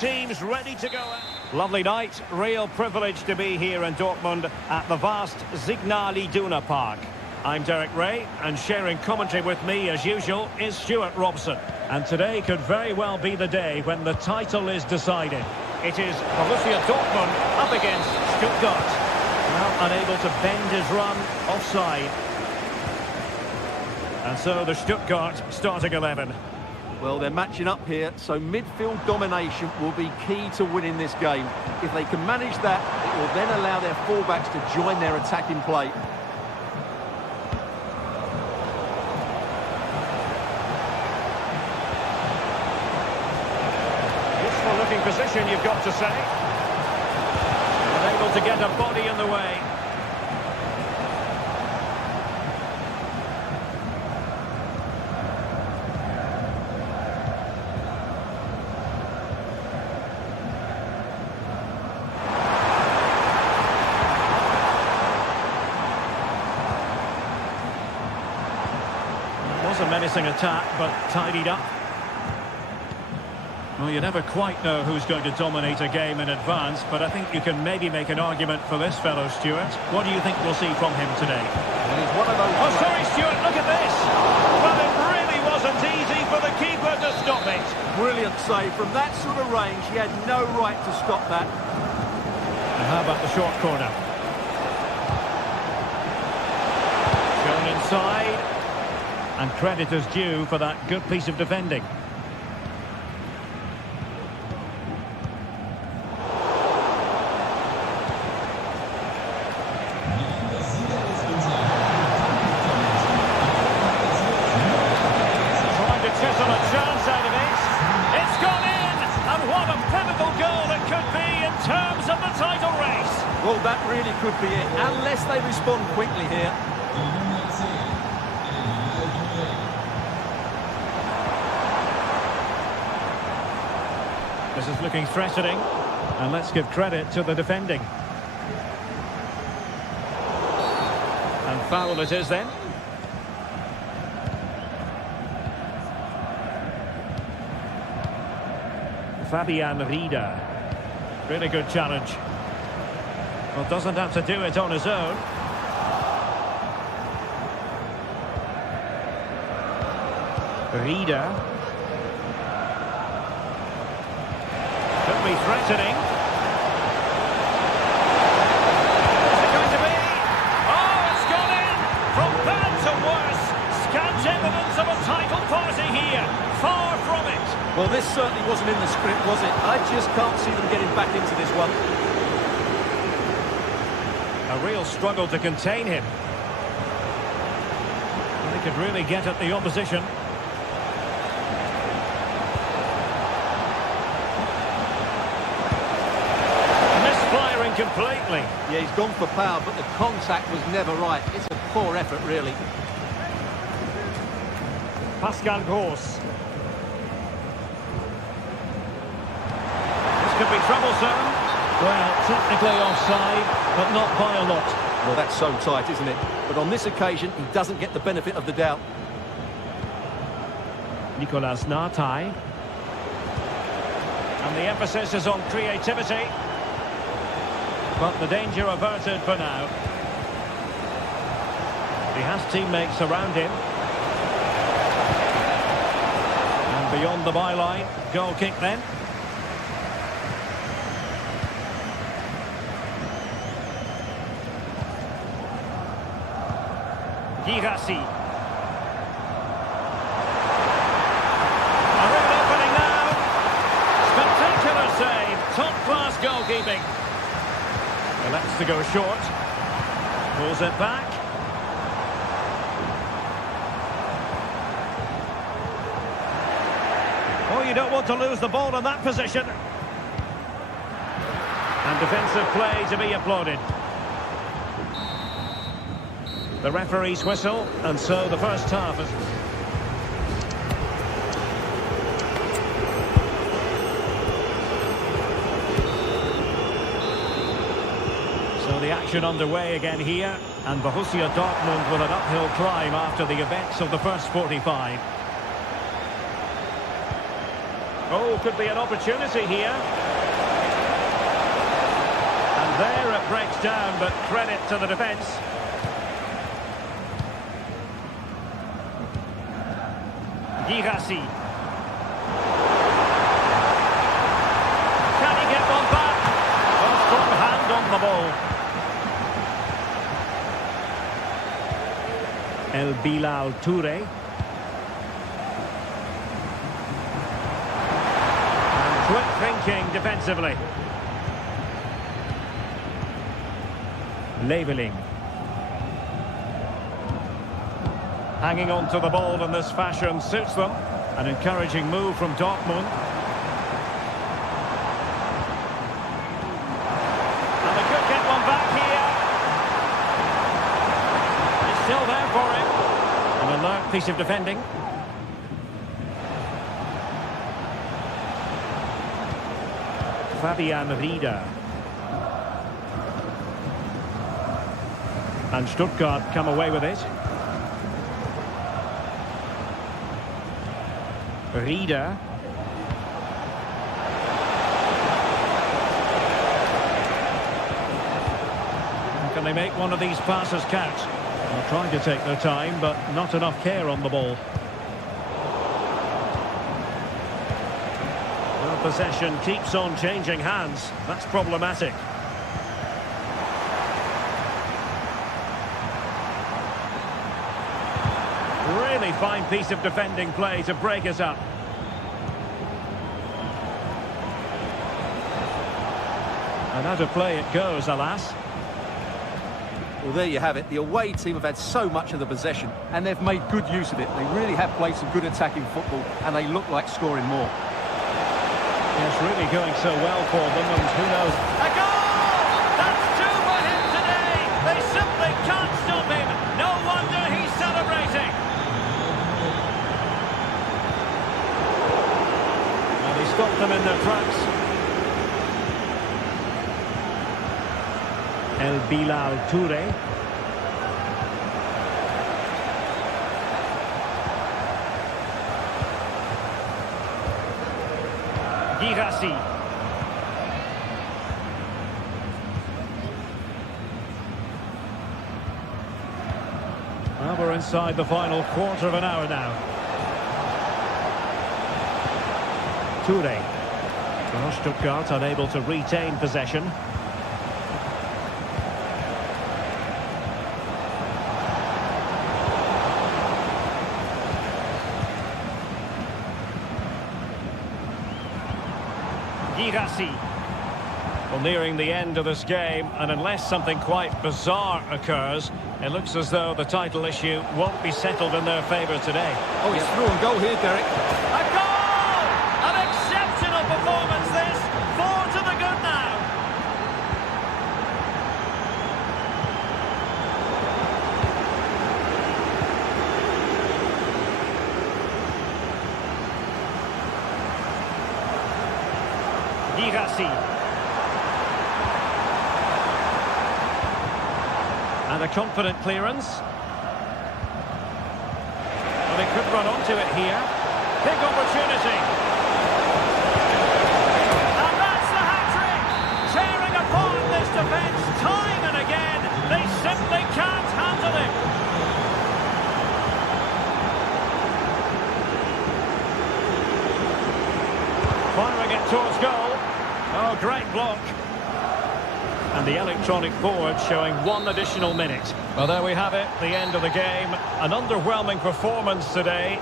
Teams ready to go. Lovely night, real privilege to be here in Dortmund at the vast Signal Iduna Park. I'm Derek Ray, and sharing commentary with me as usual is Stuart Robson. And today could very well be the day when the title is decided. It is Borussia Dortmund up against Stuttgart. Now unable to bend his run, offside. And so the Stuttgart starting 11. Well, they're matching up here, so midfield domination will be key to winning this game. If they can manage that, it will then allow their fullbacks to join their attacking play. Useful looking position, you've got to say. Unable to get a body in the way. A menacing attack, but tidied up. Well, you never quite know who's going to dominate a game in advance, but I think you can maybe make an argument for this fellow, Stuart. What do you think we'll see from him today? Well, he's one of those... Oh, sorry, Stuart, look at this! Well, it really wasn't easy for the keeper to stop it. Brilliant save. From that sort of range, he had no right to stop that. And how about the short corner? Shown inside. And credit is due for that good piece of defending. Trying to chisel a chance out of it. It's gone in! And what a pivotal goal it could be in terms of the title race. Well, that really could be it, unless they respond quickly here. This is looking threatening, and let's give credit to the defending. And foul it is then. Fabian Rieder. Really good challenge. Well, doesn't have to do it on his own. Rieder. Could be threatening. Is it going to be? Oh, it's gone in! From bad to worse. Scant evidence of a title party here. Far from it. Well, this certainly wasn't in the script, was it? I just can't see them getting back into this one. A real struggle to contain him. Well, he could really get at the opposition. Completely. Yeah, he's gone for power, but the contact was never right. It's a poor effort, really. Pascal Gross. This could be troublesome. Well, technically offside, but not by a lot. Well, that's so tight, isn't it? But on this occasion, he doesn't get the benefit of the doubt. Nicolas Nartai. And the emphasis is on creativity. But the danger averted for now. He has teammates around him. And beyond the byline, goal kick then. Girassi. A real opening now. Spectacular save. Top-class goalkeeping. Elects to go short. Pulls it back. Oh, you don't want to lose the ball in that position. And defensive play to be applauded. The referee's whistle, and so the first half is... The action underway again here, and Borussia Dortmund with an uphill climb after the events of the first 45. Oh, could be an opportunity here. And there it breaks down, but credit to the defence. Girassi. Can he get one back? A strong hand on the ball. El Bilal Toure. And quick thinking defensively. Leveling. Hanging on to the ball in this fashion suits them. An encouraging move from Dortmund. And they could get one back here. It's still there for him. An alert piece of defending. Fabian Rieder. And Stuttgart come away with it. Rieder. Can they make one of these passes count? They're trying to take their time, but not enough care on the ball. Well, possession keeps on changing hands. That's problematic. Really fine piece of defending play to break us up. And out of play it goes, alas. Well, there you have it. The away team have had so much of the possession, and they've made good use of it. They really have played some good attacking football, and they look like scoring more. It's really going so well for them, and who knows? A goal! That's two for him today! They simply can't stop him! No wonder he's celebrating! Well, he stopped them in their tracks. El Bilal Toure. Girassi. Well, we're inside the final quarter of an hour now. Toure. Well, Stuttgart unable to retain possession. Girassi. Well, nearing the end of this game, and unless something quite bizarre occurs, it looks as though the title issue won't be settled in their favour today. Oh, he's through and goal here, Derek. A goal! An exceptional performance this. 4 to the good now. Girassi. And a confident clearance. Well, they could run onto it here. Big opportunity. And that's the hat-trick. Tearing apart this defence time and again. They simply can't handle it. Firing it towards goal. Oh, great block. And the electronic board showing 1 additional minute. Well, there we have it, the end of the game. An underwhelming performance today.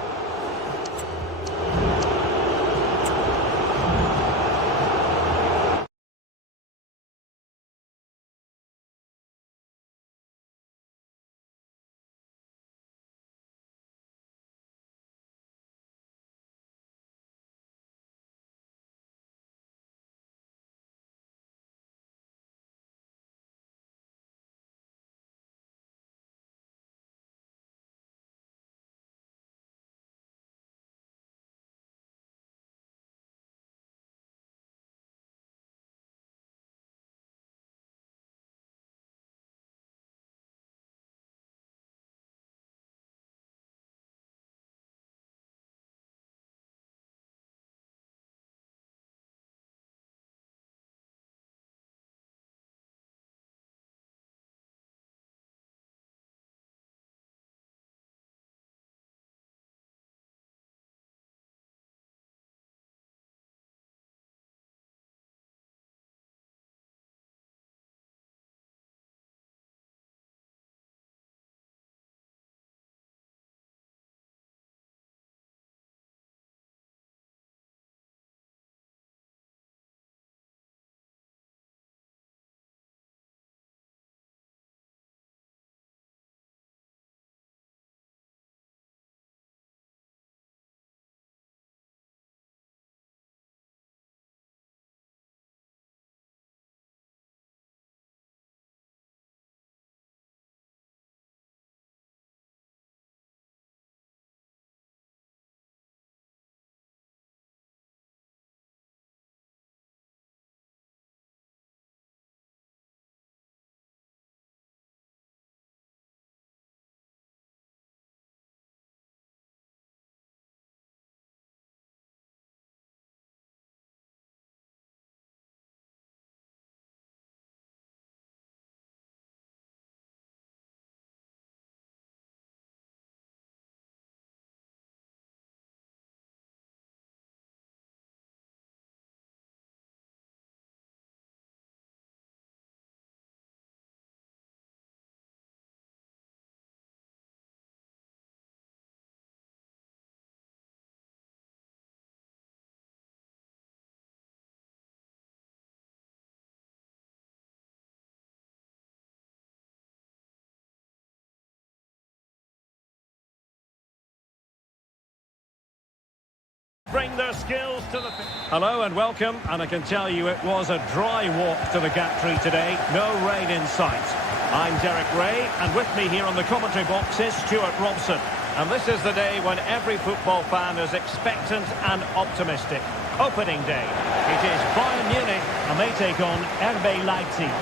bring their skills to the... Hello and welcome, and I can tell you it was a dry walk to the gantry today. No rain in sight. I'm Derek Ray, and with me here on the commentary box is Stuart Robson. And this is the day when every football fan is expectant and optimistic. Opening day. It is Bayern Munich, and they take on RB Leipzig.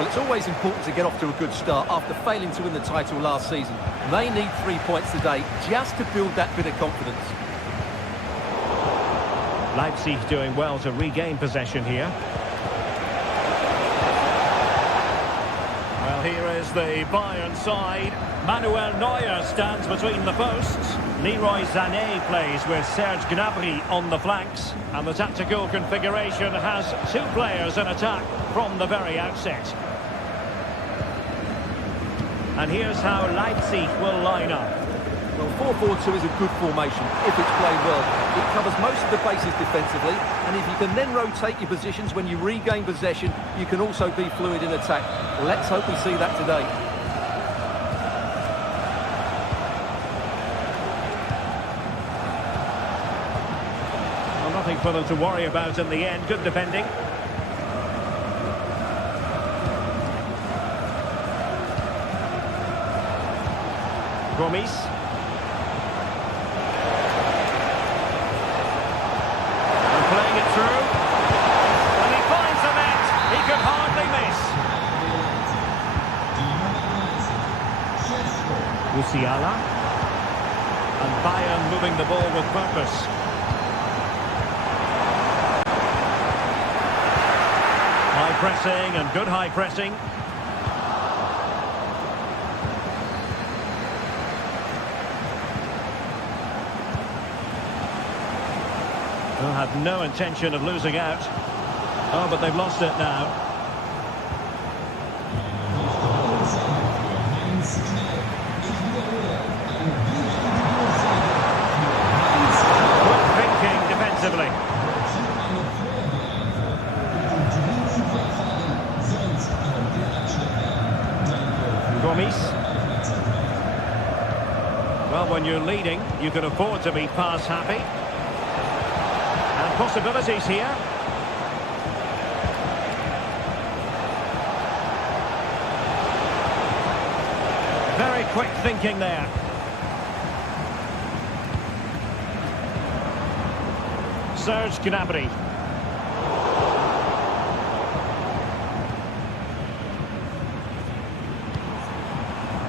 Well, it's always important to get off to a good start after failing to win the title last season. They need 3 points today just to build that bit of confidence. Leipzig doing well to regain possession here. Well, here is the Bayern side. Manuel Neuer stands between the posts. Leroy Sané plays with Serge Gnabry on the flanks. And the tactical configuration has two players in attack from the very outset. And here's how Leipzig will line up. Well, 4-4-2 is a good formation if it's played well. It covers most of the bases defensively, and if you can then rotate your positions when you regain possession, you can also be fluid in attack. Let's hope we see that today. Well, nothing for them to worry about in the end. Good defending. Gomis. And playing it through. And he finds the net. He could hardly miss. Musiala. And Bayern moving the ball with purpose. High pressing and good high pressing. They'll have no intention of losing out. Oh, but they've lost it now. Quick thinking defensively. Gomis. Well, when you're leading, you can afford to be pass happy. Possibilities here. Very quick thinking there. Serge Gnabry.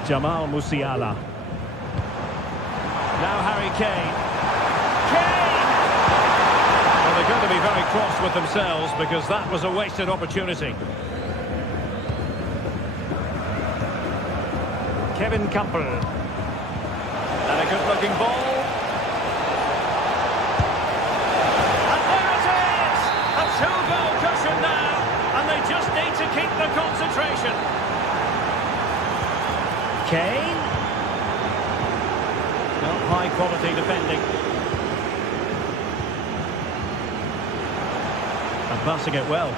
Jamal Musiala. Now Harry Kane. They're going to be very cross with themselves because that was a wasted opportunity. Kevin Campbell. And a good-looking ball. And there it is! A two-goal cushion now, and they just need to keep the concentration. Kane. Not high-quality defending. Passing it well.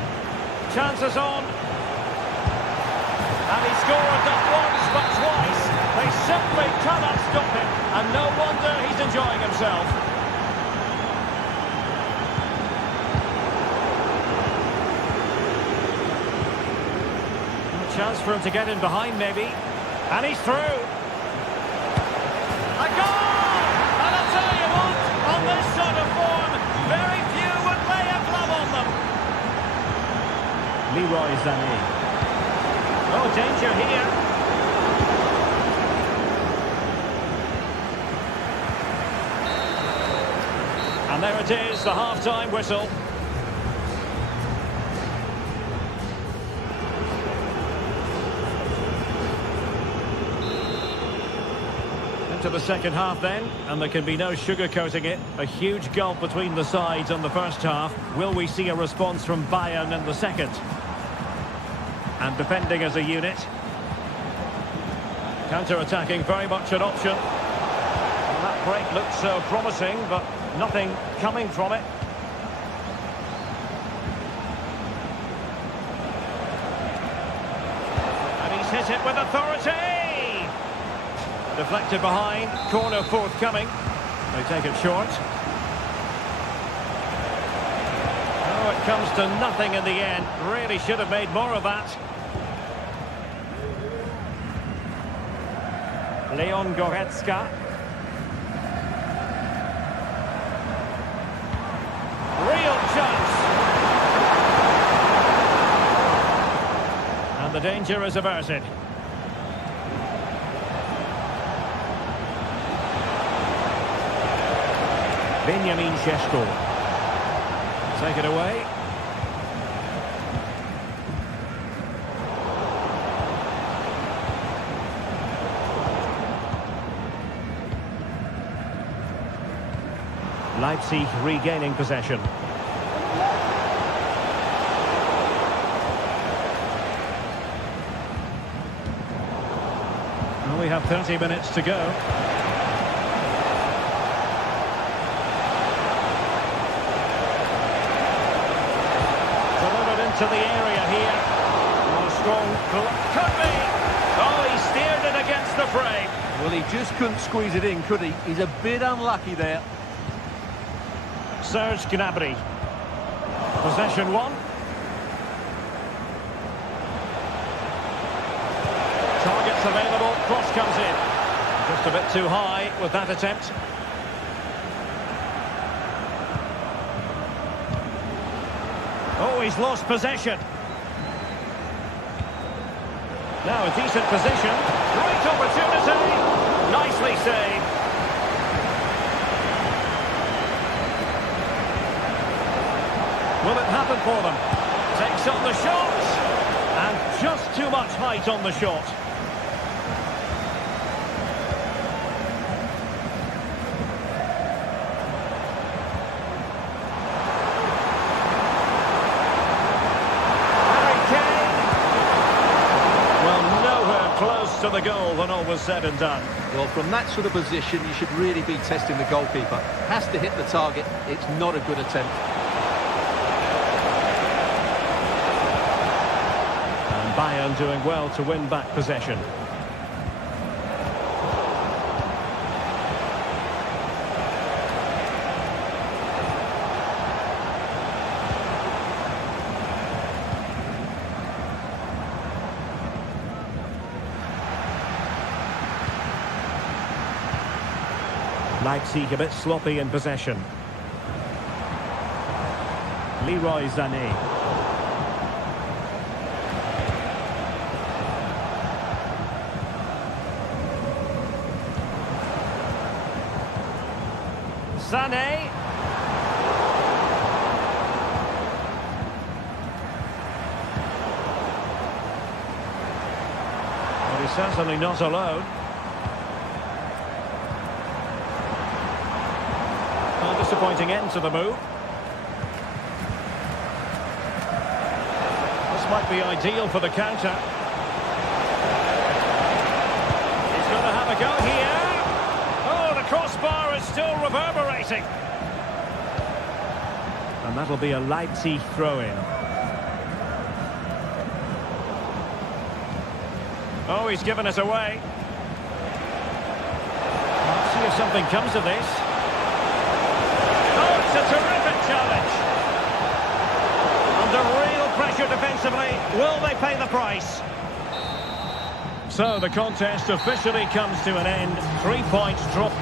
Chances on. And he scored not once but twice. They simply cannot stop him. And no wonder he's enjoying himself. A chance for him to get in behind maybe. And he's through. A goal! And I'll tell you what, on this sort of form, very few would lay a glove on them. Leroy Sané. Oh, danger here. And there it is, the half-time whistle. Into the second half then, and there can be no sugarcoating it. A huge gulf between the sides on the first half. Will we see a response from Bayern in the second? And defending as a unit. Counter-attacking, very much an option. Well, that break looked so promising, but nothing coming from it. And he's hit it with authority! Deflected behind, corner forthcoming. They take it short. Oh, it comes to nothing in the end. Really should have made more of that. Leon Goretzka. Real chance. And the danger is averted. Benjamin Šeško. Take it away. Leipzig regaining possession. Well, we have 30 minutes to go. Delivered into the area here. Not a strong... Could be! Oh, he steered it against the frame. Well, he just couldn't squeeze it in, could he? He's a bit unlucky there. Serge Gnabry. Possession one. Targets available. Cross comes in. Just a bit too high with that attempt. Oh, he's lost possession. Now a decent position. Great opportunity. Nicely saved. Will it happen for them? Takes on the shot. And just too much height on the shot. Harry Kane. Well, nowhere close to the goal when all was said and done. Well, from that sort of position, you should really be testing the goalkeeper. Has to hit the target. It's not a good attempt. Bayern doing well to win back possession. Leipzig a bit sloppy in possession. Leroy Sané. Sané. Well, he's certainly not alone. A disappointing end to the move. This might be ideal for the counter. He's going to have a go here. Oh, the crossbar is still reverberating. And that'll be a Leipzig throw-in. Oh, he's given us away. Let's see if something comes of this. Oh, it's a terrific challenge. Under real pressure defensively. Will they pay the price? So the contest officially comes to an end. 3 points drop.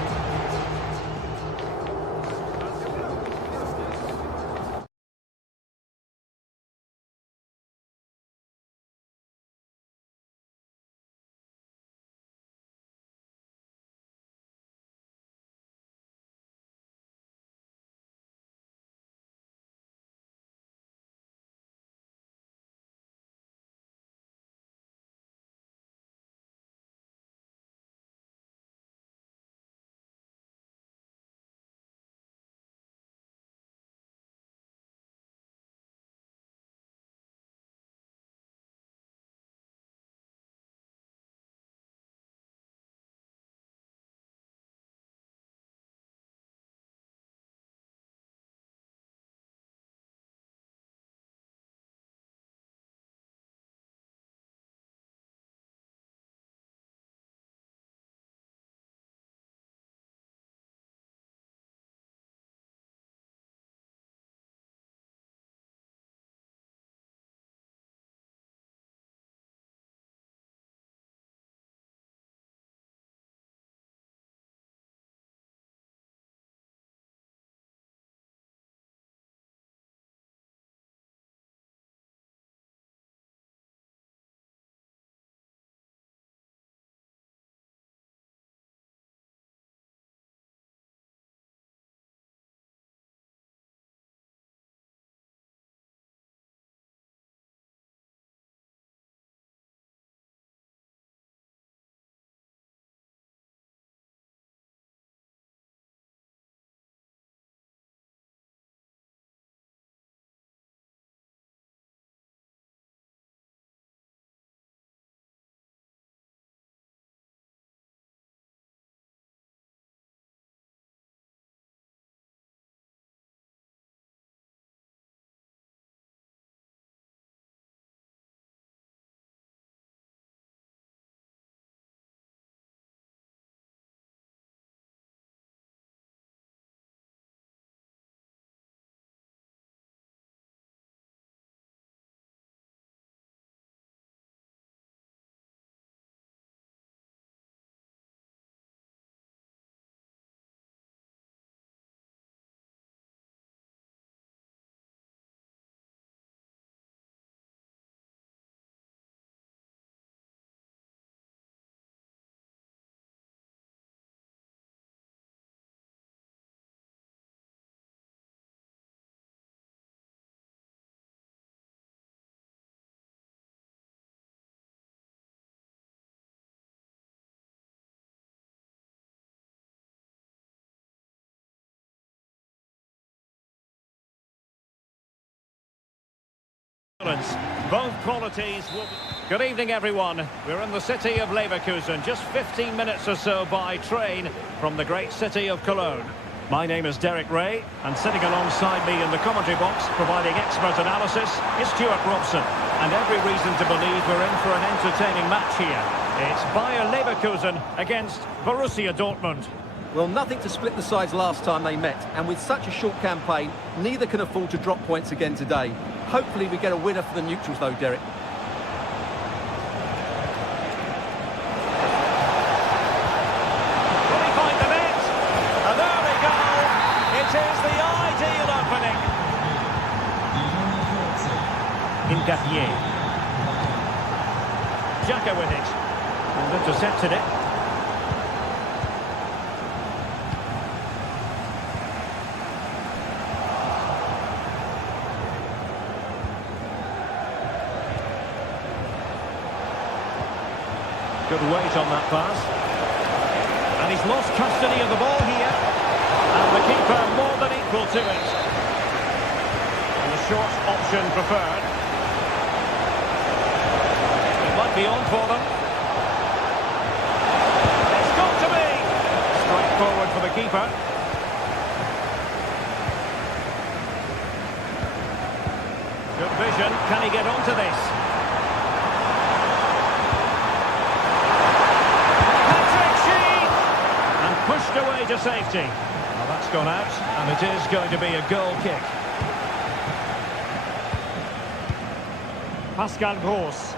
Both qualities will... Good evening, everyone. We're in the city of Leverkusen, just 15 minutes or so by train from the great city of Cologne. My name is Derek Ray, and sitting alongside me in the commentary box, providing expert analysis, is Stuart Robson. And every reason to believe we're in for an entertaining match here. It's Bayer Leverkusen against Borussia Dortmund. Well, nothing to split the sides last time they met, and with such a short campaign, neither can afford to drop points again today. Hopefully we get a winner for the neutrals though, Derek. Will he find the net? And there we go! It is the ideal opening. Incapié. Xhaka with it. And intercepted it. Good weight on that pass. And he's lost custody of the ball here. And the keeper more than equal to it. And the short option preferred. It might be on for them. It's got to be! Straight forward for the keeper. Good vision. Can he get onto this? Pushed away to safety. Well, that's gone out, and it is going to be a goal kick. Pascal Gross.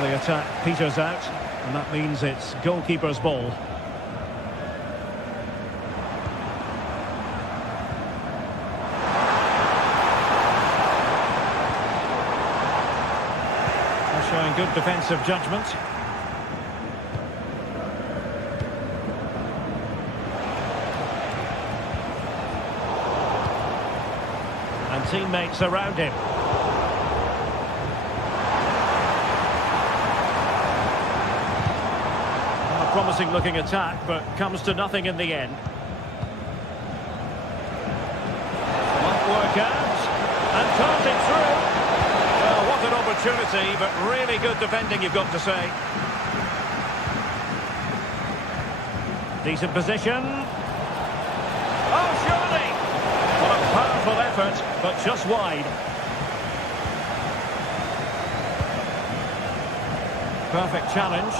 The attack peters out, and that means it's goalkeeper's ball. They're showing good defensive judgment. And teammates around him. Promising looking attack, but comes to nothing in the end. Might work out, and turns it through. Well, what an opportunity, but really good defending, you've got to say. Decent position. Oh, surely! What a powerful effort, but just wide. Perfect challenge.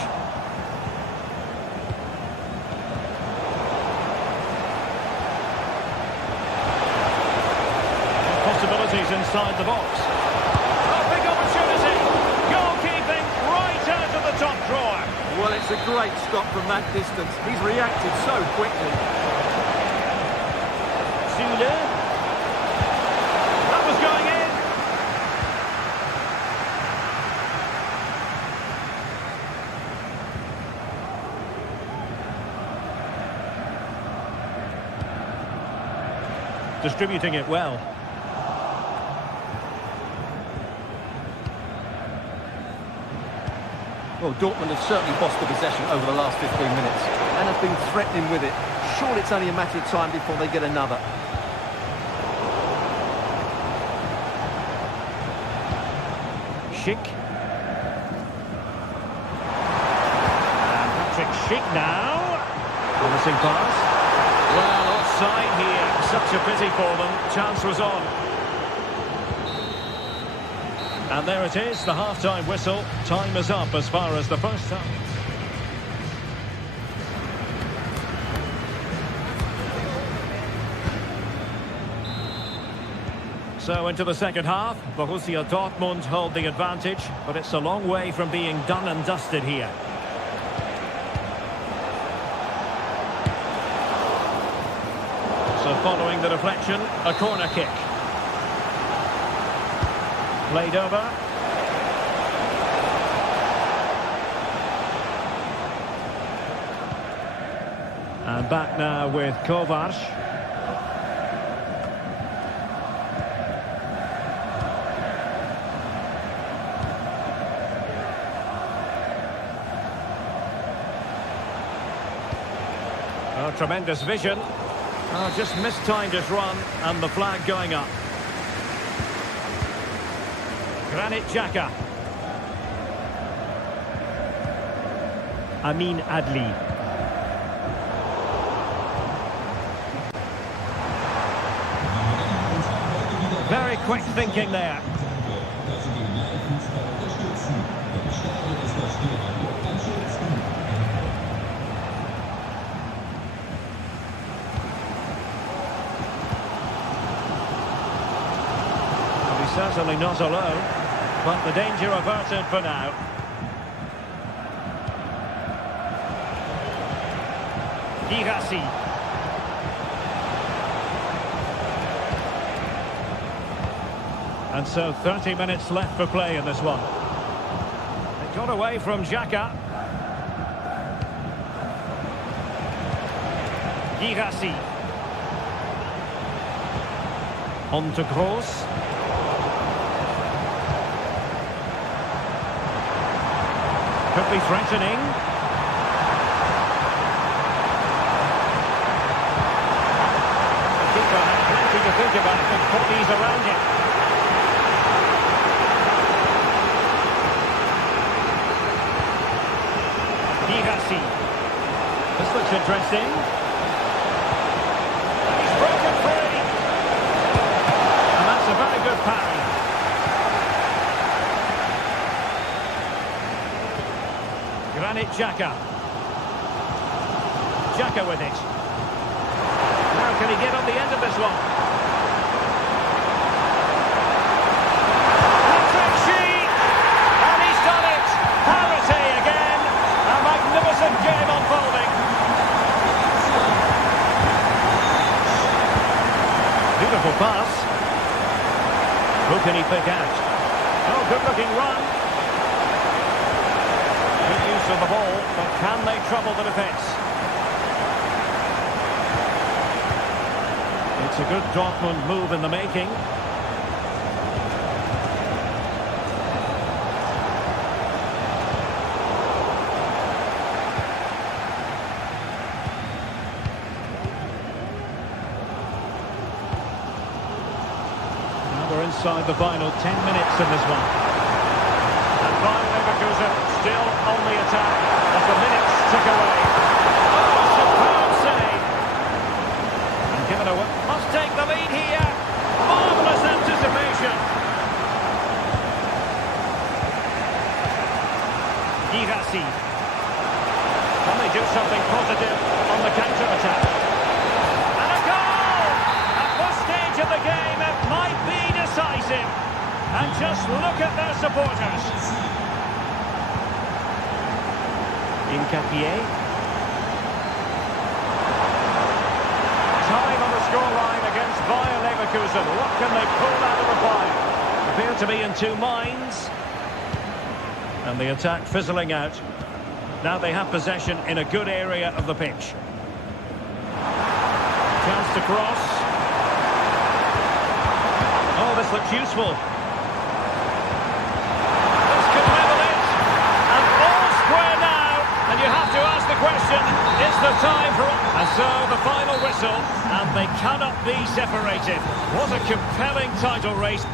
Possibilities inside the box. A big opportunity. Goalkeeping right out of the top drawer. Well, it's a great stop from that distance. He's reacted so quickly. Süle. That was going in. Distributing it well. Well, Dortmund have certainly lost the possession over the last 15 minutes and have been threatening with it. Surely it's only a matter of time before they get another. Schick. And Patrick Schick now. Promising pass. Well, offside here. Such a pity for them. Chance was on. And there it is, the half-time whistle. Time is up as far as the first half. So into the second half, Borussia Dortmund hold the advantage, but it's a long way from being done and dusted here. So following the deflection, a corner kick. Played over. And back now with Kovac. Well, tremendous vision. Oh, just mistimed his run and the flag going up. Granit Xhaka. Amin Adli. Very quick thinking there. He's certainly not alone, but the danger averted for now. Girassi. And so 30 minutes left for play in this one. It got away from Xhaka. Girassi. On to Kroos. Could be threatening. The keeper had plenty to think about with bodies around him. Girassi. This looks interesting. He's broken free. And that's a very good parry. Granit Xhaka. Xhaka with it. Now can he get on the end of this one? And he's done it! Parity again! A magnificent game unfolding. Beautiful pass. Who can he pick out? Oh, good looking run. Good use of the ball, but can they trouble the defence? It's a good Dortmund move in the making. Now we're inside the final 10 minutes in this one. And Bayern Leverkusen still on the attack as the minutes tick away. Oh, superb save! And given away, must take the lead here. Marvellous anticipation. Girassi. Can they do something positive on the counter-attack? And a goal! At this stage of the game, it might be decisive. And just look at their supporters. Encompassing. Time on the scoreline against Bayer Leverkusen. What can they pull out of the fire? Appear to be in two minds. And the attack fizzling out. Now they have possession in a good area of the pitch. Chance to cross. Oh, this looks useful. This could level it. And all square now. And you have to ask the question, is the time for... And so the final whistle, and they cannot be separated. What a compelling title race.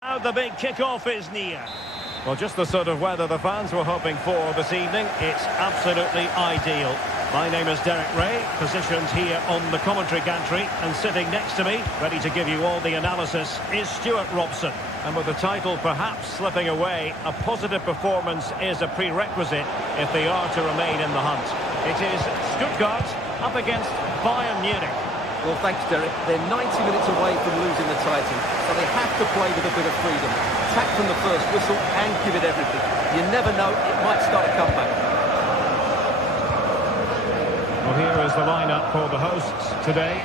Now the big kick-off is near. Well, just the sort of weather the fans were hoping for this evening. It's absolutely ideal. My name is Derek Ray, positioned here on the commentary gantry, and sitting next to me, ready to give you all the analysis, is Stuart Robson. And with the title perhaps slipping away, a positive performance is a prerequisite if they are to remain in the hunt. It is Stuttgart up against Bayern Munich. Well, thanks, Derek. They're 90 minutes away from losing the title, so they have to play with a bit of freedom. Attack from the first whistle and give it everything. You never know, it might start a comeback. Well, here is the lineup for the hosts today.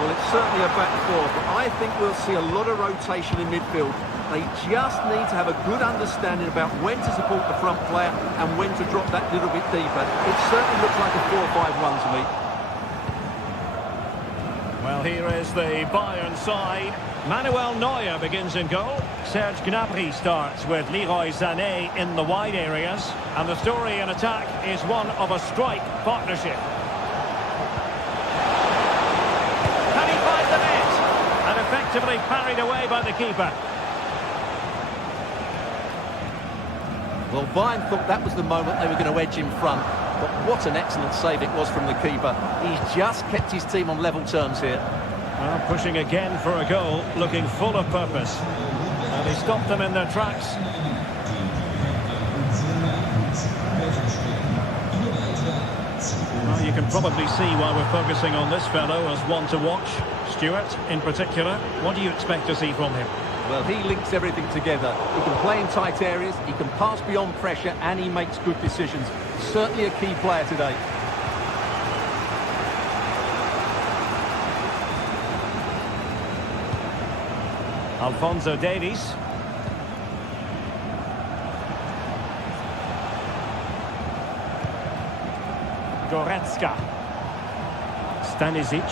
Well, it's certainly a back four, but I think we'll see a lot of rotation in midfield. They just need to have a good understanding about when to support the front player and when to drop that little bit deeper. It certainly looks like a 4-5-1 to me. Well, here is the Bayern side. Manuel Neuer begins in goal. Serge Gnabry starts with Leroy Sané in the wide areas. And the story in attack is one of a strike partnership. Can he find the net? And effectively parried away by the keeper. Well, Bayern thought that was the moment they were going to edge in front. But what an excellent save it was from the keeper. He's just kept his team on level terms here. Well, pushing again for a goal, looking full of purpose. And he stopped them in their tracks. Well, you can probably see why we're focusing on this fellow as one to watch. Stuart, in particular, what do you expect to see from him? Well, he links everything together. He can play in tight areas, he can pass beyond pressure, and he makes good decisions. Certainly a key player today. Alphonso Davies. Goretzka. Stanisic.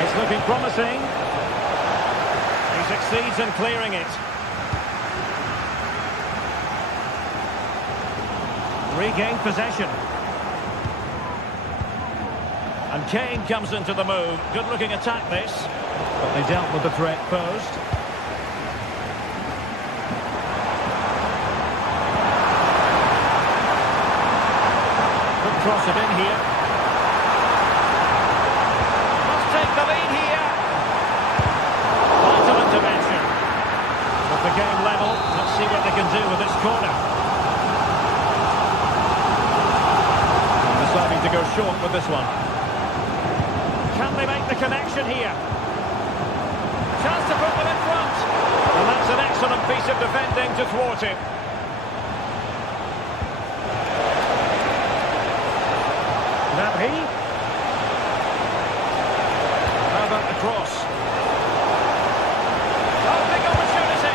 It's looking promising. He succeeds in clearing it. Regained possession. And Kane comes into the move. Good-looking attack, this. But they dealt with the threat posed. Could cross it in here. Must take the lead here. Vital intervention. With the game level, let's see what they can do with this corner. Deciding to go short with this one. Can they make the connection here? Chance to put them in front. And that's an excellent piece of defending to thwart him. Gnabry. How about the cross? Oh, big opportunity.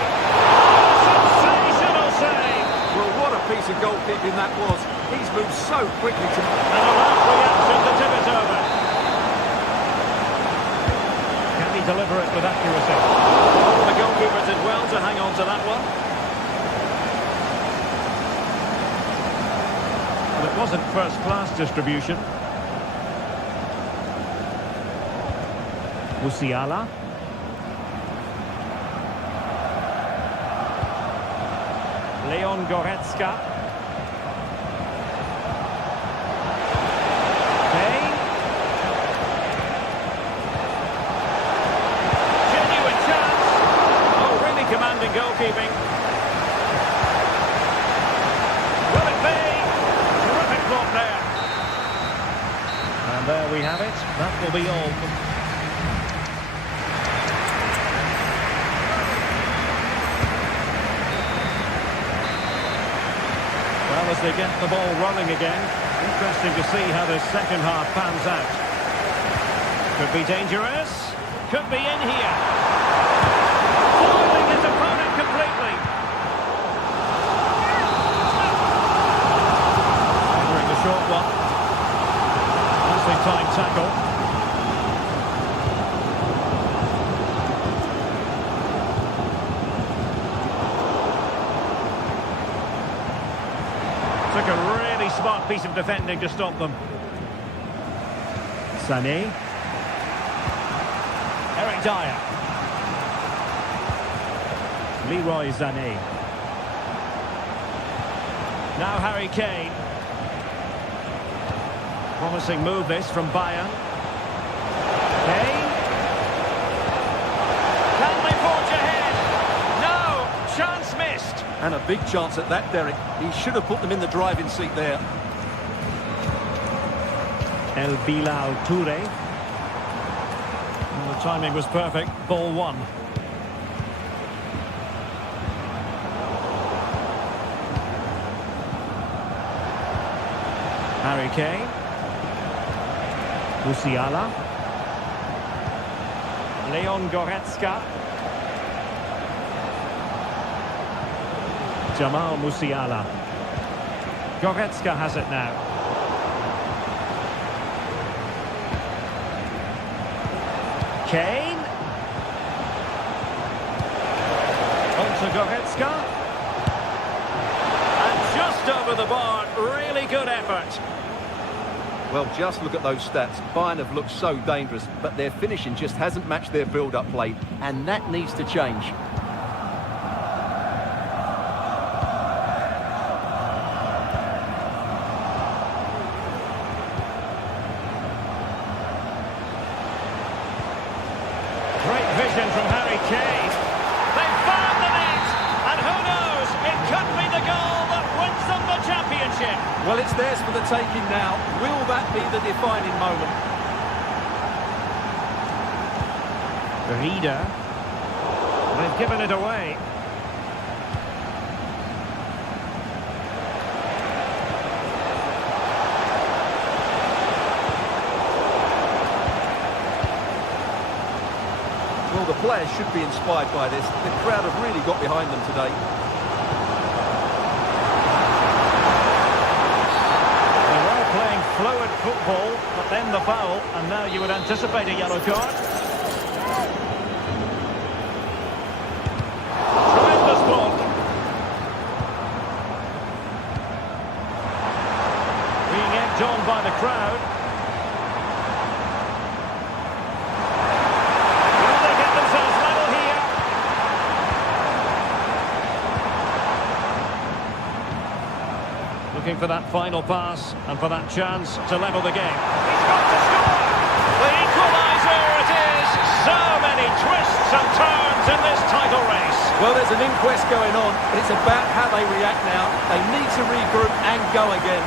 Sensational save. Well, what a piece of goalkeeping that was. He's moved so quickly to... And a last reaction to tip it over. Can he deliver it with accuracy? The goalkeeper did well to hang on to that one. Well, it wasn't first-class distribution. Musiala. Leon Goretzka. Commanding goalkeeping. Will it be? Terrific block there. And there we have it. That will be all. Well, as they get the ball rolling again, interesting to see how this second half pans out. Could be dangerous. Could be in here. Completely. Entering the short one. Nicely timed tackle. Took a really smart piece of defending to stop them. Sané. Eric Dyer. Leroy Sané. Now Harry Kane. Promising move this from Bayern. Kane. Can they forge ahead? No! Chance missed. And a big chance at that, Derek. He should have put them in the driving seat there. El Bilal Toure. And the timing was perfect. Ball one. Harry Kane. Musiala. Leon Goretzka. Jamal Musiala. Goretzka has it now. Kane. On to Goretzka. And just over the bar, really good effort. Well, just look at those stats. Bayern have looked so dangerous, but their finishing just hasn't matched their build-up play, and that needs to change. Great vision from Harry Kane. They found the net, and who knows, it could be the goal that wins them the championship. Well, it's theirs for the taking now. Will that be the defining moment? Reader. They've given it away. Well, the players should be inspired by this. The crowd have really got behind them today. They were playing fluid football, but then the foul, and now you would anticipate a yellow card. Tremendous block. Being egged on by the crowd. Will they get themselves level here? Looking for that final pass and for that chance to level the game. He's got to score! The equaliser it is! So many twists and turns in this title race. Well, there's an inquest going on, but it's about how they react now. They need to regroup and go again.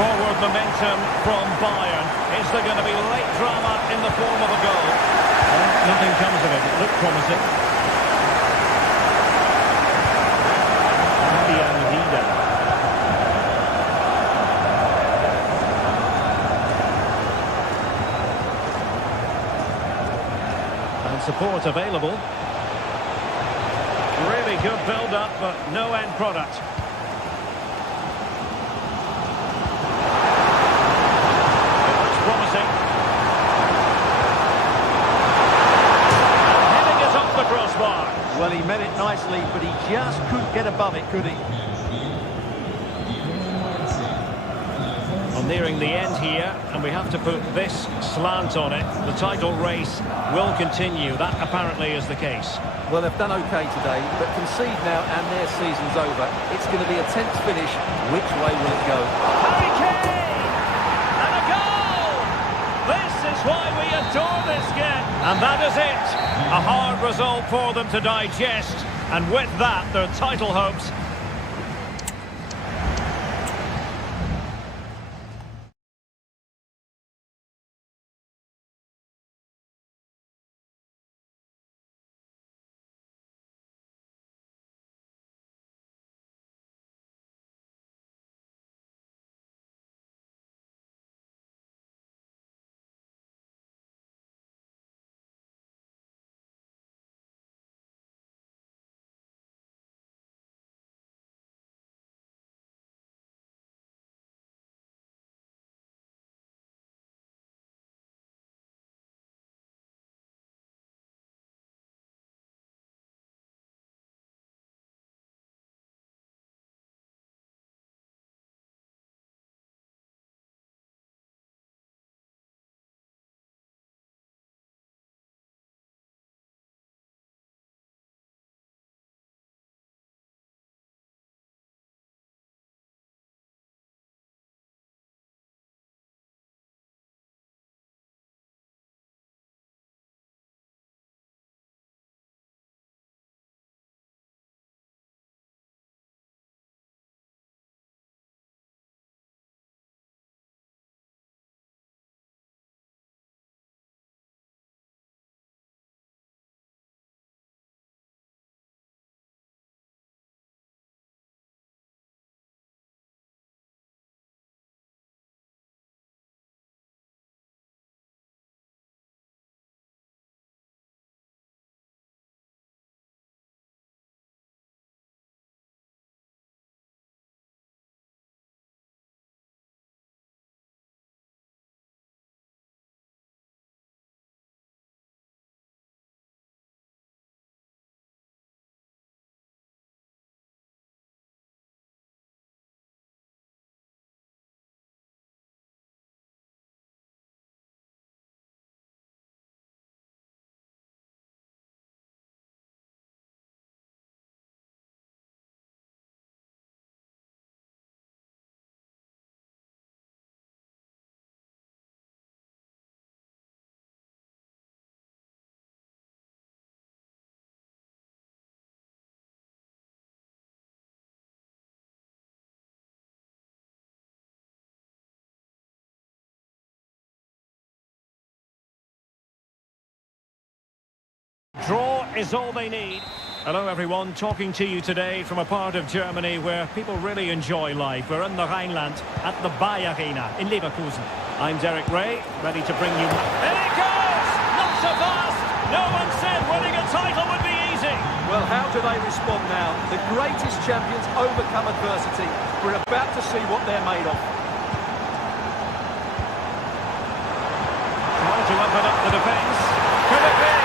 Forward momentum from Bayern. Is there going to be late drama in the form of a goal? Well, nothing comes of it. It looked promising. Fabian Vida. And support available. Really good build-up, but no end product. It looks promising. And heading it off the crossbar. Well, he meant it nicely, but he just couldn't get above it, could he? Well, nearing the end here, and we have to put this slant on it. The title race will continue. That apparently is the case. Well, they've done okay today, but concede now and their season's over. It's going to be a tense finish. Which way will it go? Harry Kane! And a goal! This is why we adore this game. And that is it. A hard result for them to digest. And with that, their title hopes draw is all they need. Hello everyone, talking to you today from a part of Germany where people really enjoy life. We're in the Rhineland at the Bay Arena in Leverkusen. I'm Derek Ray, ready to bring you... There it goes! Not so fast! No one said winning a title would be easy. Well, how do they respond now? The greatest champions overcome adversity. We're about to see what they're made of. Trying to open up the defence. Could it be?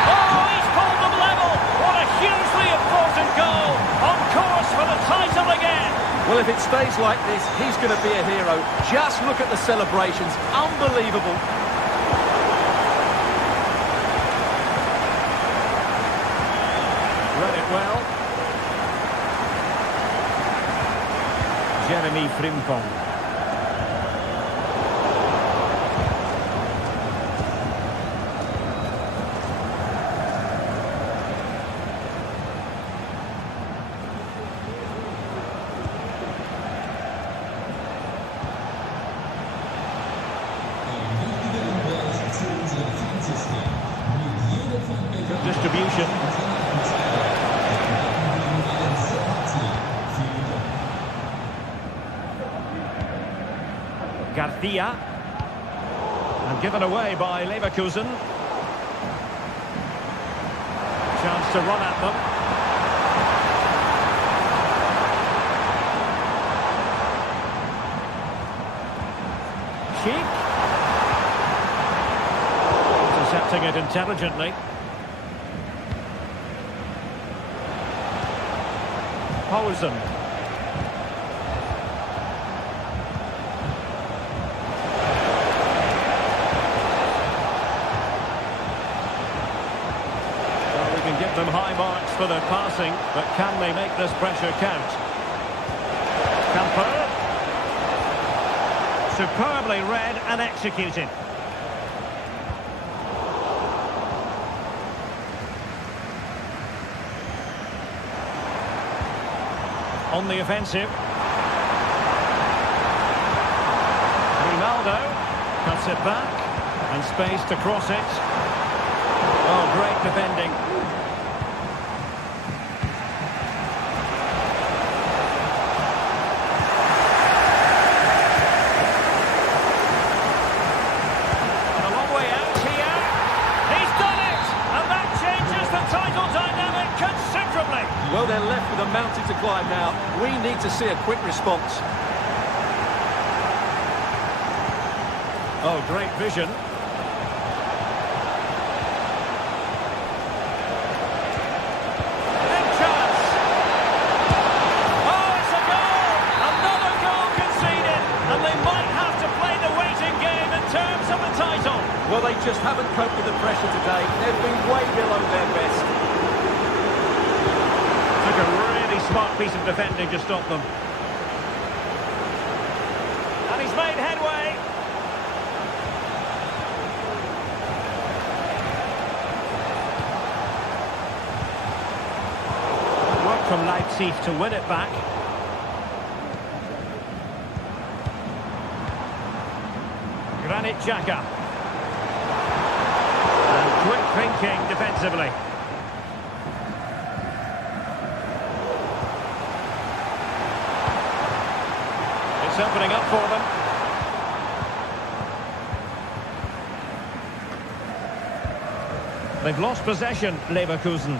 Oh, he's pulled them level! What a hugely important goal! On course for the title again! Well, if it stays like this, he's going to be a hero. Just look at the celebrations. Unbelievable. Read it well. Jeremy Frimpong. Good distribution. Garcia. And given away by Leverkusen. Chance to run at them. Sheik. Intercepting it intelligently. Posen. Well, we can give them high marks for their passing, but can they make this pressure count? Camper. Superbly read and executed. On the offensive. Ronaldo cuts it back and space to cross it. Oh, great defending. And a long way out here. He's done it! And that changes the title dynamic considerably. Well, they're left with a mountain to climb now. We need to see a quick response. Oh, great vision. Big chance. Oh, it's a goal! Another goal conceded. And they might have to play the waiting game in terms of the title. Well, they just haven't coped with the pressure today. They've been way below their best. Took a really smart piece of defending to stop them. And he's made headway. Work from Leipzig to win it back. Granit Xhaka. And quick thinking defensively. Opening up for them. They've lost possession, Leverkusen.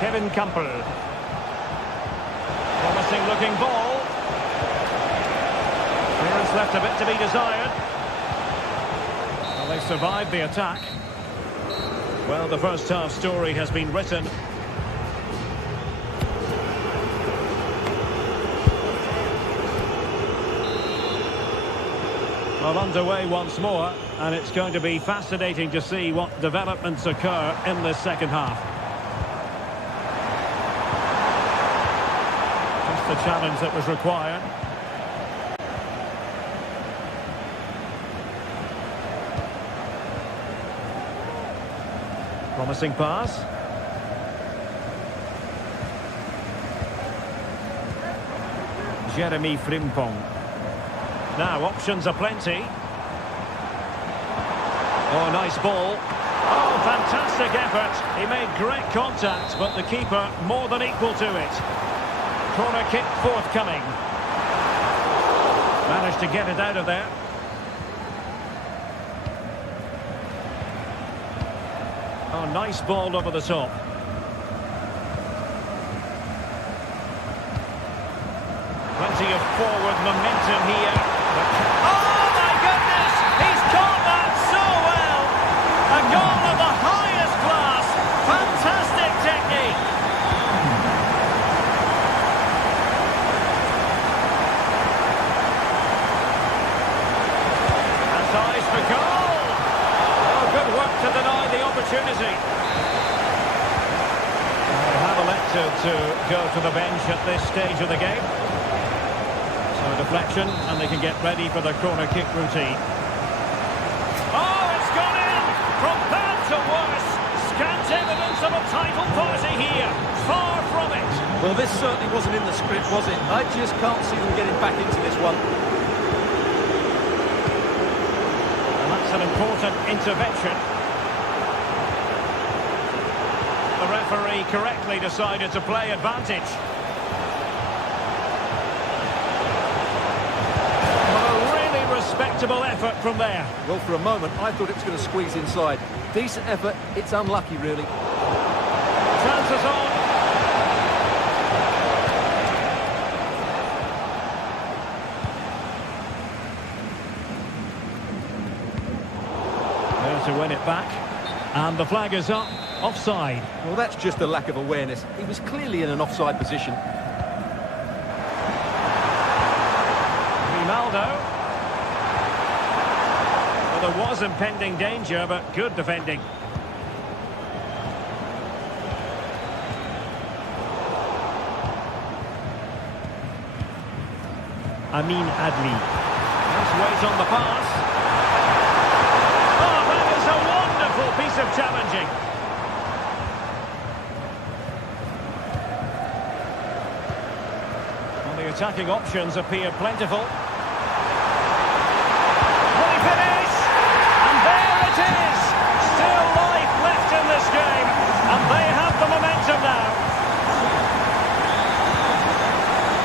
Kevin Campbell. Promising looking ball. Clearance left a bit to be desired. Well, they survived the attack. Well, the first half story has been written. Well, underway once more, and it's going to be fascinating to see what developments occur in this second half. Just the challenge that was required. Promising pass. Jeremy Frimpong. Now, options are plenty. Oh, nice ball. Oh, fantastic effort. He made great contact, but the keeper more than equal to it. Corner kick forthcoming. Managed to get it out of there. Oh, nice ball over the top. Plenty of forward momentum here. Oh, my goodness! He's caught that so well! A goal of the highest class! Fantastic technique! That's eyes for goal! Oh, good work to deny the opportunity. They have elected to go to the bench at this stage of the game. So deflection, and they can get ready for the corner kick routine. Oh, it's gone in! From bad to worse! Scant evidence of a title party here. Far from it. Well, this certainly wasn't in the script, was it? I just can't see them getting back into this one. And that's an important intervention. The referee correctly decided to play advantage. Respectable effort from there. Well, for a moment, I thought it was going to squeeze inside. Decent effort. It's unlucky, really. Chances on. There to win it back. And the flag is up. Offside. Well, that's just a lack of awareness. He was clearly in an offside position. Ronaldo. There was impending danger, but good defending. Amin Adli. Nice weight on the pass. Oh, that is a wonderful piece of challenging. Well, the attacking options appear plentiful.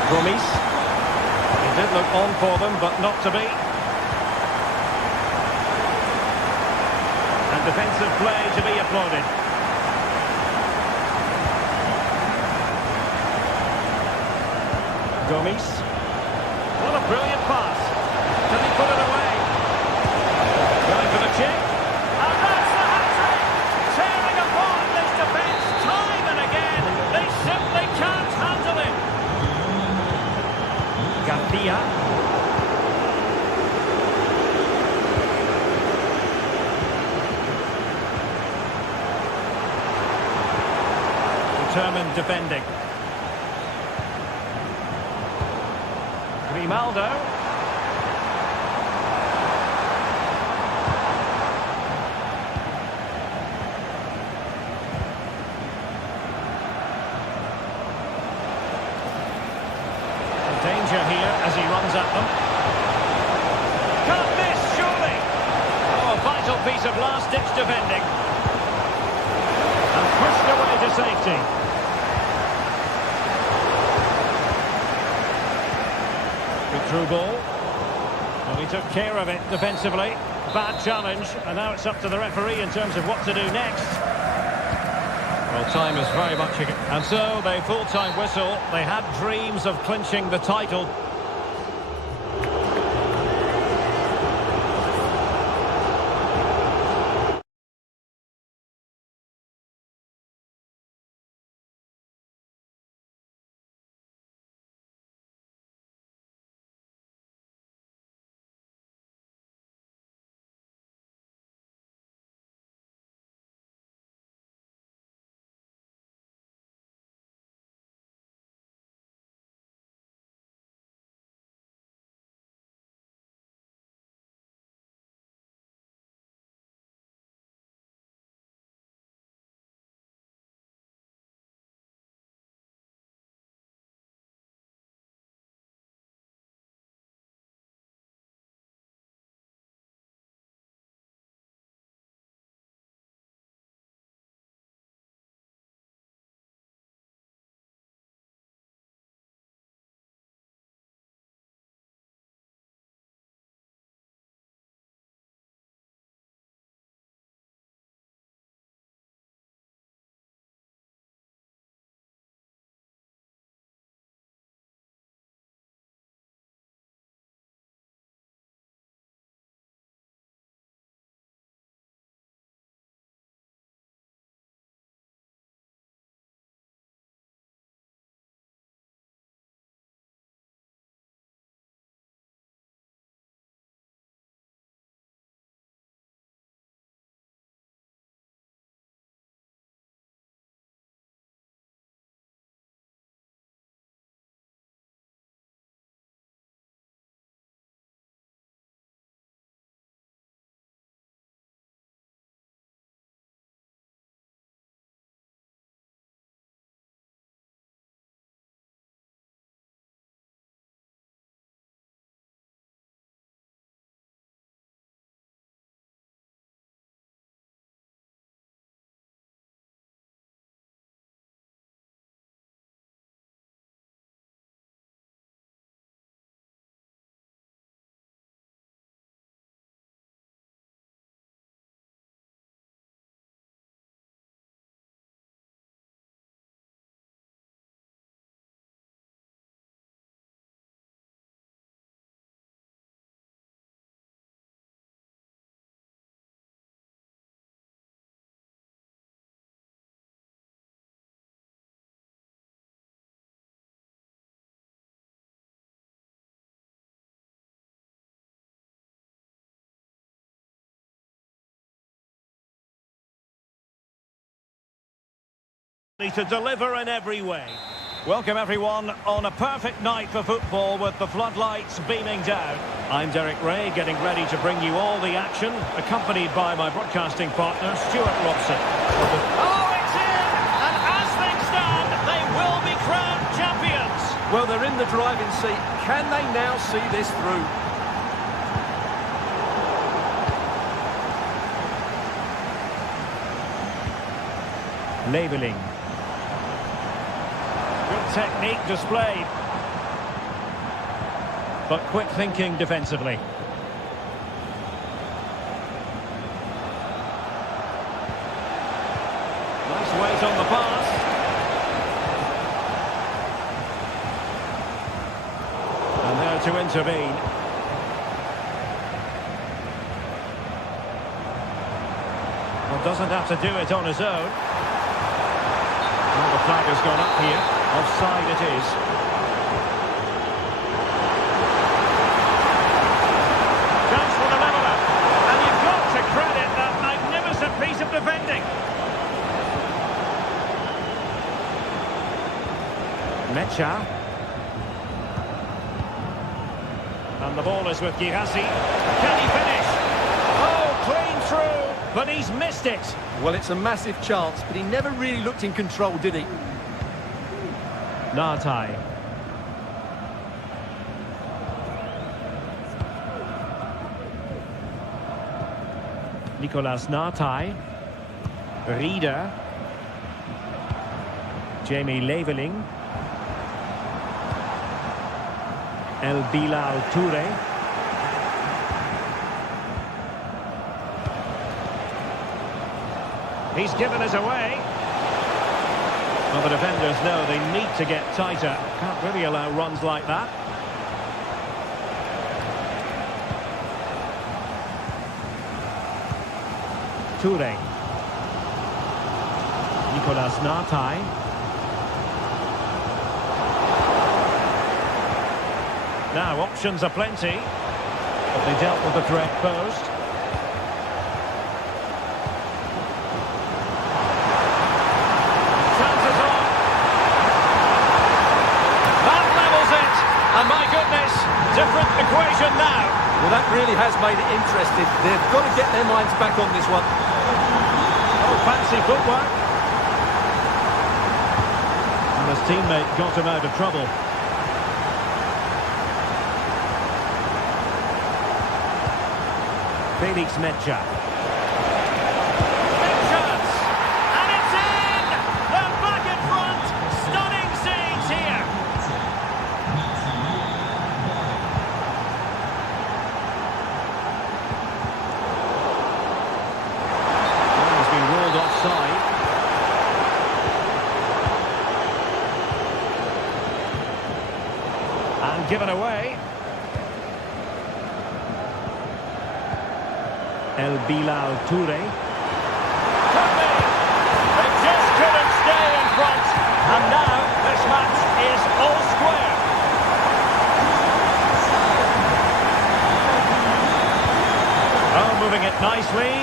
Gomis. He did look on for them, but not to be. And defensive play to be applauded. Gomis. What a brilliant pass. Can he put it away? Going for the chip. And that's the hat-trick! Tearing apart this defence time and again. They simply can't handle it. Garcia. Determined defending. Grimaldo. Danger here as he runs at them. Can't miss, surely. Oh, a vital piece of last-ditch defending. And pushed away to safety. Good through ball. Well, he took care of it defensively. Bad challenge, and now it's up to the referee in terms of what to do next. Well, time is very much... And so, they full-time whistle. They had dreams of clinching the title. To deliver in every way. Welcome everyone on a perfect night for football with the floodlights beaming down. I'm Derek Ray, getting ready to bring you all the action, accompanied by my broadcasting partner, Stuart Robson. Oh, it's in! And as things stand, they will be crowned champions. Well, they're in the driving seat. Can they now see this through? Labelling. Good technique displayed. But quick thinking defensively. Nice weight on the pass. And there to intervene. Well, doesn't have to do it on his own. Well, the flag has gone up here. Offside it is. Chance for the leveller. And you've got to credit that magnificent piece of defending. Mecha. And the ball is with Gihasi. Can he finish? Oh, clean through, but he's missed it. Well, it's a massive chance, but he never really looked in control, did he? Nartai. Nicolas Nartai. Rieder. Jamie Leveling. El Bilal Toure. He's given us away. Well, the defenders know they need to get tighter. Can't really allow runs like that. Toure. Nicolas Nartai. Now, options are plenty. But they dealt with the threat posed. And my goodness, different equation now. Well, that really has made it interesting. They've got to get their minds back on this one. Oh, fancy footwork. And his teammate got him out of trouble. Felix Mecha. Big chance. And it's in! They're back in front. Stunning scenes here. Offside. And given away. El Bilal Toure. Could be. They just couldn't stay in front. And now this match is all square. Oh, moving it nicely.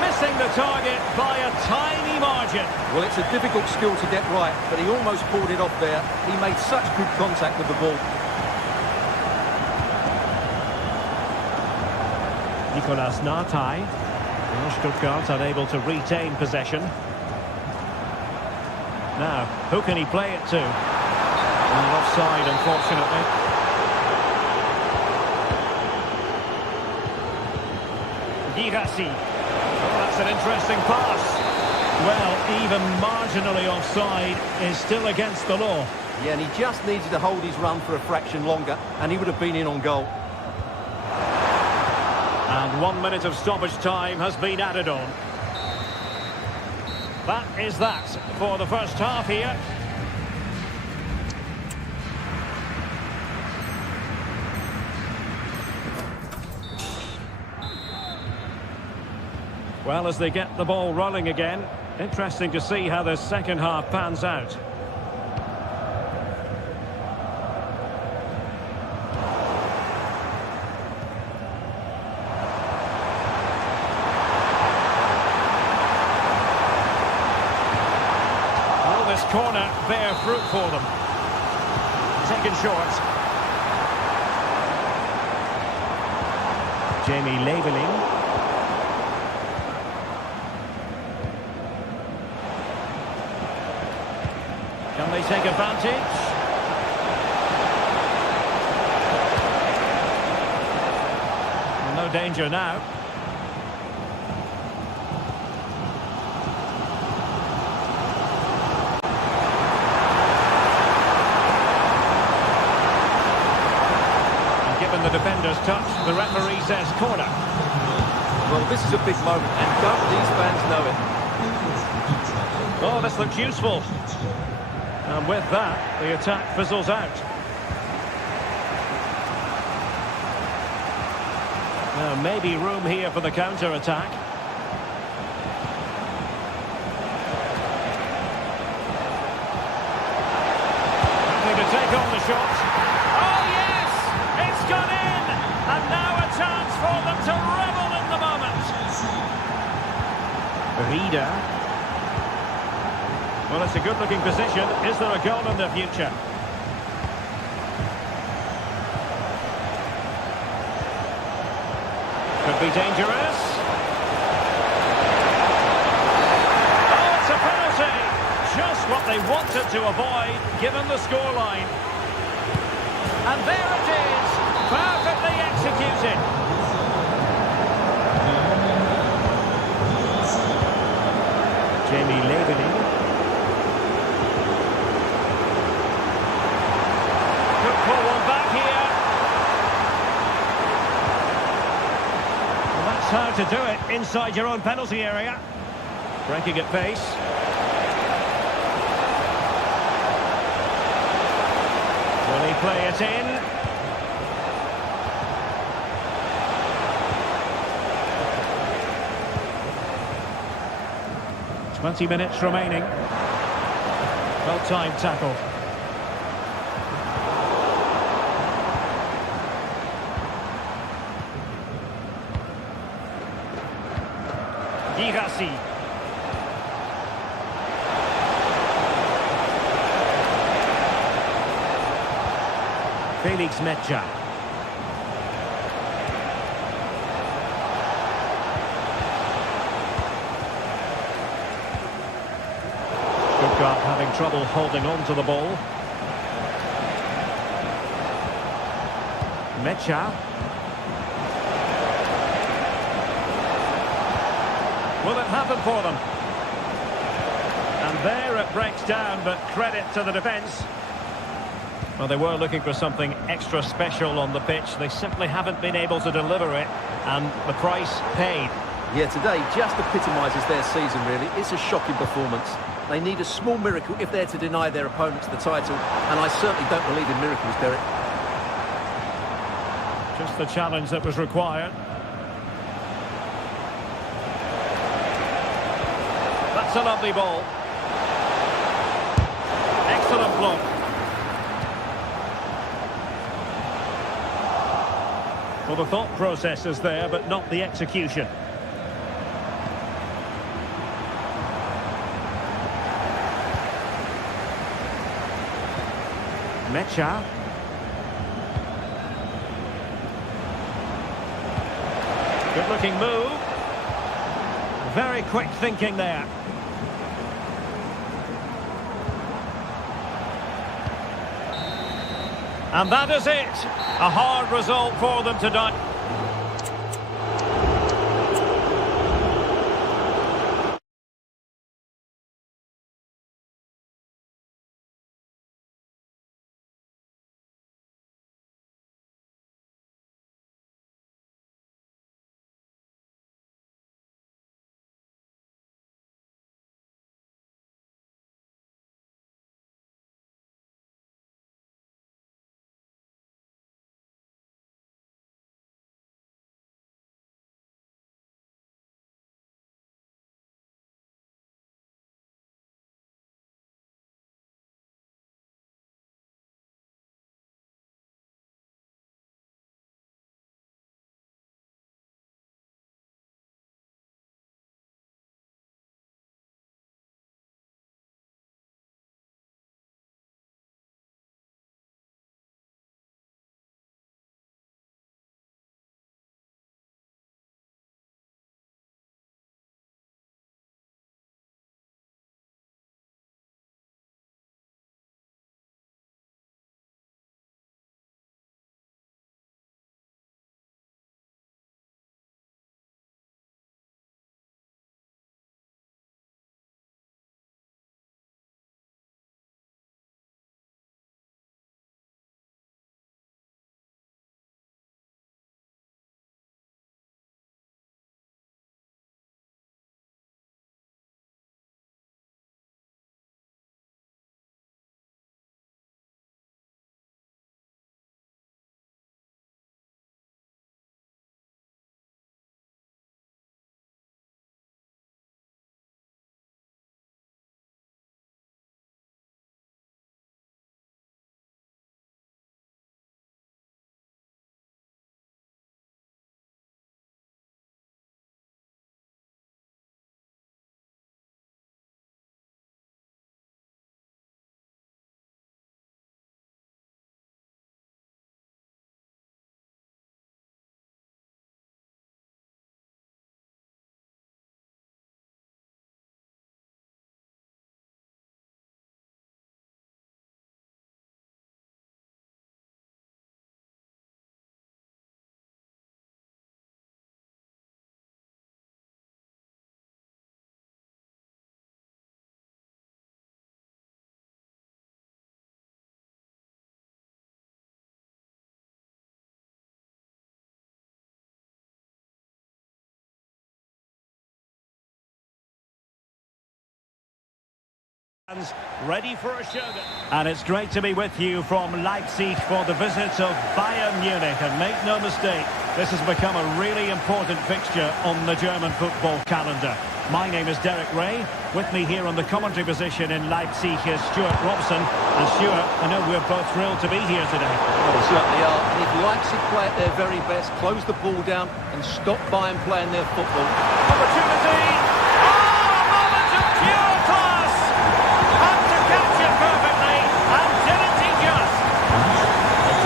Missing the target by a tiny margin. Well, it's a difficult skill to get right, but he almost pulled it off there. He made such good contact with the ball. Nicolas Nartai. Well, Stuttgart unable to retain possession. Now, who can he play it to? And offside, unfortunately. Gihasi. That's an interesting pass. Well, even marginally offside is still against the law. Yeah, and he just needed to hold his run for a fraction longer, and he would have been in on goal. And 1 minute of stoppage time has been added on. That is that for the first half here. Well, as they get the ball rolling again, interesting to see how the second half pans out. corner bear fruit for them. Taken short. Jamie Labeling. Can they take advantage? Well, no danger now. The defender's touch, the referee says corner. Well, this is a big moment, and don't these fans know it? Oh, this looks useful. And with that, the attack fizzles out. Now, maybe room here for the counter-attack. Having to take on the shot. Oh, yes! It's gone in! And now a chance for them to revel in the moment. Reader. Well, it's a good-looking position. Is there a goal in the future? Could be dangerous. Oh, it's a penalty! Just what they wanted to avoid, given the scoreline. And there it is, perfectly executed. Jamie Labeling. Could pull one back here. Well, that's how to do it, inside your own penalty area. Breaking at pace. Will he play it in? 20 minutes remaining. Well-timed tackle. Girassi. Felix Mecha. Stuttgart having trouble holding on to the ball. Mecha. Will it happen for them? And there it breaks down, but credit to the defence. Well, they were looking for something extra special on the pitch. They simply haven't been able to deliver it, and the price paid. Yeah, today just epitomises their season, really. It's a shocking performance. They need a small miracle if they're to deny their opponents the title, and I certainly don't believe in miracles, Derek. Just the challenge that was required. That's a lovely ball. Excellent block. Well, the thought process is there, but not the execution. Mecha. Good-looking move. Very quick thinking there. And that is it. A hard result for them tonight. Ready for a showdown. And it's great to be with you from Leipzig for the visit of Bayern Munich. And make no mistake, this has become a really important fixture on the German football calendar. My name is Derek Ray. With me here on the commentary position in Leipzig is Stuart Robson. And Stuart, I know we're both thrilled to be here today. Well, they certainly are. And if Leipzig play at their very best, close the ball down and stop Bayern playing their football. Opportunity! Oh, a moment of pure class! Had to catch it perfectly, and didn't he just?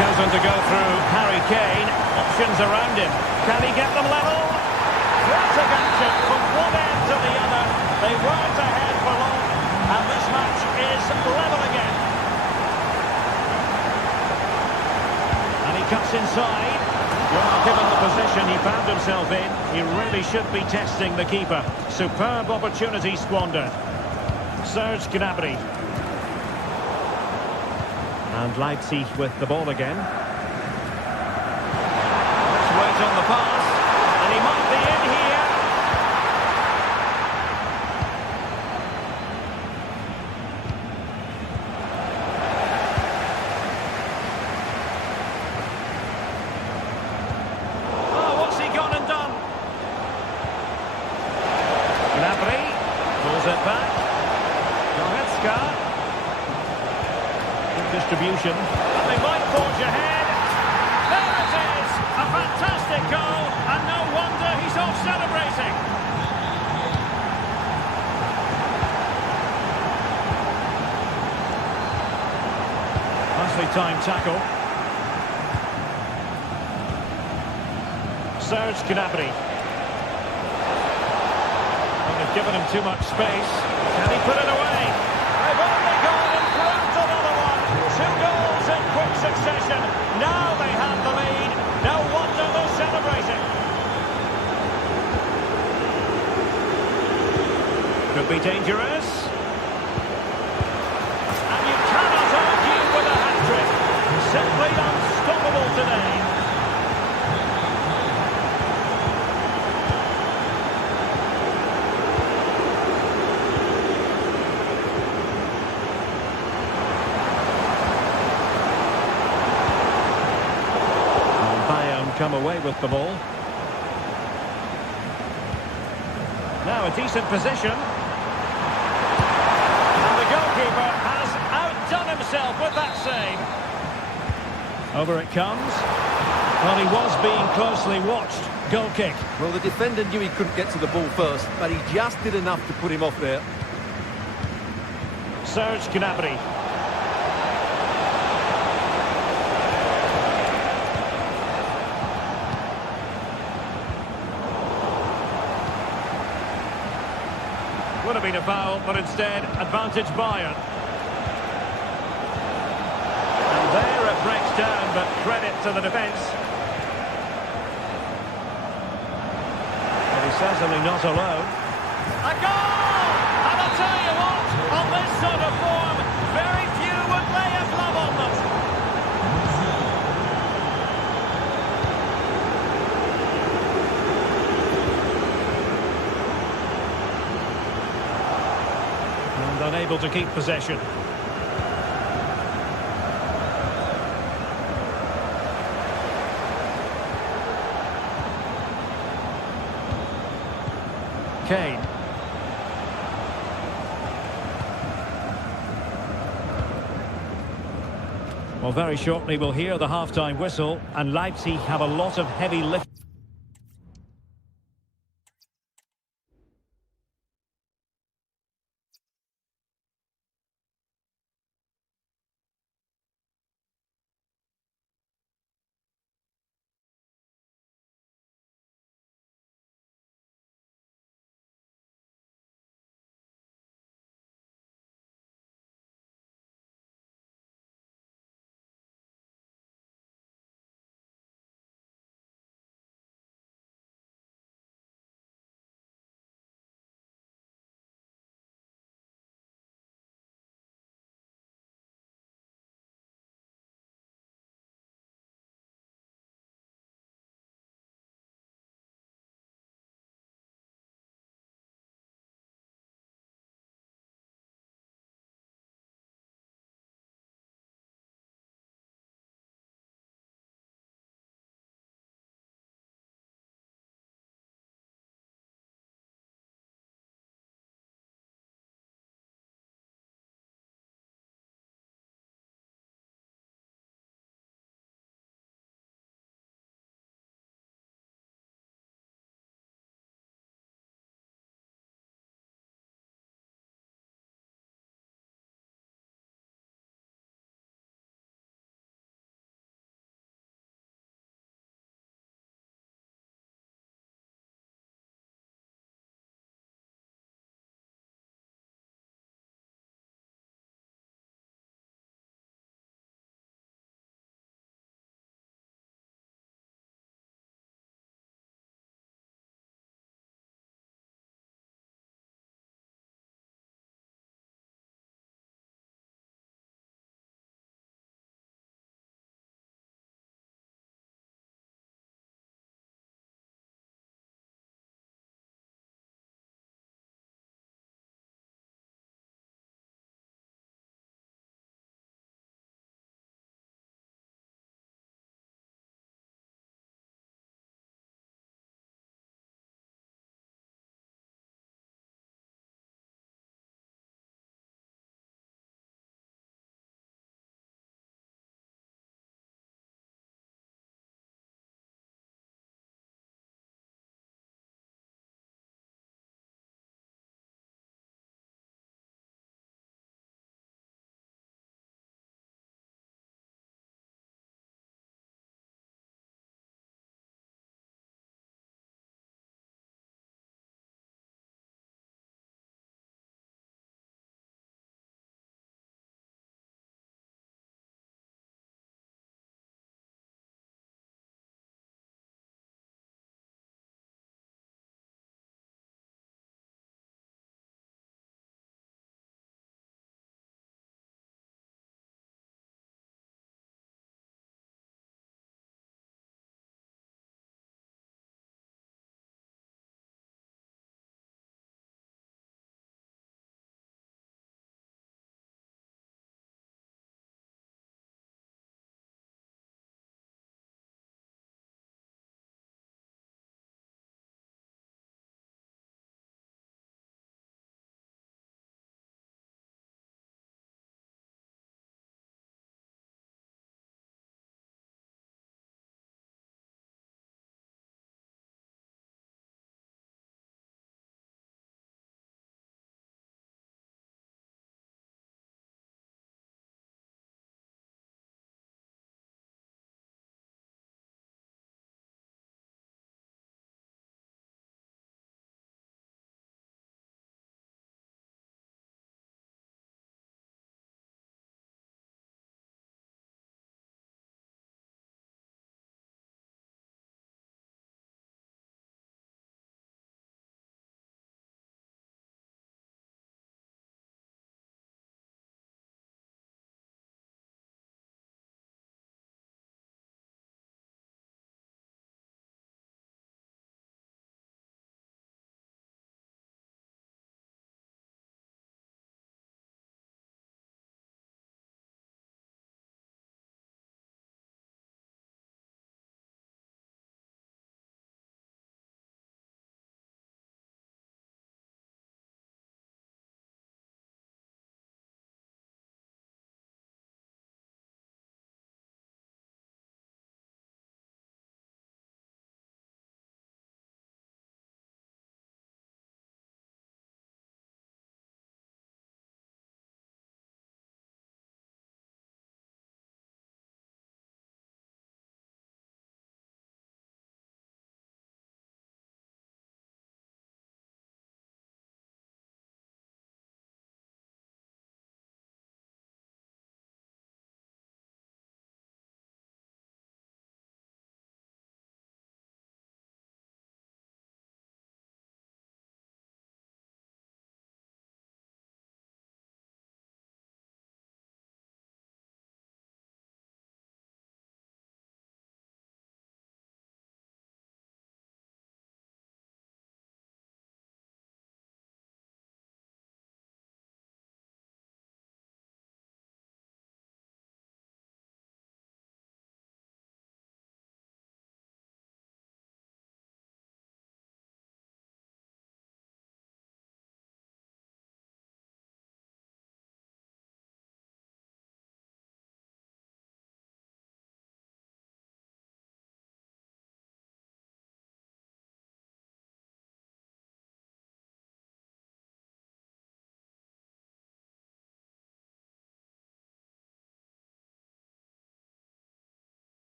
Chosen to go through Harry Kane. Options around him. Can he get them level? Frantic action from one end to the other. They weren't ahead for long, and this match is level again. And he cuts inside. Well, given the position he found himself in, he really should be testing the keeper. Superb opportunity squandered. Serge Gnabry. And Leipzig with the ball again. Let's wait on the pass. And he might be in here. Oh, what's he gone and done? Gnabry pulls it back. Goretzka. Good distribution. And they might forge ahead. There it is! A fantastic goal, and no wonder he's off celebrating. Nicely timed tackle. Serge Gnabry. And they've given him too much space. Can he put it away? They've only gone and grabbed another one. 2 goals in quick succession. Now they have the lead. No wonder they're celebrating. Could be dangerous. And you cannot argue with a hat-trick. Simply unstoppable today. Come away with the ball. Now a decent position. And the goalkeeper has outdone himself with that save. Over it comes. Well, he was being closely watched. Goal kick. Well, the defender knew he couldn't get to the ball first, but he just did enough to put him off there. Serge Gnabry. Would have been a foul, but instead, advantage Bayern. And there it breaks down, but credit to the defence. But he's certainly not alone. A goal! And I'll tell you what, on this sort of form, very few would lay a glove on them. Unable to keep possession. Kane. Well, very shortly we'll hear the half-time whistle, and Leipzig have a lot of heavy lift.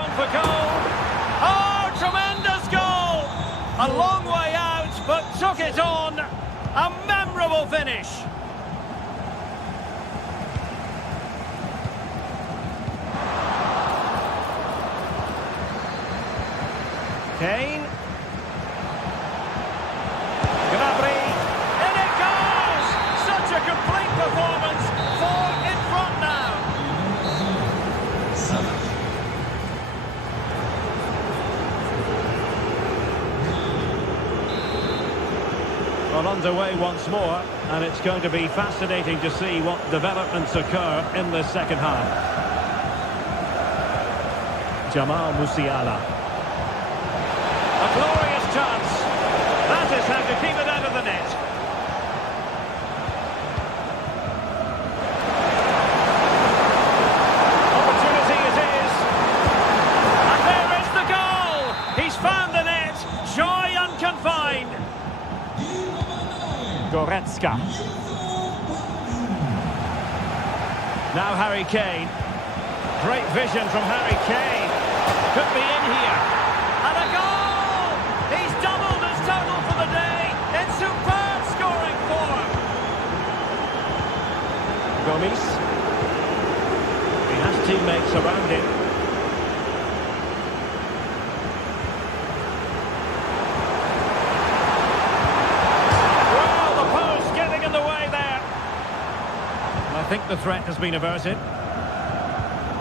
On for goal. Oh, tremendous goal! A long way out, but took it on. A memorable finish. Kane. Gnabry. In it goes! Such a complete performance. 4 in front now. Well, underway once more, and it's going to be fascinating to see what developments occur in the second half. Jamal Musiala. A glorious chance. That is how to keep it out of the net. Opportunity it is. And there is the goal. He's found the net. Joy unconfined. Goretzka. Now Harry Kane. Great vision from Harry Kane. Could be in here. And a goal! He's doubled his total for the day. In superb scoring form. Gomes. He has teammates around him. Well, the post getting in the way there. I think the threat has been averted.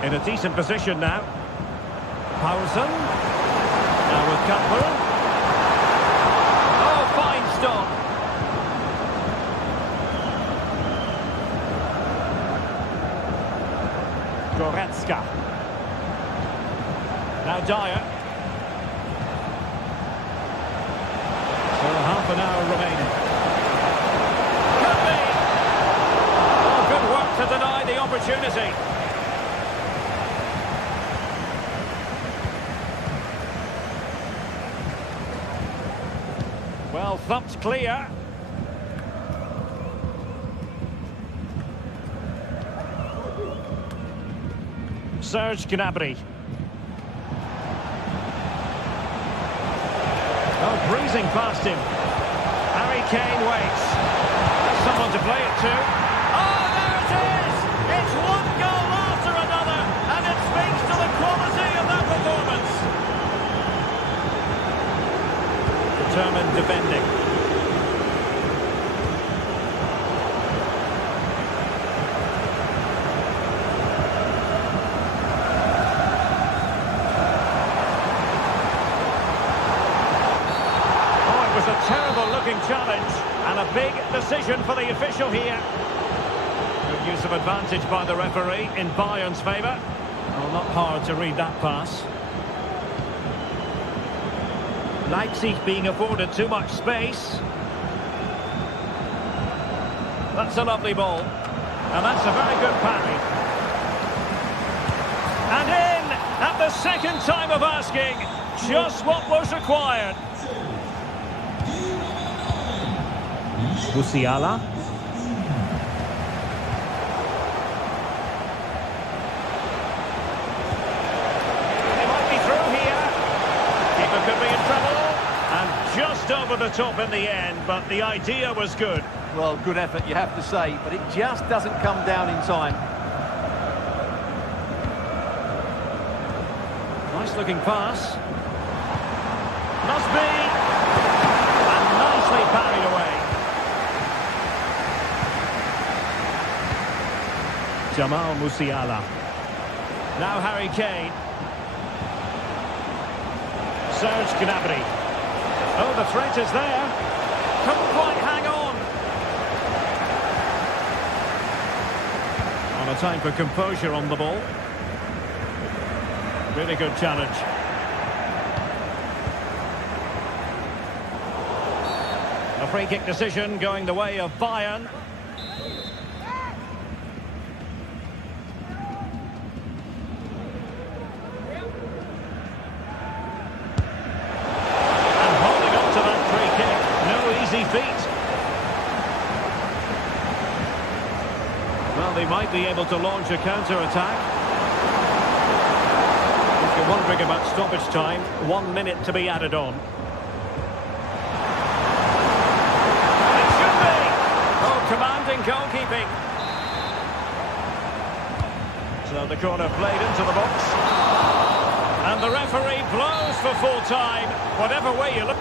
In a decent position now. Paulson. Now with Campbell. Oh, fine stop. Goretzka. Now Dyer. So half an hour remaining. Could be. Oh, good work to deny the opportunity. Well, thumped clear. Serge Gnabry. Oh, breezing past him. Harry Kane waits. There's someone to play it to. Oh, there it is! It's one goal after another, and it speaks to the quality of that performance. Determined defending. Oh, it was a terrible-looking challenge and a big decision for the official here. Good use of advantage by the referee in Bayern's favour. Well, not hard to read that pass. Leipzig being afforded too much space. That's a lovely ball. And that's a very good parry. And in at the second time of asking. Just what was required. Musiala. They might be through here. Keeper could be in trouble. And just over the top in the end, but the idea was good. Well, good effort, you have to say, but it just doesn't come down in time. Nice looking pass. Must be. And nicely parried away. Jamal Musiala. Now Harry Kane. Serge Gnabry. Oh, the threat is there. Couldn't quite hang on. On a time for composure on the ball. Really good challenge. A free kick decision going the way of Bayern. Feet. Well, they might be able to launch a counter-attack. He can Wondering about stoppage time. 1 minute to be added on. It should be! Oh, commanding goalkeeping. So the corner played into the box. And the referee blows for full time. Whatever way you look.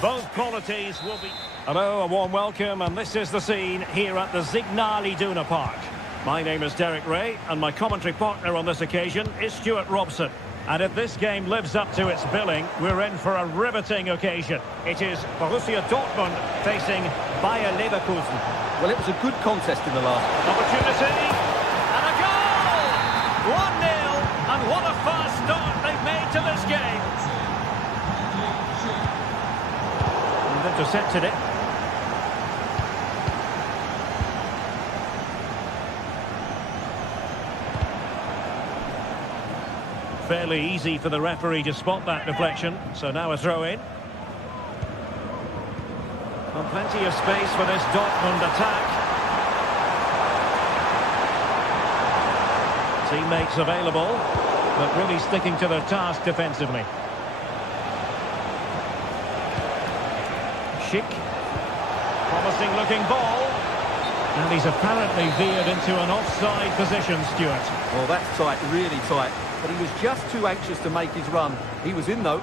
Both qualities will be... Hello, a warm welcome, and this is the scene here at the Signal Iduna Park. My name is Derek Ray, and my commentary partner on this occasion is Stuart Robson. And if this game lives up to its billing, we're in for a riveting occasion. It is Borussia Dortmund facing Bayer Leverkusen. Well, it was a good contest in the last. Opportunity, and a goal! 1-0, and what a fast start they've made to this game. Intercepted it. Fairly easy for the referee to spot that deflection, so now a throw in. Well, plenty of space for this Dortmund attack. Teammates available, but really sticking to their task defensively. Schick, promising looking ball, and he's apparently veered into an offside position, Stuart. Well, that's tight, really tight, but he was just too anxious to make his run. He was in though.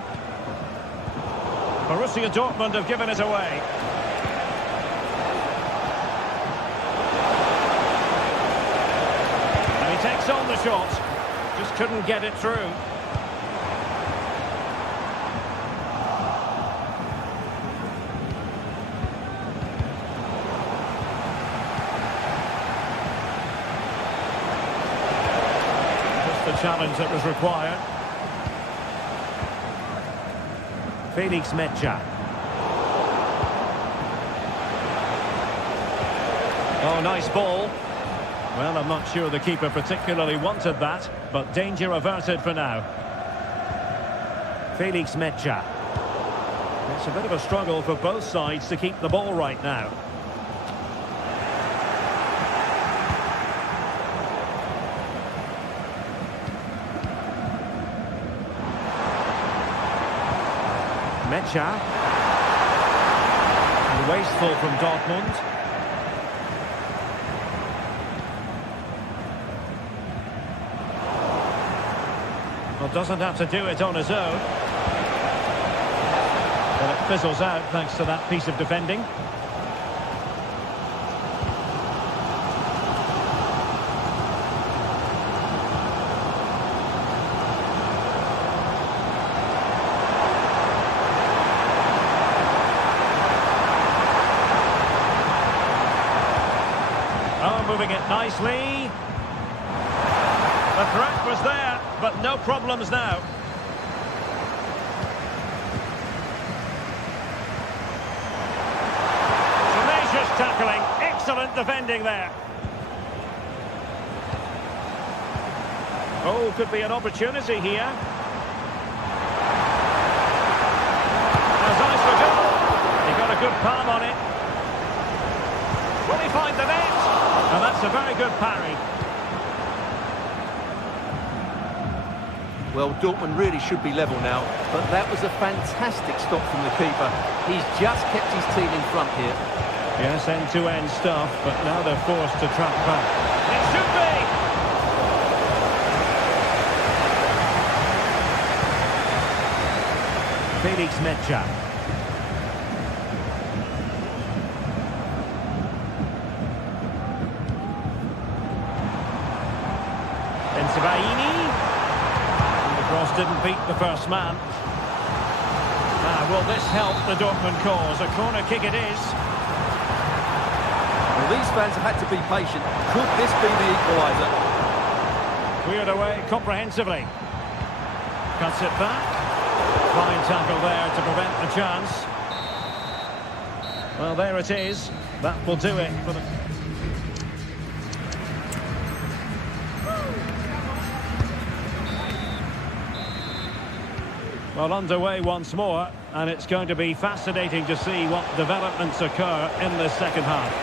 Borussia Dortmund have given it away. And he takes on the shot, just couldn't get it through. The challenge that was required. Felix Mecha. Oh, nice ball. Well, I'm not sure the keeper particularly wanted that, but danger averted for now. Felix Mecha. It's a bit of a struggle for both sides to keep the ball right now. Mecha. And wasteful from Dortmund. Well, doesn't have to do it on his own. But it fizzles out thanks to that piece of defending. Oh, moving it nicely. The threat was there, but no problems now. Tenacious tackling, excellent defending there. Oh, could be an opportunity here. There's eyes for goal. He got a good palm on it. Will he find the net? And that's a very good parry. Well, Dortmund really should be level now, but that was a fantastic stop from the keeper. He's just kept his team in front here. Yes, end-to-end stuff, but now they're forced to track back. It should be! Felix Mecha. The cross didn't beat the first man. Will this help the Dortmund cause? A corner kick it is. Well, these fans have had to be patient. Could this be the equaliser? Cleared away comprehensively. Cuts it back. Fine tackle there to prevent the chance. Well, there it is. That will do it for the... Well, underway once more, and it's going to be fascinating to see what developments occur in the second half.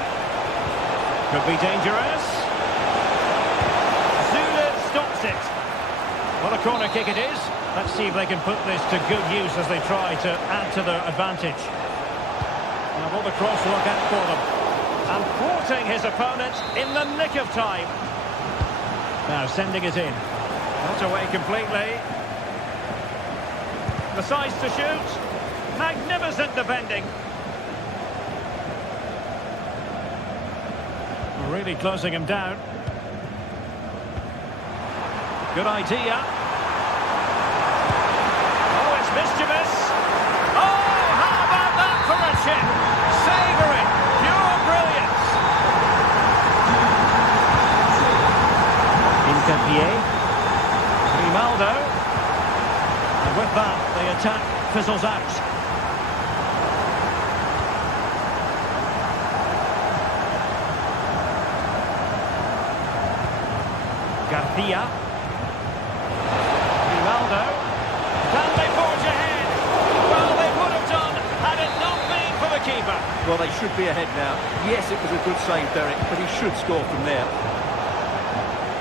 Could be dangerous. Zula stops it. Well, a corner kick it is. Let's see if they can put this to good use as they try to add to their advantage. Now, will the cross work out for them? And thwarting his opponent in the nick of time. Now, sending it in. Not away completely. The size to shoot. Magnificent defending. Really closing him down. Good idea. Oh, it's mischievous. Oh, how about that for a chip? Savouring. Pure brilliance. Encompassing. Grimaldo. And with that, the attack fizzles out. Garcia. Grimaldo. Can they forge ahead? Well, they would have done had it not been for the keeper. Well, they should be ahead now. Yes, it was a good save, Derek, but he should score from there.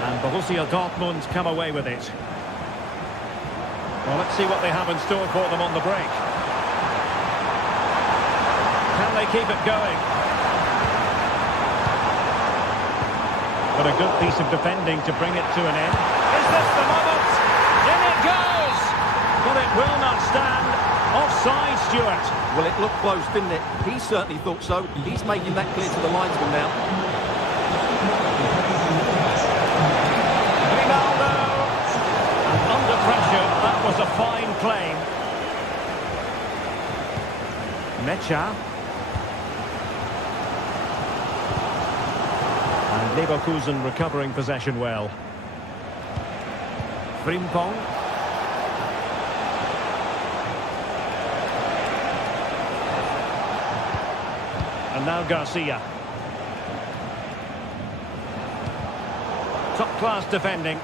And Borussia Dortmund come away with it. Well, let's see what they have in store for them on the break. Can they keep it going? But a good piece of defending to bring it to an end. Is this the moment? In it goes! But it will not stand. Offside, Stuart. Well, it looked close, didn't it? He certainly thought so. He's making that clear to the linesman now. Grimaldo. And under pressure, that was a fine claim. Mecha. And Leverkusen recovering possession well. Frimpong. And now Garcia. Top-class defending.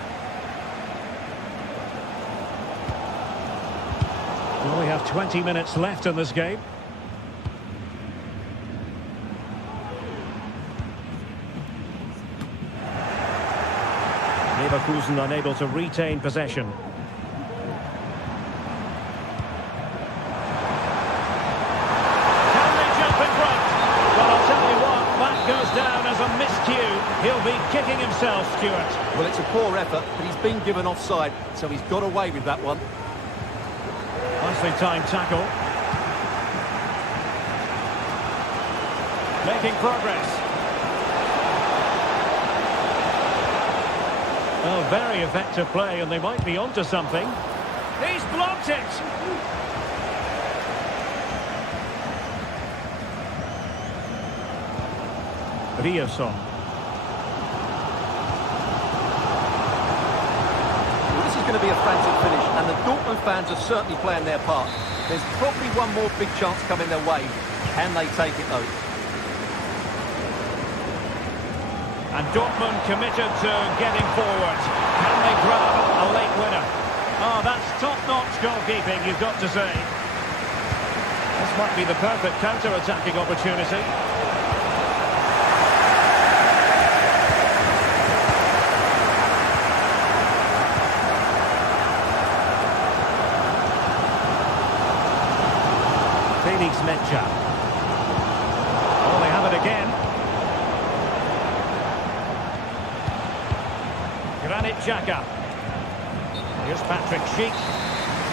Well, we have 20 minutes left in this game. Leverkusen unable to retain possession. Can they jump in front? Well, I'll tell you what, that goes down as a miscue. He'll be kicking himself, Stuart. Well, it's a poor effort, but he's been given offside, so he's got away with that one. Nicely timed tackle. Making progress. Oh, very effective play, and they might be onto something. He's blocked it! Well, this is going to be a frantic finish, and the Dortmund fans are certainly playing their part. There's probably one more big chance coming their way. Can they take it, though? And Dortmund committed to getting forward. Can they grab a late winner? Oh, that's top-notch goalkeeping, you've got to say. This might be the perfect counter-attacking opportunity. Felix Mecha. Oh, they have it again. Granit Xhaka. Here's Patrick Schick,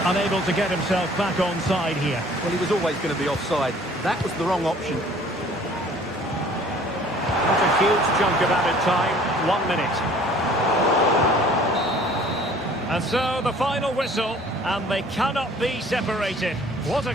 unable to get himself back onside here. Well, he was always going to be offside. That was the wrong option. Not a huge chunk of added time, 1 minute. And so the final whistle, and they cannot be separated. What a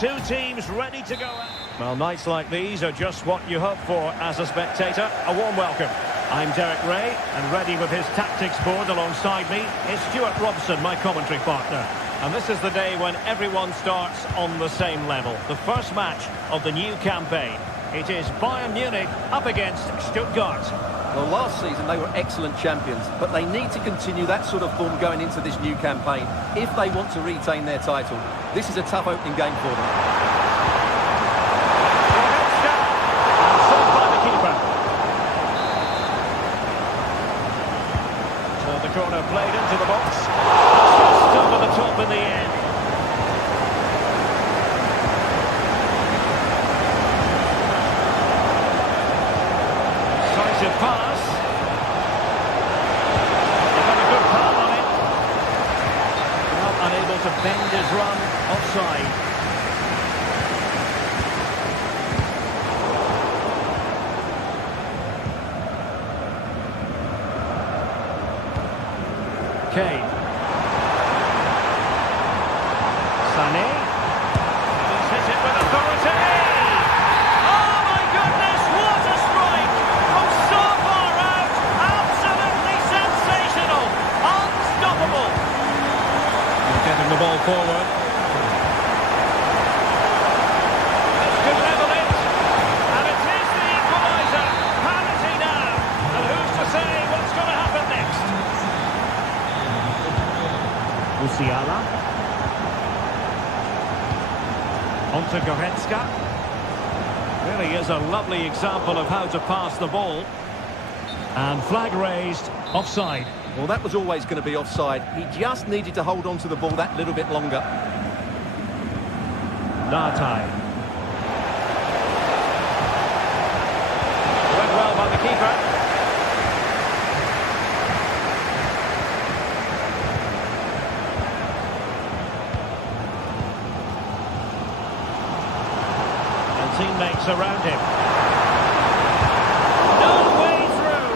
Two teams ready to go. Well, nights like these are just what you hope for as a spectator. A warm welcome. I'm Derek Ray, and ready with his tactics board alongside me is Stuart Robson, my commentary partner. And this is the day when everyone starts on the same level. The first match of the new campaign. It is Bayern Munich up against Stuttgart. Well, last season they were excellent champions, but they need to continue that sort of form going into this new campaign if they want to retain their title. This is a tough opening game for them. And saved by the keeper. So the corner played into the box. Just over the top in the end. Decisive pass. They got a good palm on it. Not unable to bend his run. Offside. Kane. Sané. He's hit it with authority. Oh my goodness, what a strike! From so far out, absolutely sensational, unstoppable. He's getting the ball forward. This could level it, and it is the equaliser. Penalty now, and who's to say what's going to happen next? Musiala. On to Goretzka. Really is a lovely example of how to pass the ball. And flag raised, offside. Well, that was always going to be offside. He just needed to hold on to the ball that little bit longer. Nartai. Went well by the keeper. Teammates around him. No way through.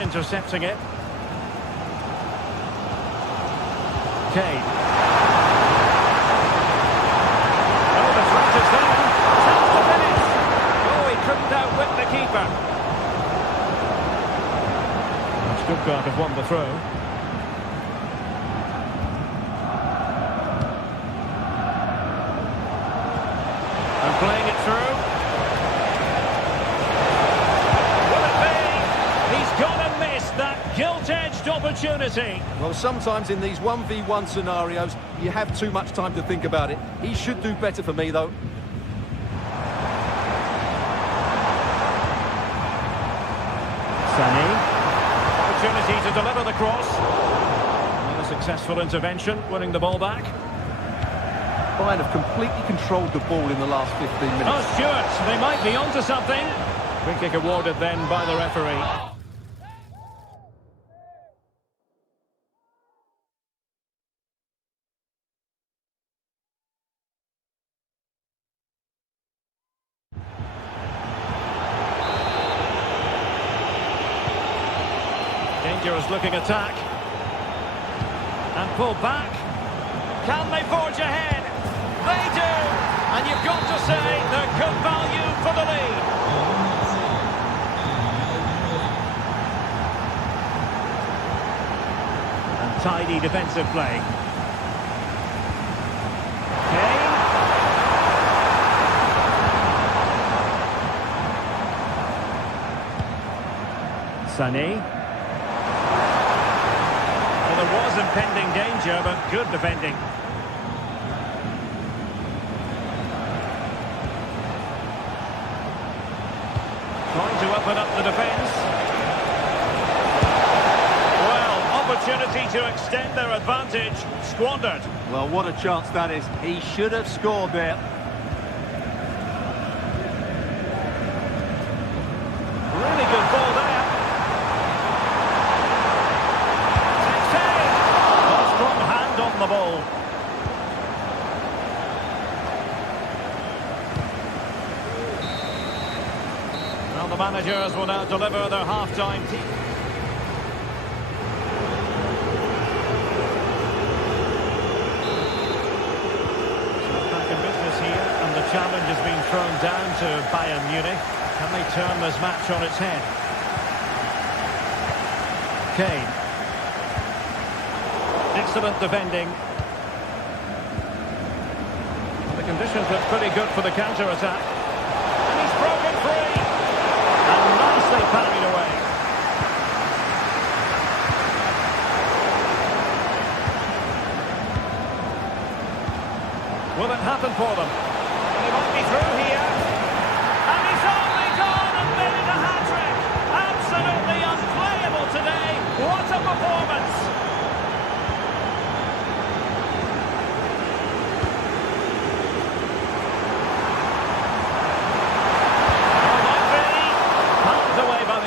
intercepting it. Kane. Oh, the threat is there. Chance to finish. Oh, he couldn't outwit the keeper. And Stuttgart have won the throw. And playing it through. Will it be? He's gonna miss that gilt-edged opportunity. Well, sometimes in these 1v1 scenarios, you have too much time to think about it. He should do better for me, though. Sané. Opportunity to deliver the cross. And a successful intervention, winning the ball back. Bayern have completely controlled the ball in the last 15 minutes. Oh, Stewart, they might be onto something. Free kick awarded then by the referee. Dangerous looking attack. And pull back. Can they forge ahead? They do! And you've got to say they're good value for the lead. And tidy defensive play. Kane. Sané. Well, there was impending danger, but good defending. Trying to open up the defence. Well, opportunity to extend their advantage, squandered. Well, what a chance that is. He should have scored there. Really good ball there. A strong hand on the ball. Well, the managers will now deliver their half-time team. Back in business here, and the challenge has been thrown down to Bayern Munich. Can they turn this match on its head? Kane. Excellent defending. And the conditions look pretty good for the counter-attack. And he's broken free. And nicely parried away. Will it happen for them? They might be through here. And he's only gone and made it a hat-trick. Absolutely unplayable today. What a performance.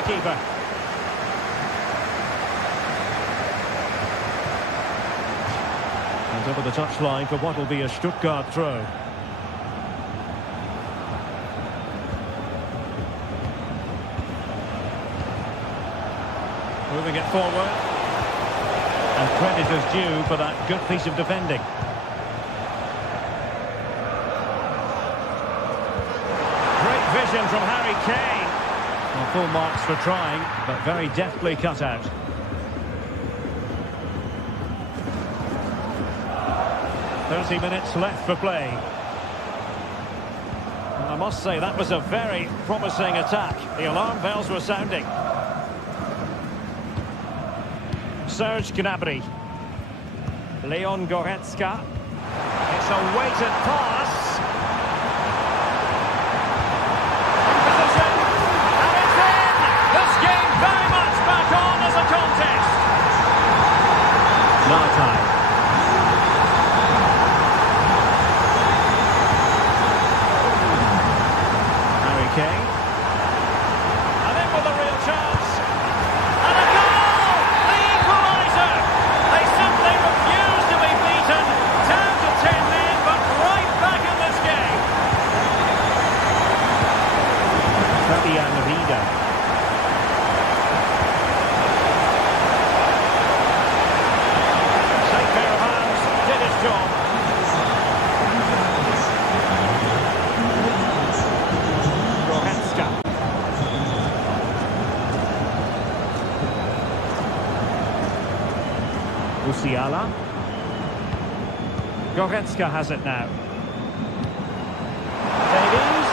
Keeper. And over the touchline for what will be a Stuttgart throw. Moving it forward. And credit is due for that good piece of defending. Great vision from Harry Kane. Well, full marks for trying, but very deftly cut out. "30 minutes left for play. And I must say that was a very promising attack. The alarm bells were sounding. Serge Gnabry. Leon Goretzka. It's a weighted pass. Time. Harry Kane. And in with a real chance. And a goal! The equaliser! They simply refuse to be beaten. Down to 10 men, but right back in this game. Fabian Rieder. Musiala. Goretzka has it now. Davies.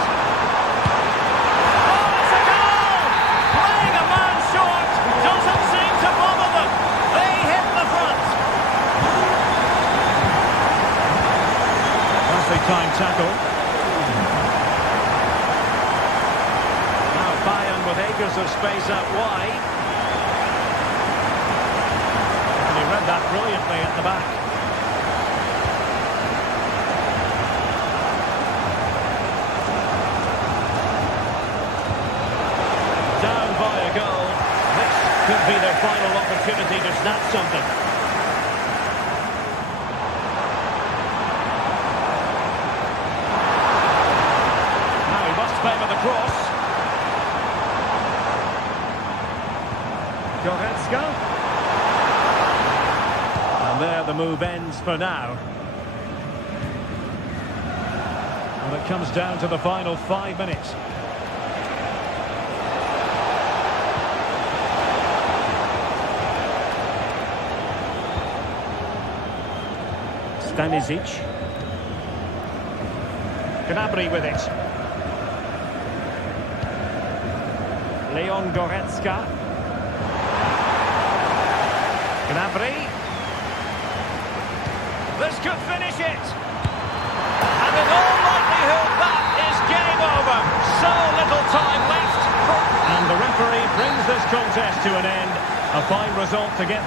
Oh, it's a goal! Playing a man short. Doesn't seem to bother them. They hit the front. Nicely timed tackle. Now Bayern with acres of space out wide. And he read that brilliantly at the back. Down by a goal. This could be their final opportunity to snap something. Now he must favour the cross. Goretzka. And there the move ends for now. And it comes down to the final 5 minutes. Stanisic. Gnabry with it. Leon Goretzka. Gnabry. This could finish it. And in all likelihood, that is game over. So little time left. And the referee brings this contest to an end. A fine result to get.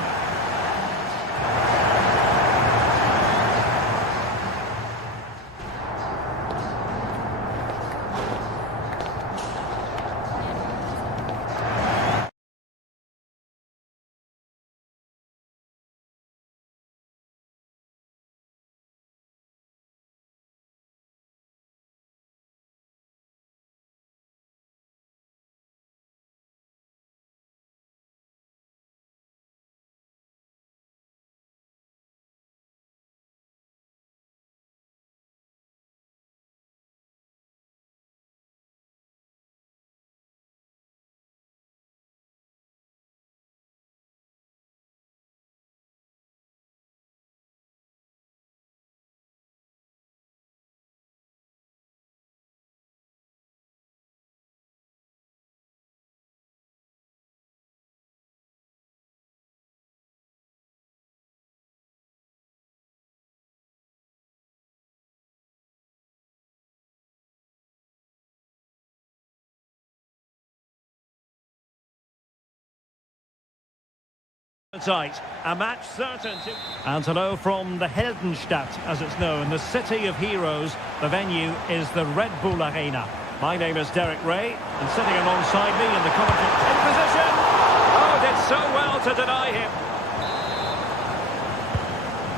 Tight. A match certain to... And hello from the Heldenstadt, as it's known, the city of heroes. The venue is the Red Bull Arena. My name is Derek Ray, and sitting alongside me in the commentary... In position! Oh, did so well to deny him.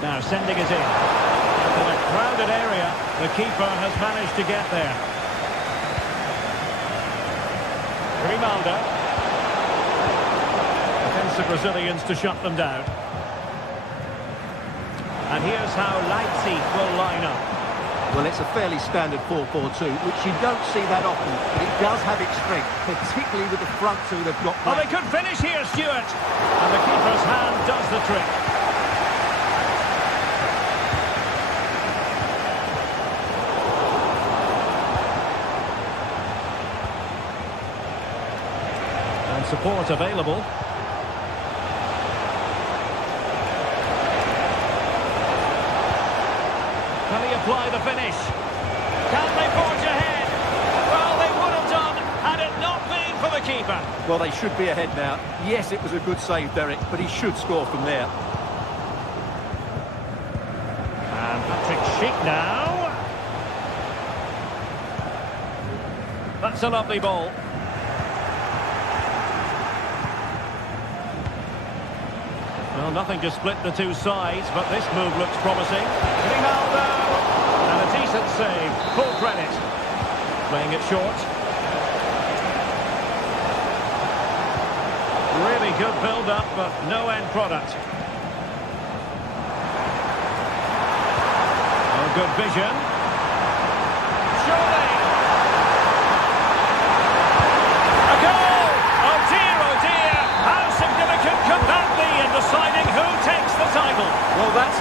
Now sending it in. In a crowded area, the keeper has managed to get there. Grimaldo. The Brazilians to shut them down. And here's how Leipzig will line up. Well, it's a fairly standard 4-4-2, which you don't see that often, but it does have its strength, particularly with the front two they've got playing. Oh, they could finish here, Stuart. And the keeper's hand does the trick. And support available. Can he apply the finish? Can they forge ahead? Well, they would have done had it not been for the keeper. Well, they should be ahead now. Yes, it was a good save, Derek, but he should score from there. And Patrick Schick now. That's a lovely ball. Well, nothing to split the two sides, but this move looks promising. Grimaldo! And a decent save. Full credit. Playing it short. Really good build-up, but no end product. Oh, good vision. Surely! A goal! Oh dear, oh dear! How significant could that be in deciding who takes the title?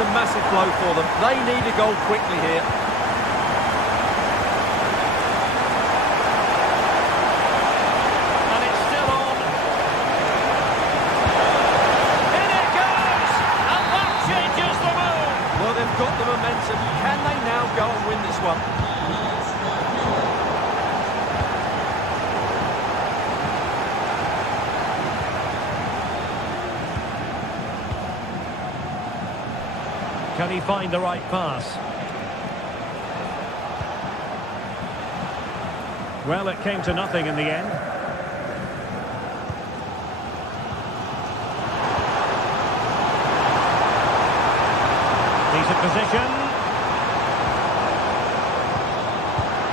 a massive blow for them. They need a goal quickly here. And it's still on. In it goes! And that changes the mood! Well, they've got the momentum. Can they now go and win this one? Can he find the right pass? Well, it came to nothing in the end. Decent position.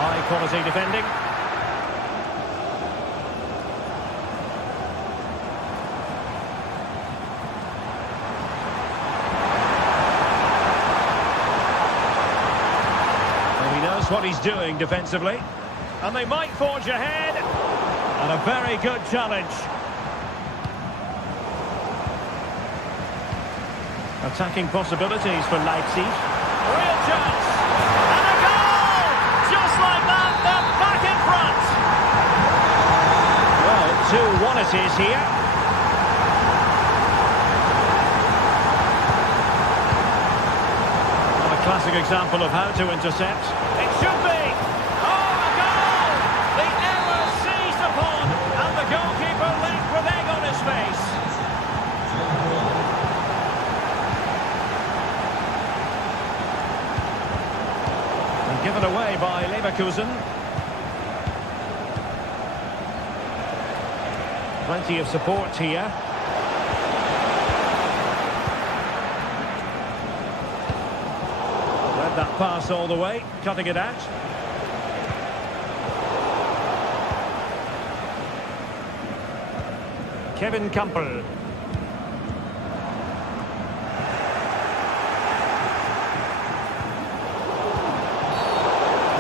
High quality defending. What he's doing defensively, and they might forge ahead, and a very good challenge. Attacking possibilities for Leipzig. Real chance, and a goal! Just like that, they're back in front. Well, 2-1 it is here. A classic example of how to intercept. It should be! Oh, a goal! The error seized upon, and the goalkeeper left with egg on his face. And given away by Leverkusen. Plenty of support here. That pass all the way, cutting it out. Kevin Campbell. And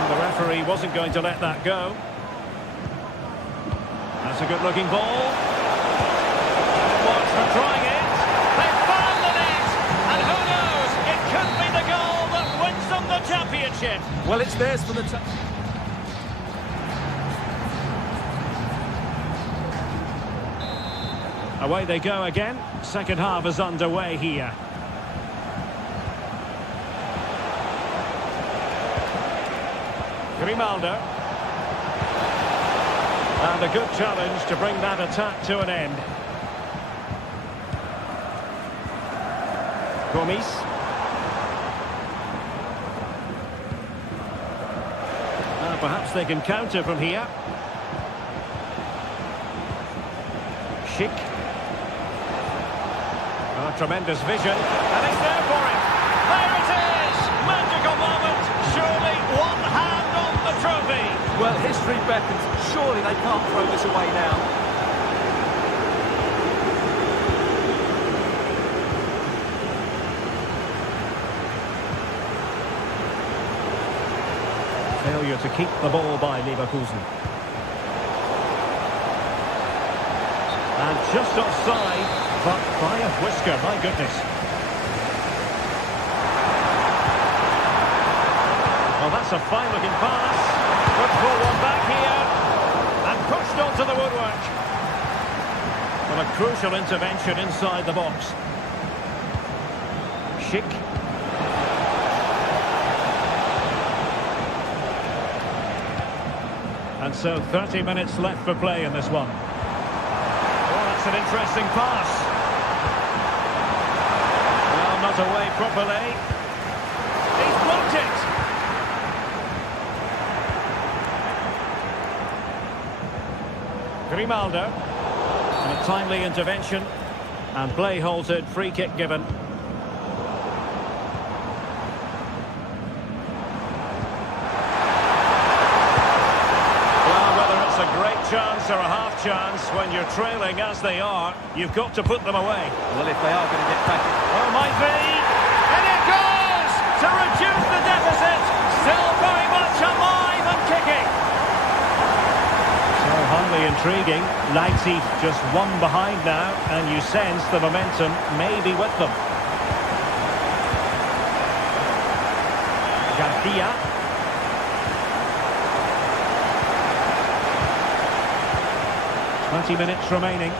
the referee wasn't going to let that go. That's a good-looking ball. Watch for trying it. They found the net, and who knows? It could be the goal that wins them the championship. Well, it's theirs for the Away they go again. Second half is underway here. Grimaldo. And a good challenge to bring that attack to an end. Gomis. Perhaps they can counter from here. Schick. Oh, tremendous vision. And it's there for him. There it is! Magical moment. Surely one hand on the trophy. Well, history beckons. Surely they can't throw this away now. Failure to keep the ball by Leverkusen. And just offside, but by a whisker, my goodness. Well, that's a fine-looking pass. Good forward back here. And pushed onto the woodwork. Well, a crucial intervention inside the box. Schick. And so 30 minutes left for play in this one. Oh, that's an interesting pass. Well, not away properly. He's blocked it. Grimaldo. And a timely intervention. And play halted, free kick given. Chance or a half chance when you're trailing as they are, you've got to put them away. Well, if they are going to get back, oh, might be, and it goes to reduce the deficit. Still very much alive and kicking. So highly intriguing. Leipzig just one behind now, and you sense the momentum may be with them. Dia. Minutes remaining.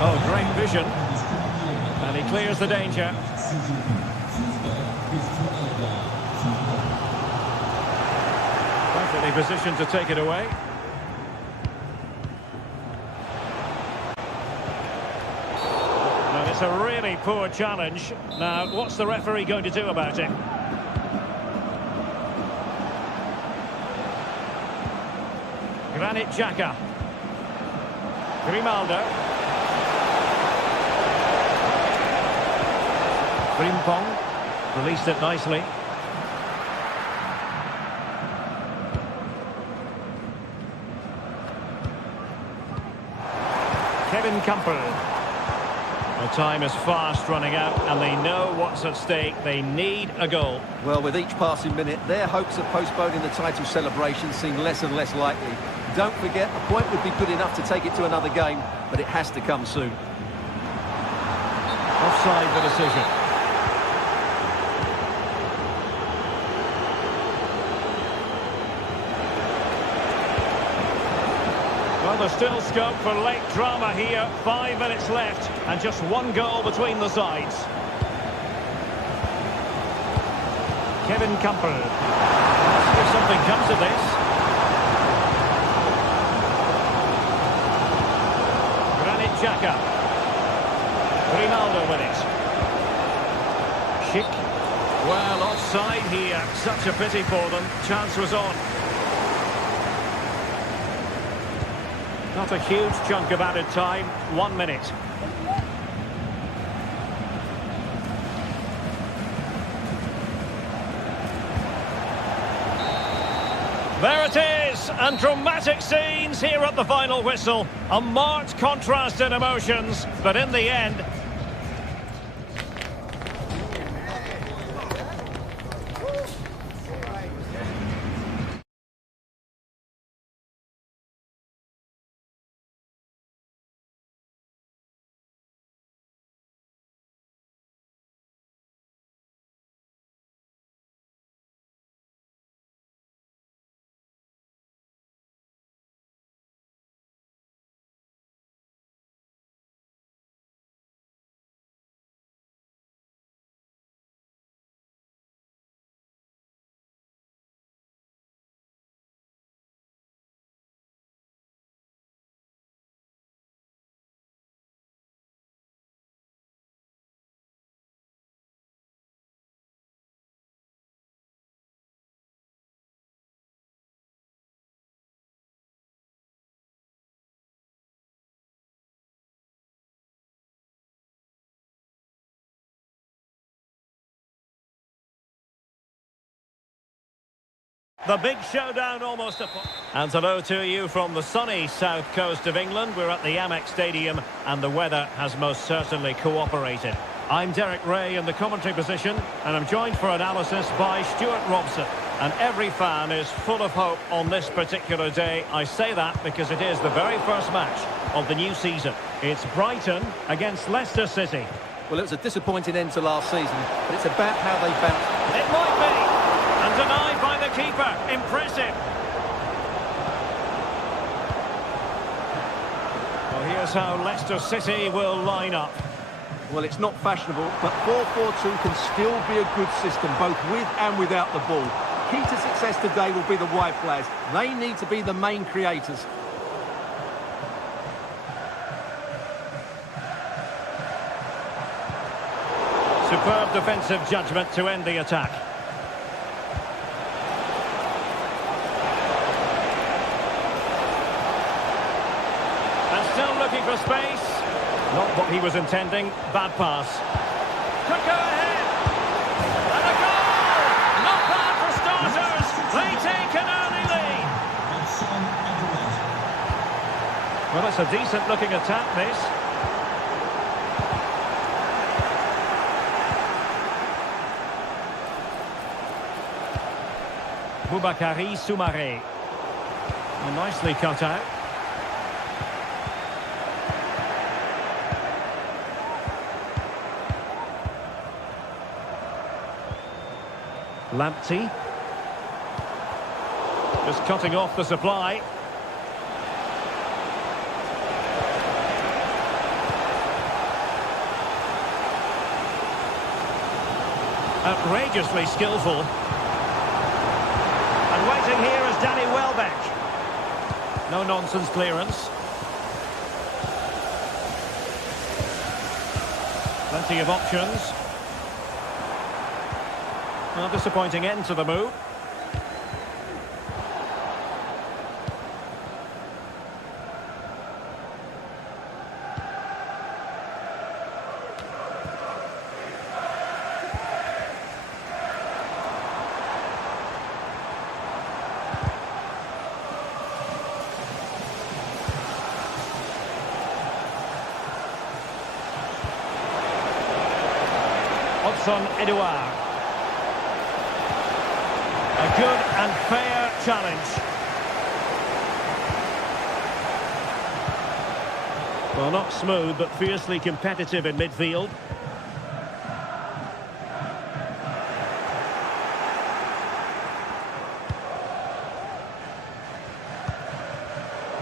Oh, great vision. And he clears the danger. Perfectly positioned to take it away. And it's a really poor challenge. Now, what's the referee going to do about it? Granit Xhaka. Grimaldo. Frimpong released it nicely. Kevin Campbell. The time is fast running out and they know what's at stake. They need a goal. Well, with each passing minute, their hopes of postponing the title celebration seem less and less likely. Don't forget, a point would be good enough to take it to another game, but it has to come soon. Offside the decision. Well, there's still scope for late drama here. 5 minutes left and just one goal between the sides. Kevin Campbell. Let's see if something comes of this. Granit Xhaka. Ronaldo with it. Schick. Well, offside here. Such a pity for them. Chance was on. Not a huge chunk of added time. 1 minute. There it is, and dramatic scenes here at the final whistle. A marked contrast in emotions, but in the end... The big showdown almost upon. And hello to you from the sunny south coast of England. We're at the Amex Stadium and the weather has most certainly cooperated. I'm Derek Ray in the commentary position and I'm joined for analysis by Stuart Robson. And every fan is full of hope on this particular day. I say that because it is the very first match of the new season. It's Brighton against Leicester City. Well, it was a disappointing end to last season, but it's about how they bounced. It might be. And denied by the keeper. Impressive. Well, here's how Leicester City will line up. Well, it's not fashionable, but 4-4-2 can still be a good system, both with and without the ball. Key to success today will be the wide players. They need to be the main creators. Superb defensive judgment to end the attack. And still looking for space. Not what he was intending. Bad pass. Could go ahead. And a goal! Not bad for starters. They take an early lead. Well, it's a decent looking attack, this. Boubakary Soumaré. Well, nicely cut out. Lamptey. Just cutting off the supply. Outrageously skillful. And waiting here is Danny Welbeck. No nonsense clearance. Plenty of options. Well, disappointing end to the move. Edouard. A good and fair challenge. Well, not smooth, but fiercely competitive in midfield.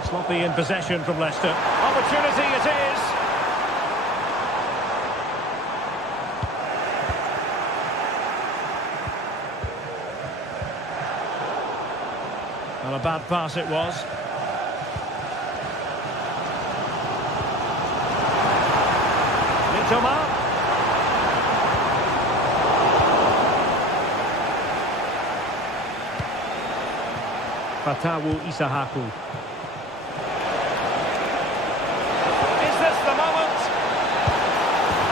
Sloppy in possession from Leicester. Opportunity it is. Well, a bad pass it was. Mitoma. Fatawu Isahaku. Is this the moment?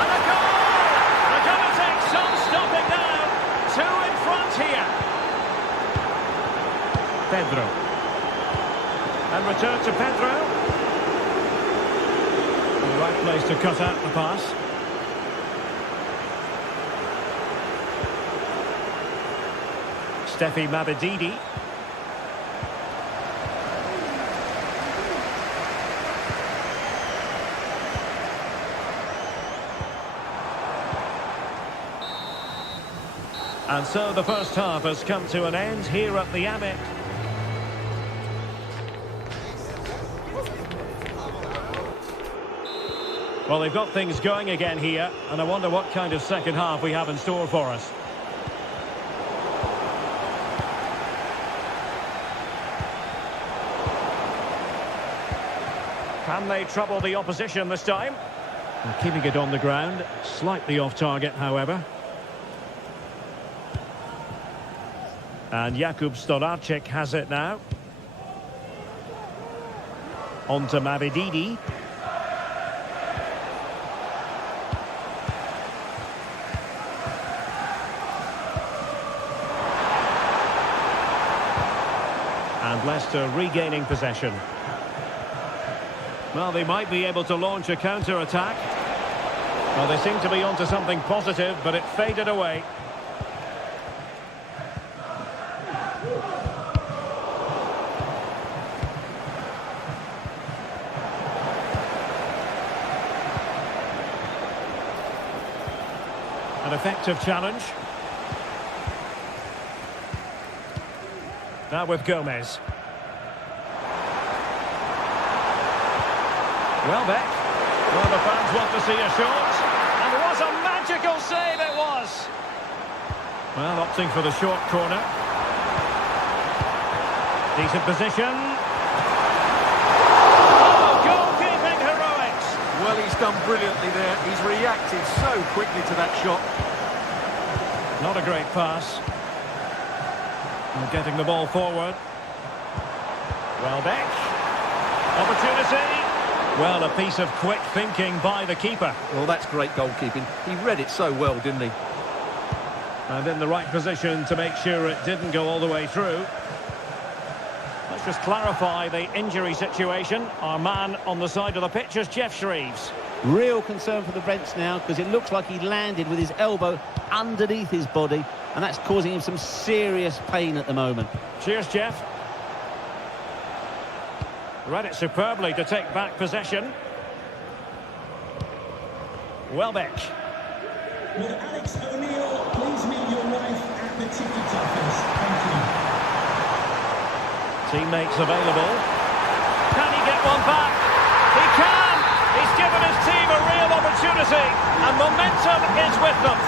And a goal! They're going to take some stopping now. Two in front here. Pedro. And return to Pedro. The right place to cut out the pass. Steffi Mabedidi. And so the first half has come to an end here at the Amit. Well, they've got things going again here, and I wonder what kind of second half we have in store for us. Can they trouble the opposition this time? They're keeping it on the ground, slightly off target, however. And Jakub Stolarczyk has it now. On to Mabedidi. And Leicester regaining possession. Well, they might be able to launch a counter-attack. Well, they seem to be onto something positive, but it faded away. An effective challenge. Now with Gomez. Welbeck. Well, the fans want to see a shot. And what a magical save it was! Well, opting for the short corner. Decent position. Oh, goalkeeping heroics! Well, he's done brilliantly there. He's reacted so quickly to that shot. Not a great pass. And getting the ball forward. Welbeck. Opportunity. Well, a piece of quick thinking by the keeper. Well, that's great goalkeeping. He read it so well, didn't he? And in the right position to make sure it didn't go all the way through. Let's just clarify the injury situation. Our man on the side of the pitch is Jeff Shreves. Real concern for the Brents now, because it looks like he landed with his elbow underneath his body, and that's causing him some serious pain at the moment. Cheers, Jeff. Read it superbly to take back possession. Welbeck. Would Alex O'Neill please meet your wife at the Teammates available. Can he get one back? He can! He's given his team a real opportunity, and momentum is with them.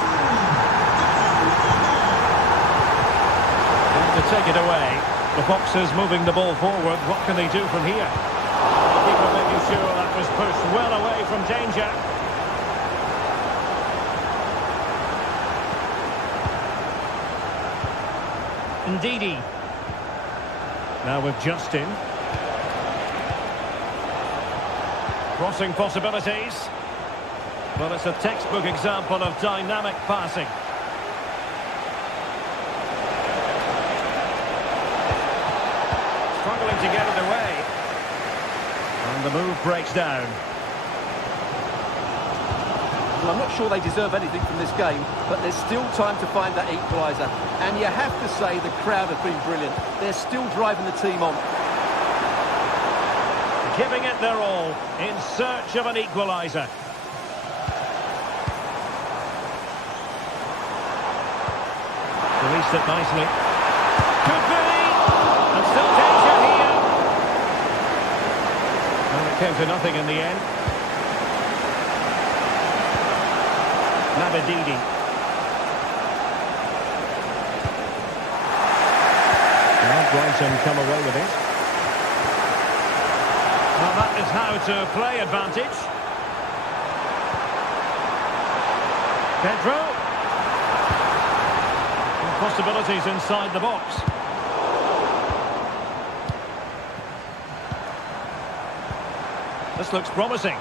And to take it away, the Foxes moving the ball forward. What can they do from here? The keeper making sure that was pushed well away from danger. Ndidi. Now with Justin. Crossing possibilities. Well, it's a textbook example of dynamic passing. Struggling to get it away. And the move breaks down. Well, I'm not sure they deserve anything from this game, but there's still time to find that equaliser. And you have to say the crowd have been brilliant. They're still driving the team on. Giving it their all in search of an equaliser. Released it nicely. Could be! And still danger here. And it came to nothing in the end. Nabadidi. Well, Brighton come away with it. Well, that is how to play advantage. Pedro. And possibilities inside the box. This looks promising.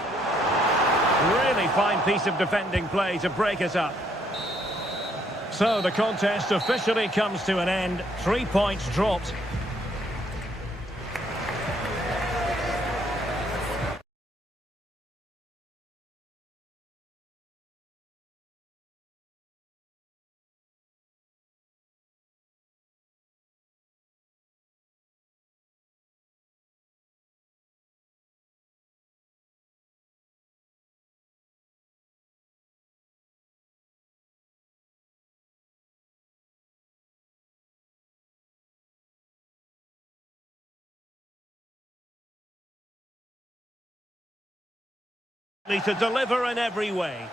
Really fine piece of defending play to break it up. So the contest officially comes to an end. 3 points dropped. To deliver in every way.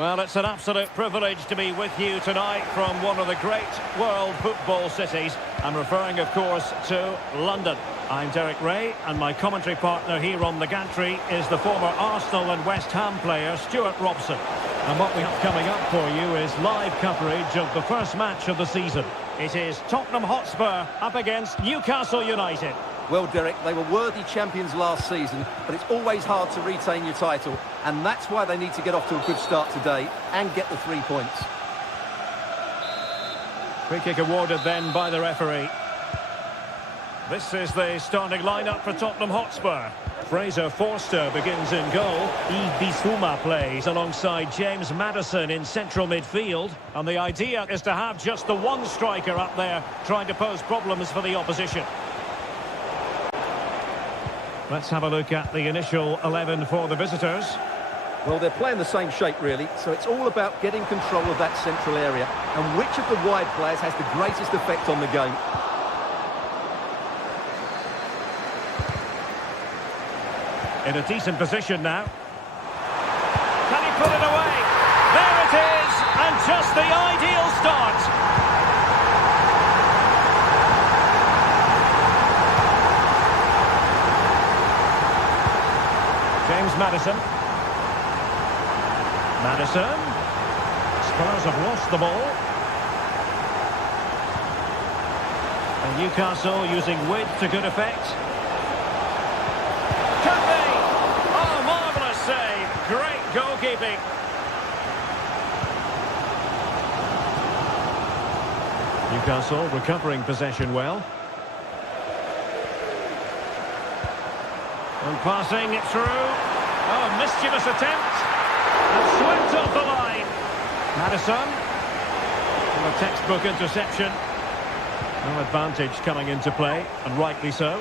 Well, it's an absolute privilege to be with you tonight from one of the great world football cities. I'm referring, of course, to London. I'm Derek Ray, and my commentary partner here on the gantry is the former Arsenal and West Ham player, Stuart Robson. And what we have coming up for you is live coverage of the first match of the season. It is Tottenham Hotspur up against Newcastle United. Well, Derek, they were worthy champions last season, but it's always hard to retain your title, and that's why they need to get off to a good start today and get the 3 points. Free kick awarded then by the referee. This is the starting lineup for Tottenham Hotspur. Fraser Forster begins in goal. Bissouma plays alongside James Maddison in central midfield. And the idea is to have just the one striker up there trying to pose problems for the opposition. Let's have a look at the initial 11 for the visitors. Well, they're playing the same shape, really, so it's all about getting control of that central area and which of the wide players has the greatest effect on the game. In a decent position now. Can he put it away? There it is, and just the ideal start. James Maddison. Maddison. Spurs have lost the ball. And Newcastle using width to good effect. Could be! Oh, marvellous save. Great goalkeeping. Newcastle recovering possession well. And passing it through. Oh, mischievous attempt. And swept off the line. Maddison. And a textbook interception. No advantage coming into play, and rightly so.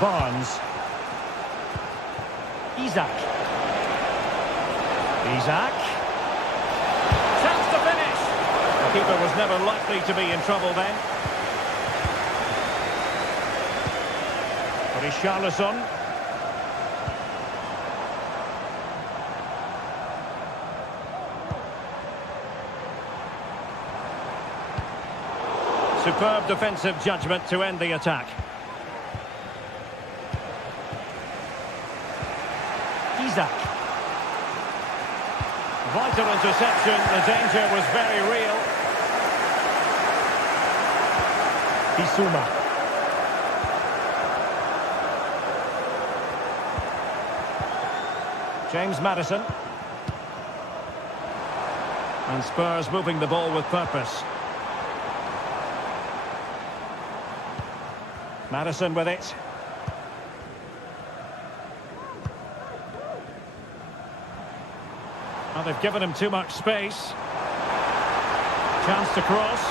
Barnes. Isak. Keeper was never likely to be in trouble then. Richarlison. Superb defensive judgment to end the attack. Isaac. Vital interception. The danger was very real. Bissouma. James Maddison. And Spurs moving the ball with purpose. Maddison with it. Well, they've given him too much space. Chance to cross.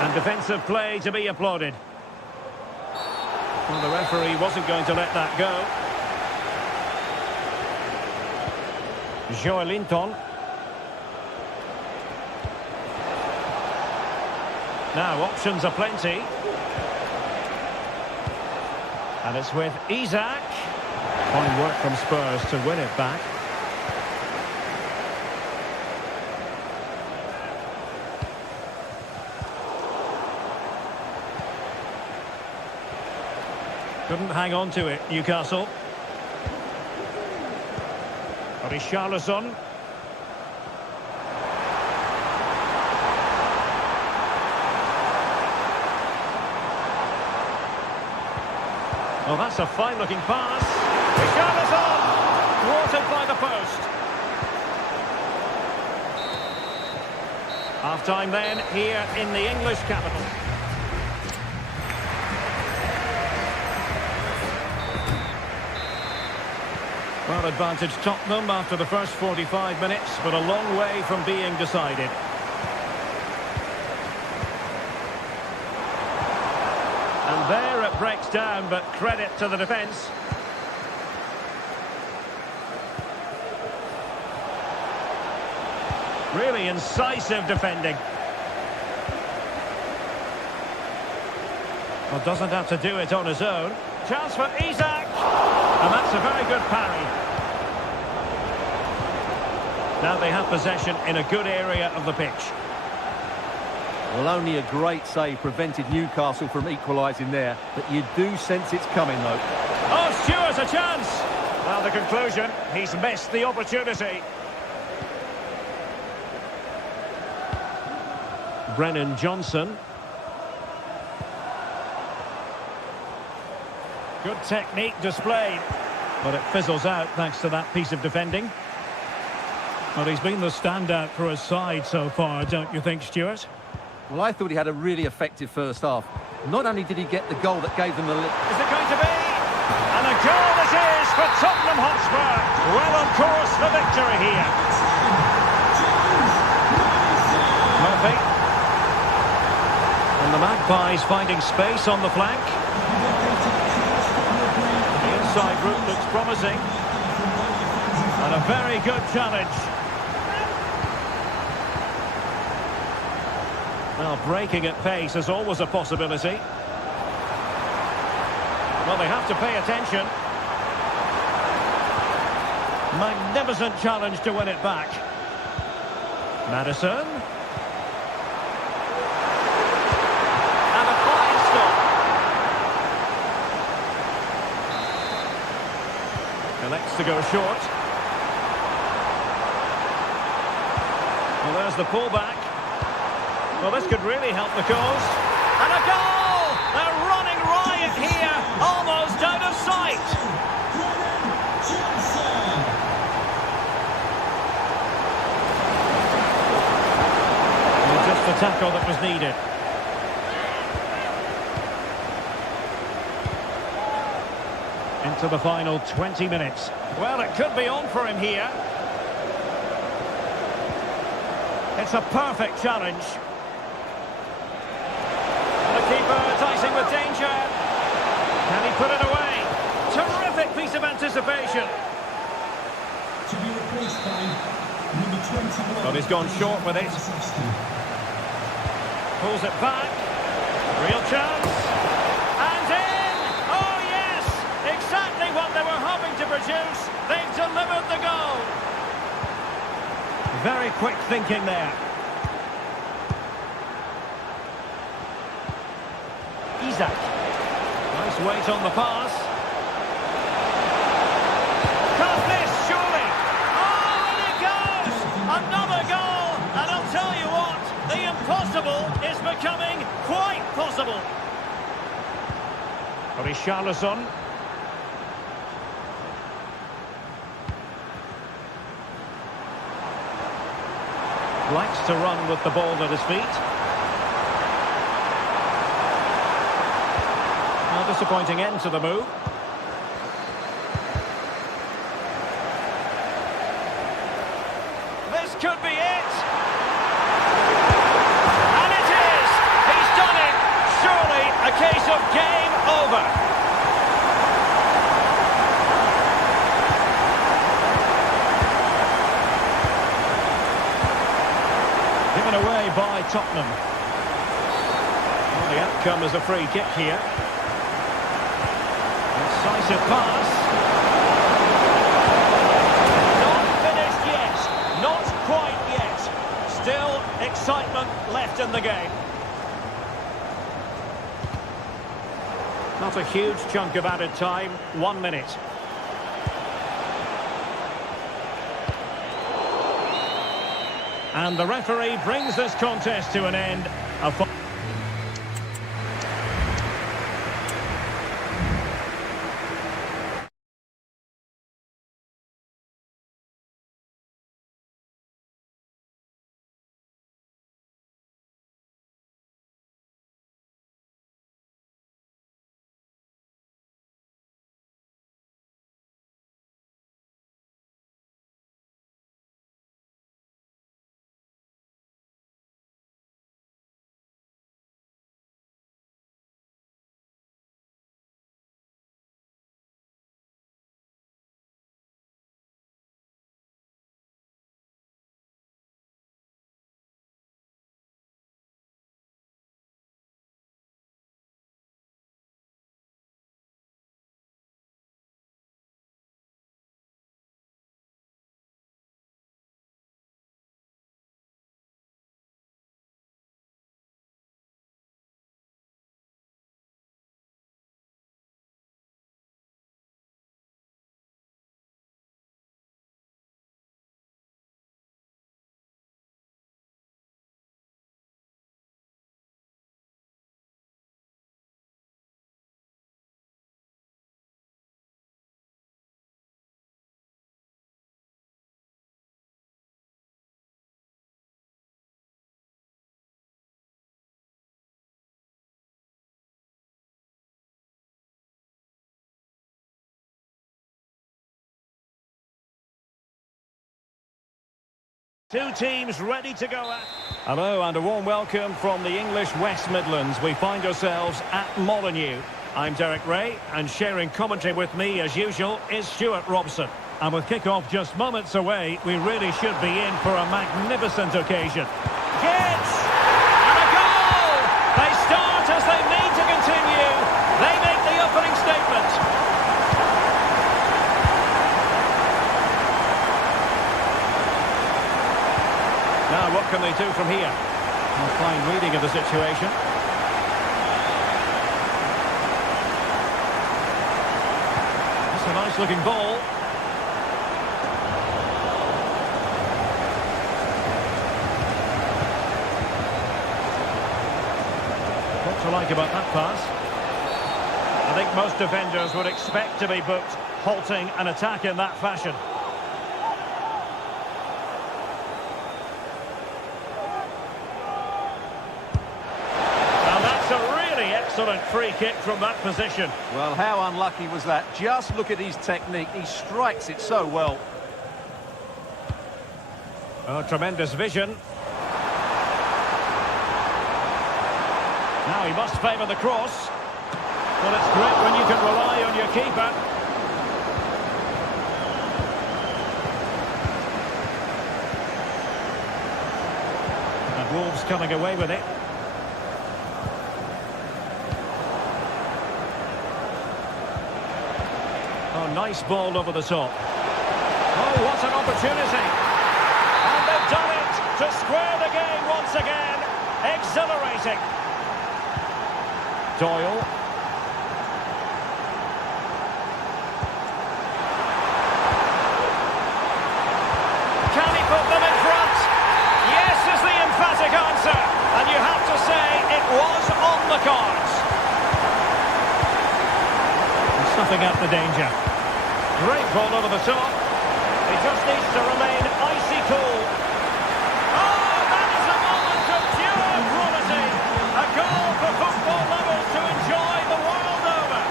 And defensive play to be applauded. Well, the referee wasn't going to let that go. Joelinton. Now, options are plenty. And it's with Isaac. Fine work from Spurs to win it back. Couldn't hang on to it, Newcastle. Richarlison. Oh, that's a fine-looking pass. Richarlison! Thwarted by the post. Half-time then, here in the English capital. Well, advantage Tottenham after the first 45 minutes, but a long way from being decided. And there it breaks down, but credit to the defence. Really incisive defending. Well, doesn't have to do it on his own. Chance for Isaac. And that's a very good parry. Now they have possession in a good area of the pitch. Well, only a great save prevented Newcastle from equalising there, but you do sense it's coming, though. Oh, Stewart's a chance! Well, the conclusion, he's missed the opportunity. Brennan Johnson. Good technique displayed, but it fizzles out thanks to that piece of defending. Well, he's been the standout for his side so far, don't you think, Stuart? Well, I thought he had a really effective first half. Not only did he get the goal that gave them the lead. Is it going to be? And a goal this is for Tottenham Hotspur. Well on course for victory here. Murphy. And the Magpies finding space on the flank. The inside route looks promising. And a very good challenge. Well, breaking at pace is always a possibility. Well, they have to pay attention. Magnificent challenge to win it back. Maddison. And a fine stop. Elects to go short. Well, there's the pullback. Well, this could really help the cause. And a goal! They're running riot here, almost out of sight. And just the tackle that was needed. Into the final 20 minutes. Well, it could be on for him here. It's a perfect challenge. Keeper enticing with danger. Can he put it away? Terrific piece of anticipation. To be replaced by But he's gone short with it. Pulls it back. Real chance. And in! Oh yes! Exactly what they were hoping to produce. They've delivered the goal. Very quick thinking there. Isaac. Nice weight on the pass. Can't miss, surely. Oh, and it goes! Another goal! And I'll tell you what, the impossible is becoming quite possible. Richarlison. Likes to run with the ball at his feet. A disappointing end to the move. This could be it. And it is. He's done it. Surely a case of game over. Given away by Tottenham. Well, the outcome is a free kick here. Decisive pass. Not finished yet. Not quite yet. Still excitement left in the game. Not a huge chunk of added time. 1 minute. And the referee brings this contest to an end. Two teams ready to go at. Hello and a warm welcome from the English West Midlands. We find ourselves at Molineux. I'm Derek Ray, and sharing commentary with me as usual is Stuart Robson. And with kick-off just moments away, we really should be in for a magnificent occasion. Gets! And a goal! They start as they mean to continue. They make the opening statement. Now, what can they do from here? A fine reading of the situation. That's a nice-looking ball. What to like about that pass? I think most defenders would expect to be booked, halting an attack in that fashion. Excellent free kick from that position. Well, how unlucky was that? Just look at his technique. He strikes it so well. Oh, tremendous vision. Now he must favour the cross. Well, it's great when you can rely on your keeper. Wolves coming away with it. Oh, nice ball over the top. Oh, what an opportunity. And they've done it to square the game once again. Exhilarating. Doyle. Can he put them in front? Yes is the emphatic answer. And you have to say it was on the cards. Snuffing out the danger. Great ball over the top. He just needs to remain icy cool. Oh, that is a moment of pure quality. A goal for football lovers to enjoy the world over.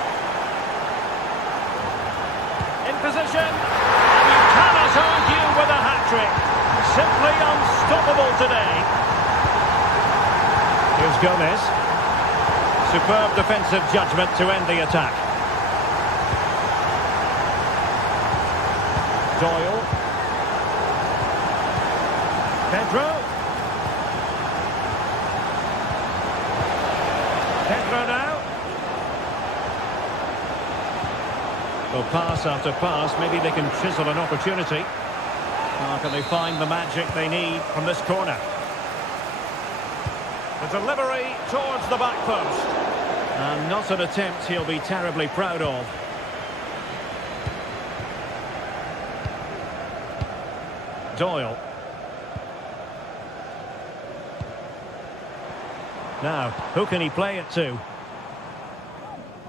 In position. And you cannot argue with a hat-trick. Simply unstoppable today. Here's Gomez. Superb defensive judgment to end the attack. Doyle. Pedro. Pedro now. Well, pass after pass, maybe they can chisel an opportunity. How can they find the magic they need from this corner? The delivery towards the back post. And not an attempt he'll be terribly proud of. Doyle. Now, who can he play it to?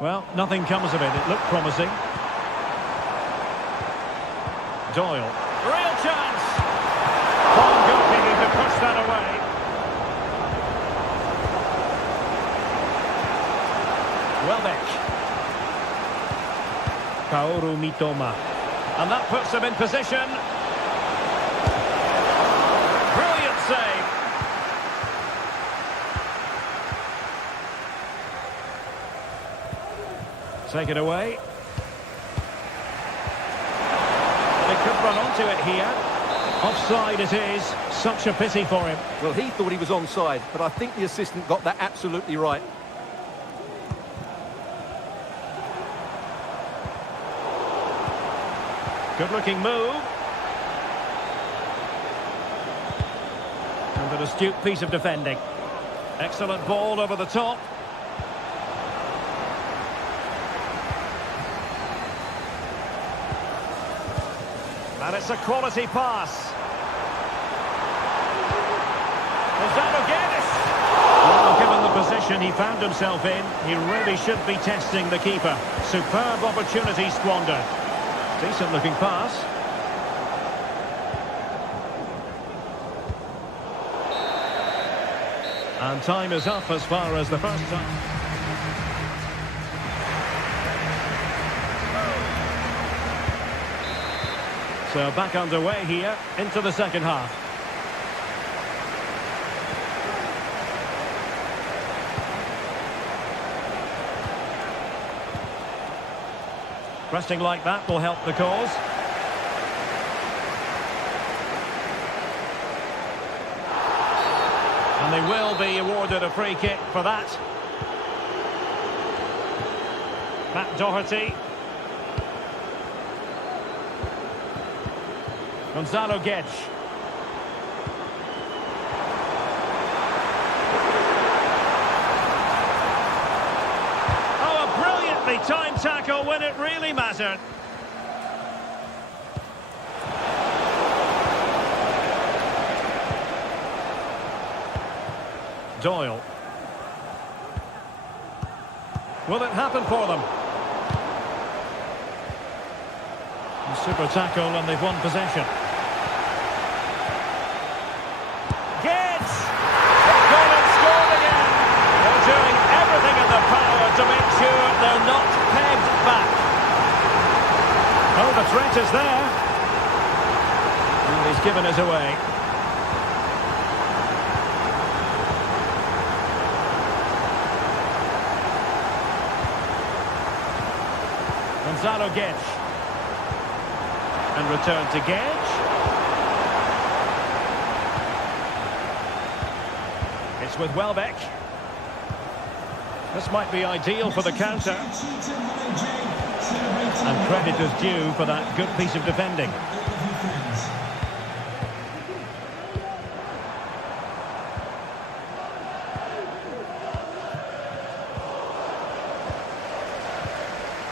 Well, nothing comes of it. It looked promising. Doyle. Real chance! Fine goalkeeping to push that away. Welbeck. Kaoru Mitoma. And that puts them in position. Save. Take it away. They could run onto it here. Offside it is. Such a pity for him. Well, he thought he was onside, but I think the assistant got that absolutely right. Good-looking move. And an astute piece of defending. Excellent ball over the top. And it's a quality pass. Well, given the position he found himself in, he really should be testing the keeper. Superb opportunity squandered. Decent looking pass. And time is up as far as the first time. So back underway here into the second half. Resting like that will help the cause. And they will be awarded a free kick for that. Matt Doherty. Gonzalo Gedge. Oh, a brilliantly timed tackle when it really mattered. Doyle. Will it happen for them? A super tackle and they've won possession. Gedge! They've gone and scored again. They're doing everything in their power to make sure they're not pegged back. Oh, the threat is there. And he's given us away. Gonzalo Gedge. And return to Gedge. with Welbeck. This might be ideal for the counter. And credit is due for that good piece of defending.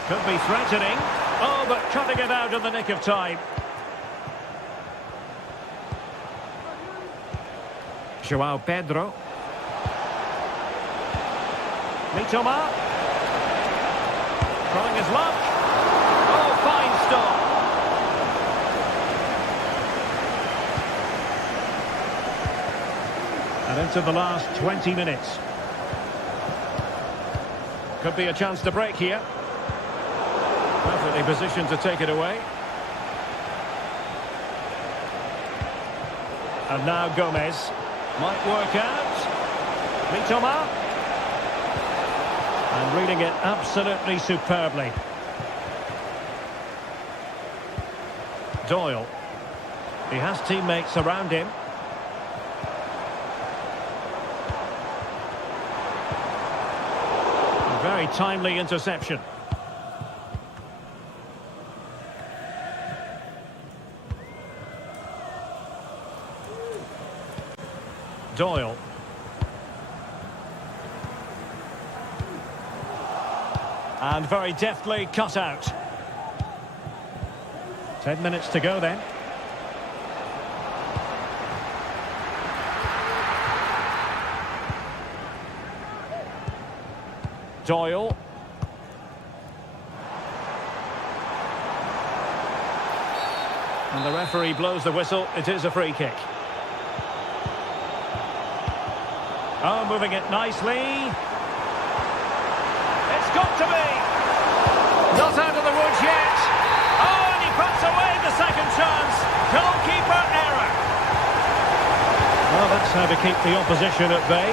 Could be threatening. Oh, but cutting it out in the nick of time. Joao Pedro. Mitoma. Trying his luck. Oh, fine stop. And into the last 20 minutes. Could be a chance to break here. Perfectly positioned to take it away. And now Gomez. Might work out. Mitoma. And reading it absolutely superbly. Doyle. He has teammates around him. A very timely interception. Doyle. And very deftly cut out. 10 minutes to go then. Doyle. And the referee blows the whistle. It is a free kick. Oh, moving it nicely. It's got to be. Not out of the woods yet. Oh, and he puts away the second chance. Goalkeeper error. Well, that's how to keep the opposition at bay.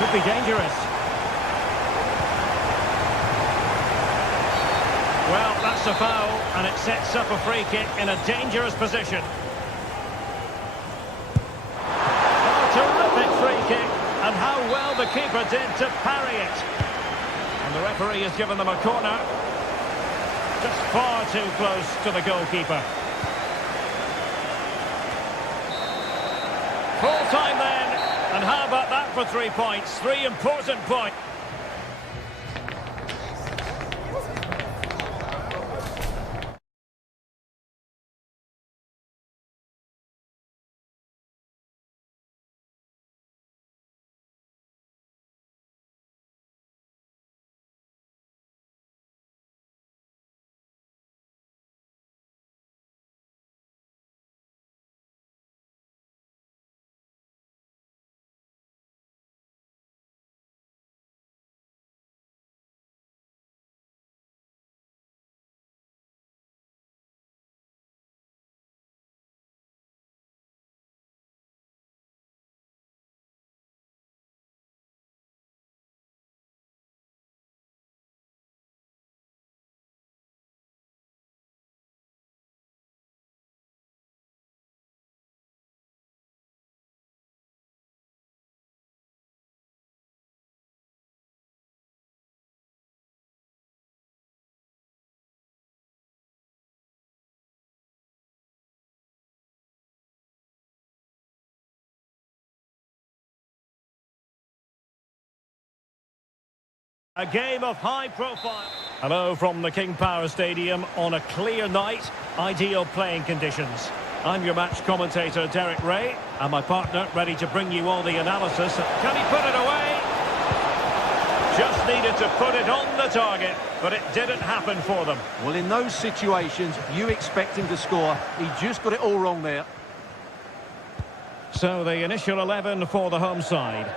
Could be dangerous. Well, that's a foul, and it sets up a free kick in a dangerous position. Oh, terrific free kick, and how well the keeper did to parry it. And the referee has given them a corner. Just far too close to the goalkeeper. Full time then, and how about that for 3 points? 3 important points. A game of high profile. Hello from the King Power Stadium on a clear night, ideal playing conditions. I'm your match commentator Derek Ray, and my partner ready to bring you all the analysis. Can he put it away? Just needed to put it on the target, but it didn't happen for them. Well, in those situations, you expect him to score. He just got it all wrong there. So the initial 11 for the home side.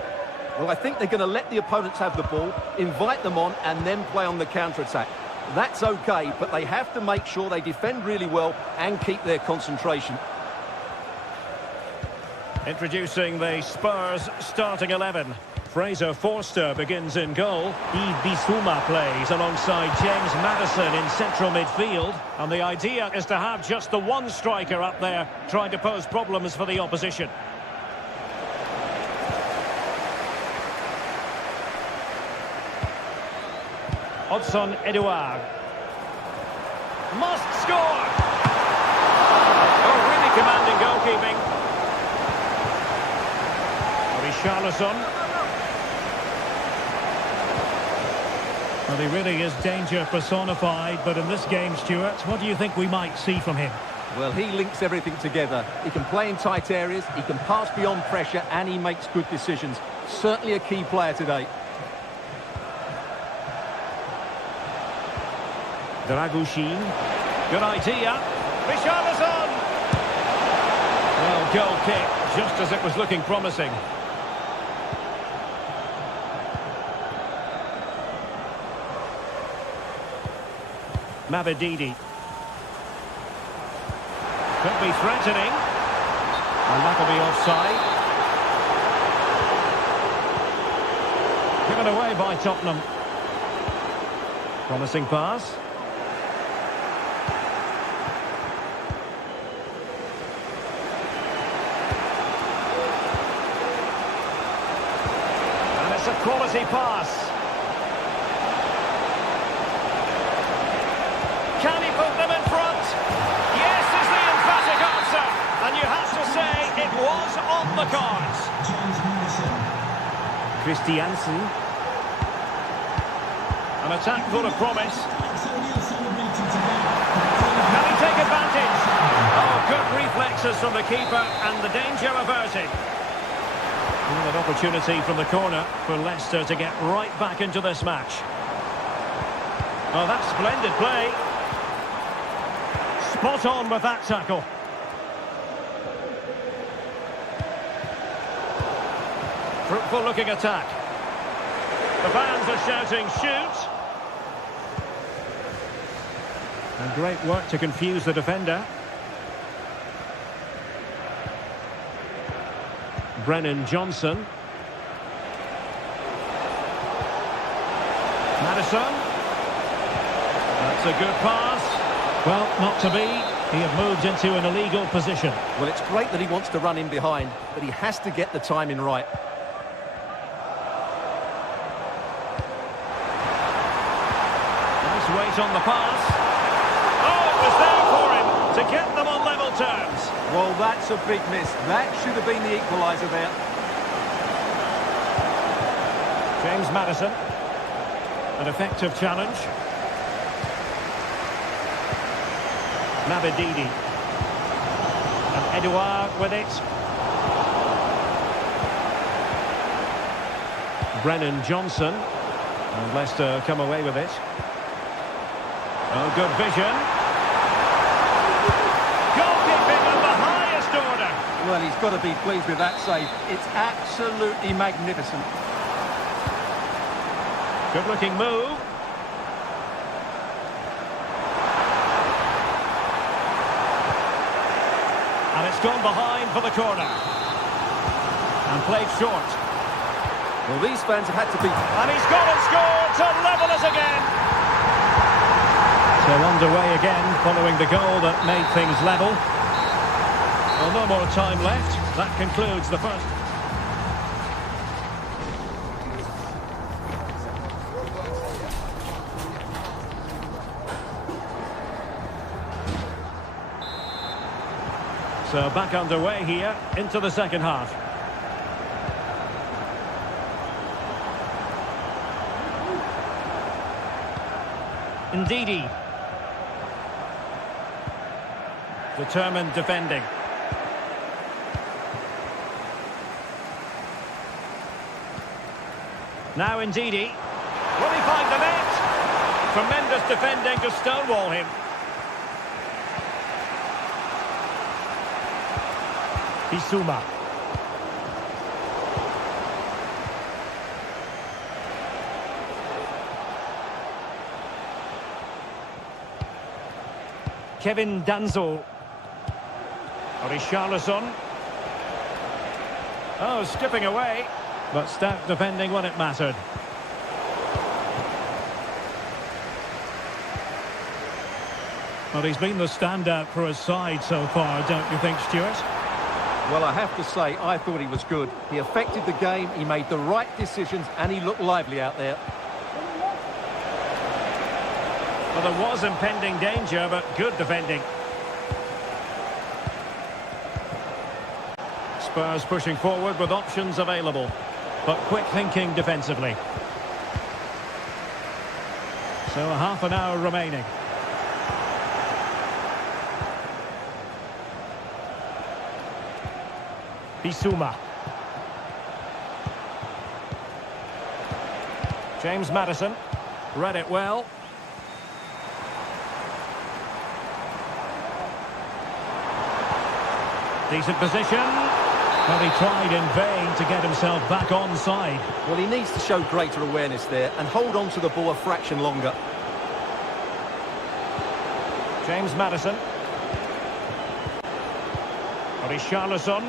Well, I think they're going to let the opponents have the ball, invite them on, and then play on the counter-attack. That's okay, but they have to make sure they defend really well and keep their concentration. Introducing the Spurs starting 11. Fraser Forster begins in goal. Bissouma plays alongside James Maddison in central midfield. And the idea is to have just the one striker up there trying to pose problems for the opposition. Odson Edouard. Must score! Oh, really commanding goalkeeping. Richarlison. Well, he really is danger personified, but in this game, Stuart, what do you think we might see from him? Well, he links everything together. He can play in tight areas, he can pass beyond pressure, and he makes good decisions. Certainly a key player today. Dragushin. Good idea. Richarlison! Well, goal kick, just as it was looking promising. Mavididi. Could be threatening. And that'll be offside. Given away by Tottenham. Promising pass. And it's a quality pass. Can he put them in front? Yes is the emphatic answer. And you have to say it was on the cards. Christiansen. An attack full of promise. Can he take advantage? Oh, good reflexes from the keeper and the danger averted. And an opportunity from the corner for Leicester to get right back into this match. Oh, that's splendid play. Spot on with that tackle. Fruitful looking attack. The fans are shouting shoot. And great work to confuse the defender. Brennan Johnson. Maddison. That's a good pass. Well, not to be. He had moved into an illegal position. Well, it's great that he wants to run in behind, but he has to get the timing right. Nice weight on the pass. Oh, it was there for him to get them on level terms. Well, that's a big miss. That should have been the equaliser there. James Maddison. An effective challenge. Mavididi. And Edouard with it. Brennan Johnson. And Leicester come away with it. Oh, good vision. Goalkeeping of the highest order. Well, he's got to be pleased with that save. It's absolutely magnificent. Good looking move. And it's gone behind for the corner. And played short. Well, these fans have had to be... And he's gone and scored to level us again. So underway again, following the goal that made things level. Well, no more time left. That concludes the first. So back underway here into the second half. Ndidi. Determined defending. Now Ndidi. Will he find the net? Tremendous defending to stonewall him. Bissouma. Kevin Danzo. Richarlison. Oh, skipping away. But stout defending when it mattered. Well, he's been the standout for his side so far, don't you think, Stuart? Well, I have to say, I thought he was good. He affected the game, he made the right decisions, and he looked lively out there. Well, there was impending danger, but good defending. Spurs pushing forward with options available, but quick thinking defensively. So a half an hour remaining. Bissouma. James Maddison. Read it well. Decent position. Well, he tried in vain to get himself back on side. Well, he needs to show greater awareness there and hold on to the ball a fraction longer. James Maddison. Richarlison.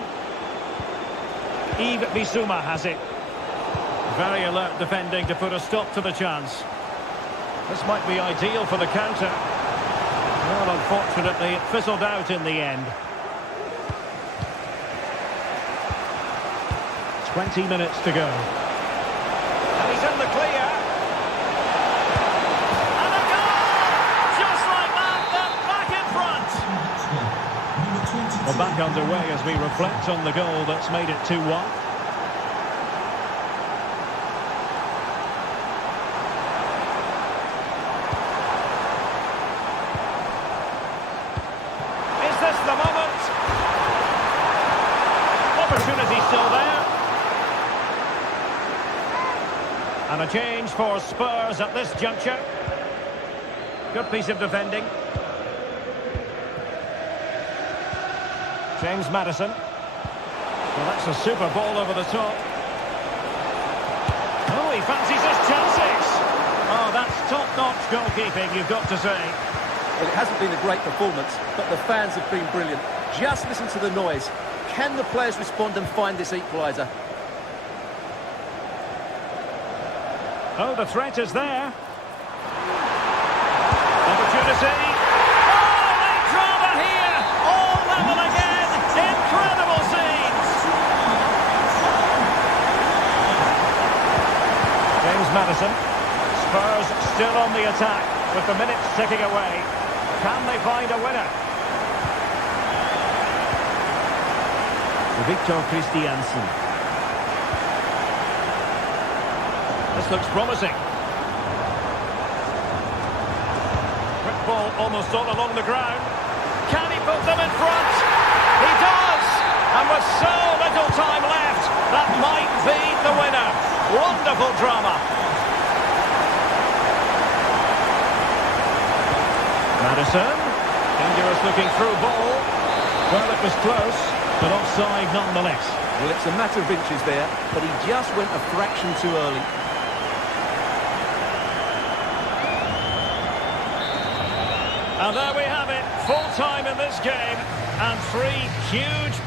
Yves Bissouma has it. Very alert defending to put a stop to the chance. This might be ideal for the counter. Well, unfortunately, it fizzled out in the end. 20 minutes to go. And he's in the clear. And a goal! Just like that, they're back in front. Well, back underway as we reflect on the goal that's made it 2-1. Is this the moment? Opportunity still there. And a change for Spurs at this juncture. Good piece of defending. James Maddison. Well, that's a super ball over the top. Oh, he fancies his chances. Oh, that's top-notch goalkeeping, you've got to say. Well, it hasn't been a great performance, but the fans have been brilliant. Just listen to the noise. Can the players respond and find this equaliser? Oh, the threat is there. Opportunity. Oh, late drama here. All level again. Incredible scenes. James Maddison. Spurs still on the attack with the minutes ticking away. Can they find a winner? Victor Christiansen. This looks promising. Quick ball almost all along the ground. Can he put them in front? He does! And with so little time left, that might be the winner. Wonderful drama. Maddison. Dangerous looking through ball. Well, it was close, but offside nonetheless. Well, it's a matter of inches there, but he just went a fraction too early. And there we have it, full time in this game, and 3 huge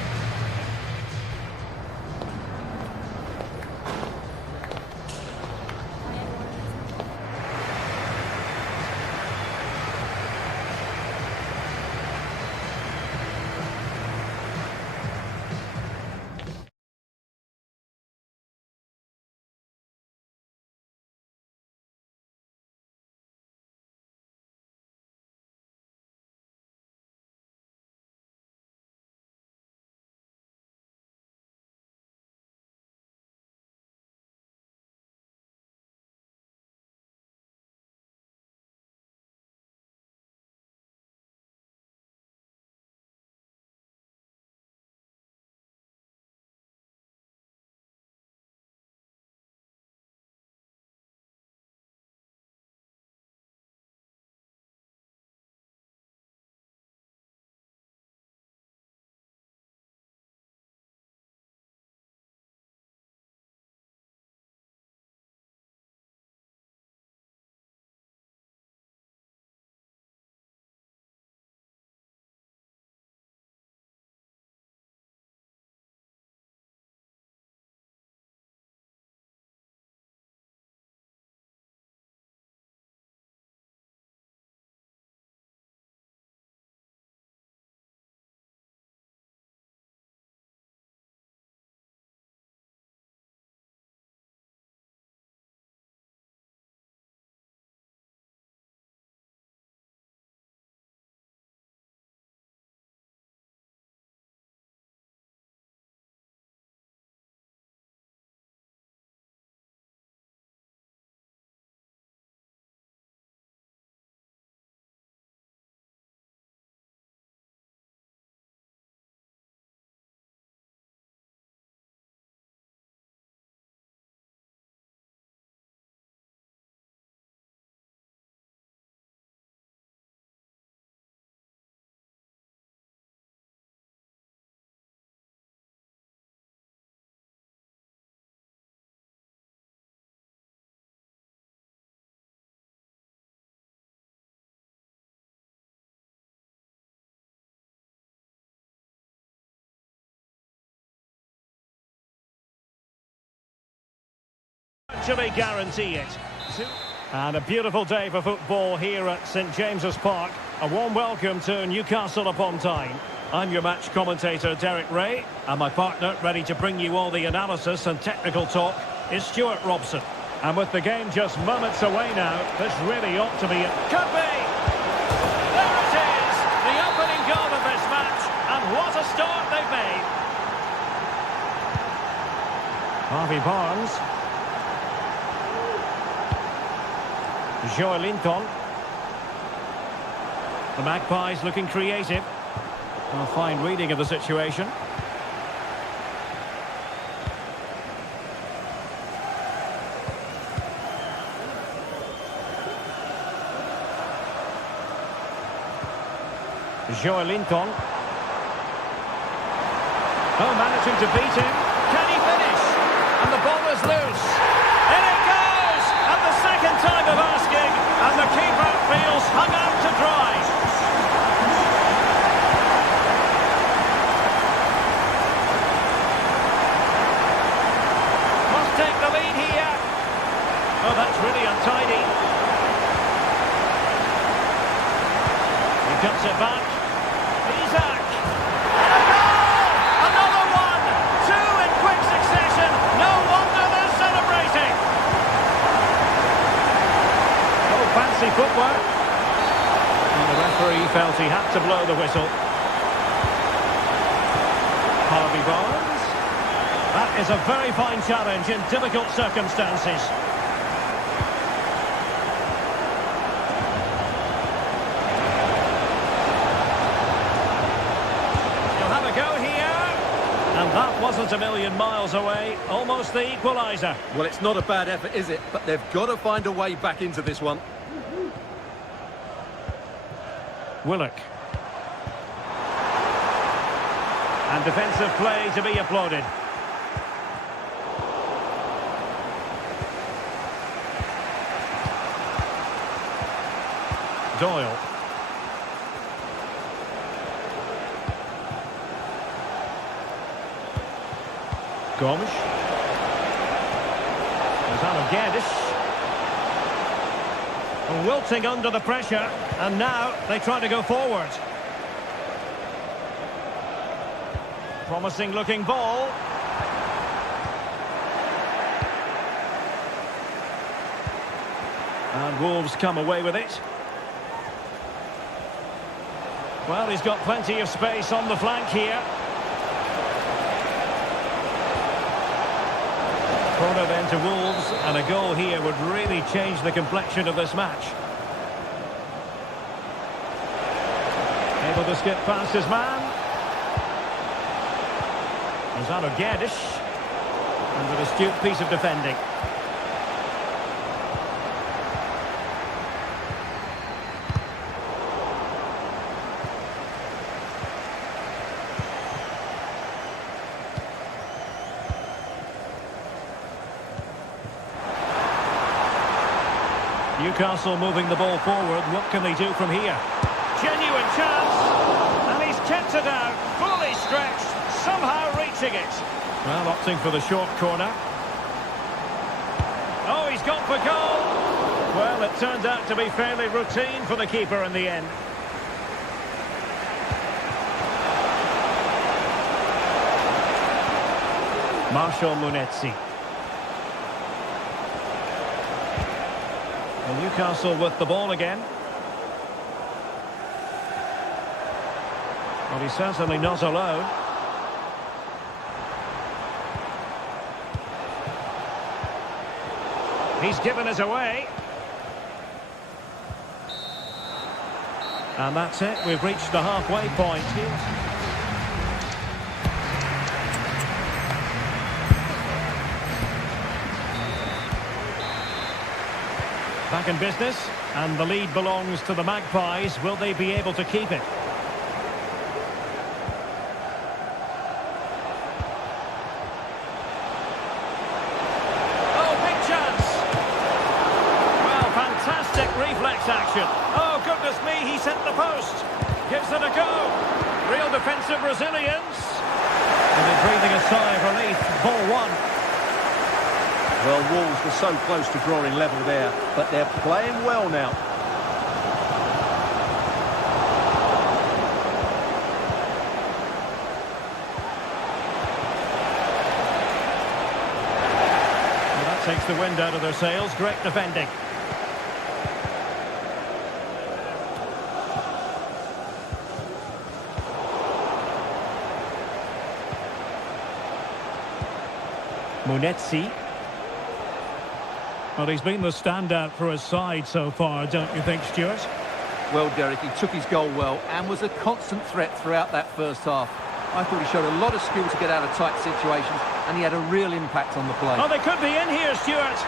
virtually guarantee it. And a beautiful day for football here at St James's Park. A warm welcome to Newcastle upon Tyne. I'm your match commentator, Derek Ray, and my partner, ready to bring you all the analysis and technical talk, is Stuart Robson. And with the game just moments away now, this really ought to be it. Could be! There it is! The opening goal of this match, and what a start they've made! Harvey Barnes. Joelinton. The Magpies looking creative. A fine reading of the situation. Joelinton. Oh, managing to beat him. Can he finish? And the ball is loose. In it goes! And the second time of asking. And the keeper feels hung out to dry. Must take the lead here. Oh, that's really untidy. He cuts it back. Isaac. And a goal! Another one! Two in quick succession. No wonder they're celebrating. Oh, fancy footwork. And the referee felt he had to blow the whistle. Harvey Barnes. That is a very fine challenge in difficult circumstances. And that wasn't a million miles away, almost the equaliser. Well, it's not a bad effort, is it? But they've got to find a way back into this one. Willock. And defensive play to be applauded. Doyle. Gomes. Wilting under the pressure, and now they try to go forward. Promising looking ball. And Wolves come away with it. Well, he's got plenty of space on the flank here. Corner then to Wolves, and a goal here would really change the complexion of this match. Able to skip past his man. Gonzalo Guedes. And an astute piece of defending. Newcastle moving the ball forward. What can they do from here? Genuine chance. And he's kept it out. Fully stretched. Somehow reaching it. Well, opting for the short corner. Oh, he's gone for goal. Well, it turned out to be fairly routine for the keeper in the end. Marshall Munetsi. And Newcastle with the ball again. Well, he's certainly not alone. He's given us away. And that's it. We've reached the halfway point here. Back in business, and the lead belongs to the Magpies. Will they be able to keep it? Oh, big chance! Well, fantastic reflex action. Oh, goodness me, he sent the post. Gives it a go. Real defensive resilience. And they're breathing a sigh of relief. Ball one. Well, Wolves were so close to drawing level there, but they're playing well now. Well, that takes the wind out of their sails. Great defending. Munetsi. Well, he's been the standout for his side so far, don't you think, Stuart? Well, Derek, he took his goal well and was a constant threat throughout that first half. I thought he showed a lot of skill to get out of tight situations, and he had a real impact on the play. Oh, they could be in here, Stuart.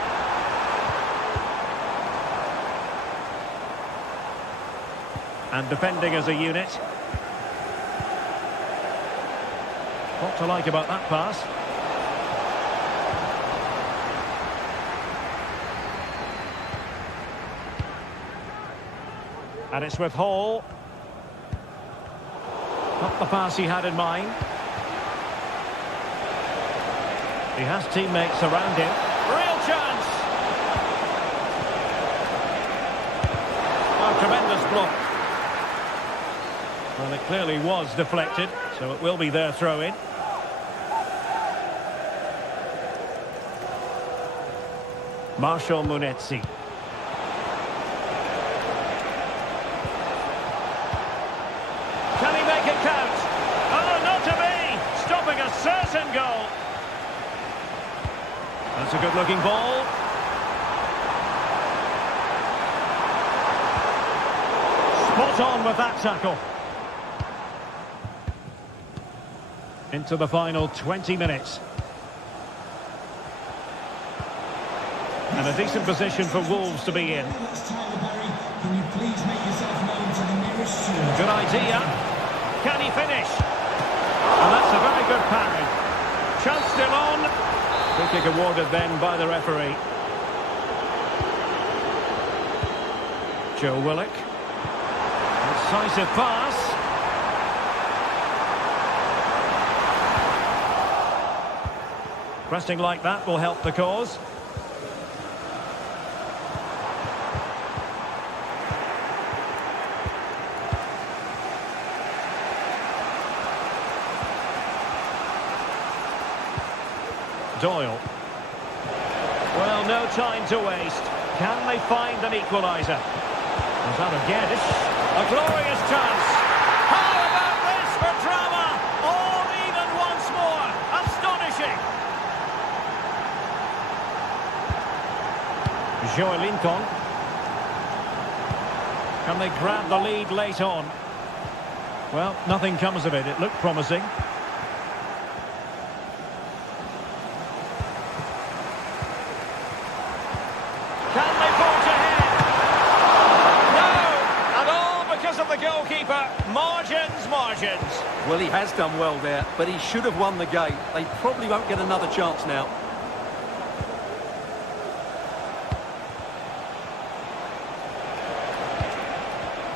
And defending as a unit. What to like about that pass? And it's with Hall. Not the pass he had in mind. He has teammates around him. Real chance! Oh, tremendous block. Well, it clearly was deflected, so it will be their throw-in. Marshall Munetsi. Can he make it count? Oh, not to be! Stopping a certain goal. That's a good-looking ball. Spot on with that tackle. Into the final 20 minutes. And a decent position for Wolves to be in. Good idea. Can he finish? And that's a very good parry. Chance still on. Free kick awarded then by the referee. Joe Willock. Decisive pass. Pressing like that will help the cause. Doyle. Well, no time to waste. Can they find an equaliser? Was that again? A glorious chance. How about this for drama? All even once more. Astonishing. Joelinton. Can they grab the lead late on? Well, nothing comes of it. It looked promising. Can they forge ahead? No! And all because of the goalkeeper. Margins, margins. Well, he has done well there, but he should have won the game. They probably won't get another chance now.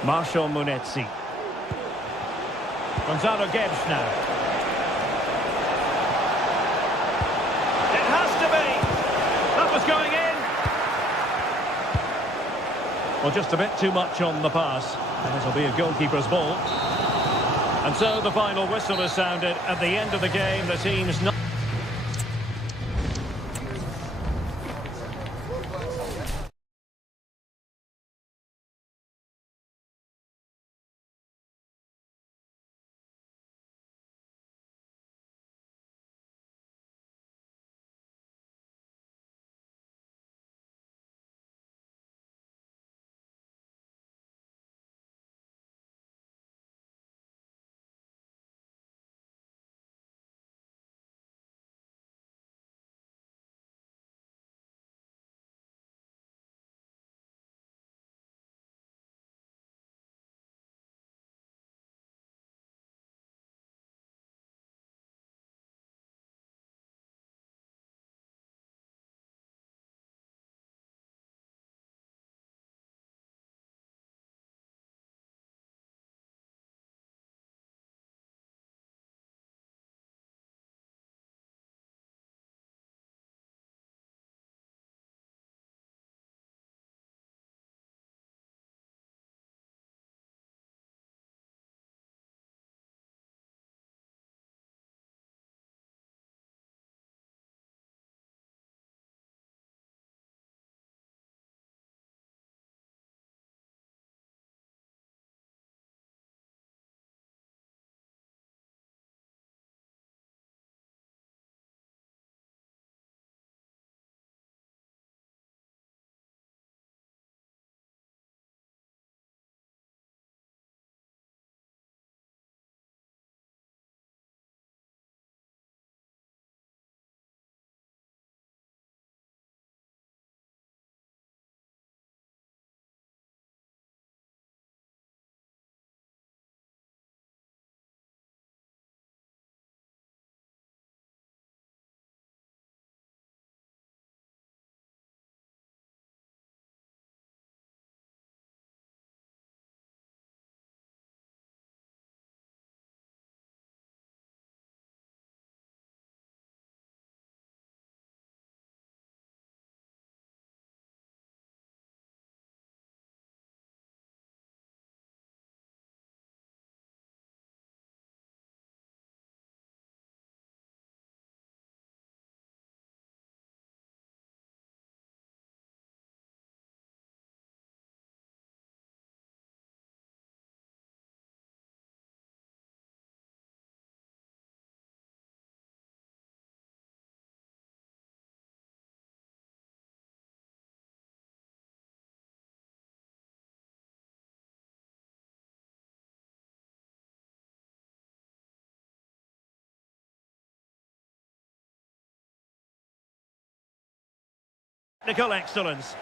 Marshall Munetsi. Gonzalo Guedes now. It has to be. That was going in. Well, just a bit too much on the pass. And this will be a goalkeeper's ball. And so the final whistle is sounded. At the end of the game, the team's not... technical excellence.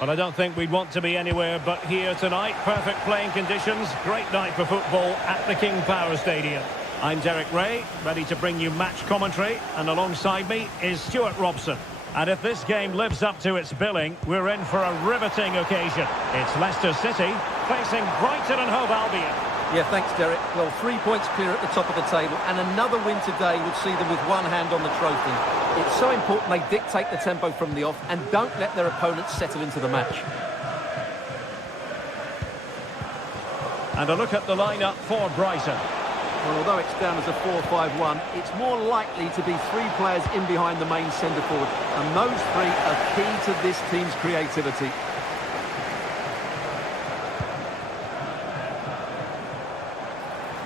But I don't think we'd want to be anywhere but here tonight. Perfect playing conditions. Great night for football at the King Power Stadium. I'm Derek Ray, ready to bring you match commentary. And alongside me is Stuart Robson. And if this game lives up to its billing, we're in for a riveting occasion. It's Leicester City facing Brighton and Hove Albion. Yeah, thanks, Derek. Well, 3 points clear at the top of the table, and another win today would see them with one hand on the trophy. It's so important they dictate the tempo from the off and don't let their opponents settle into the match. And a look at the lineup for Brighton. Well, although it's down as a 4-5-1, it's more likely to be three players in behind the main centre-forward, and those three are key to this team's creativity.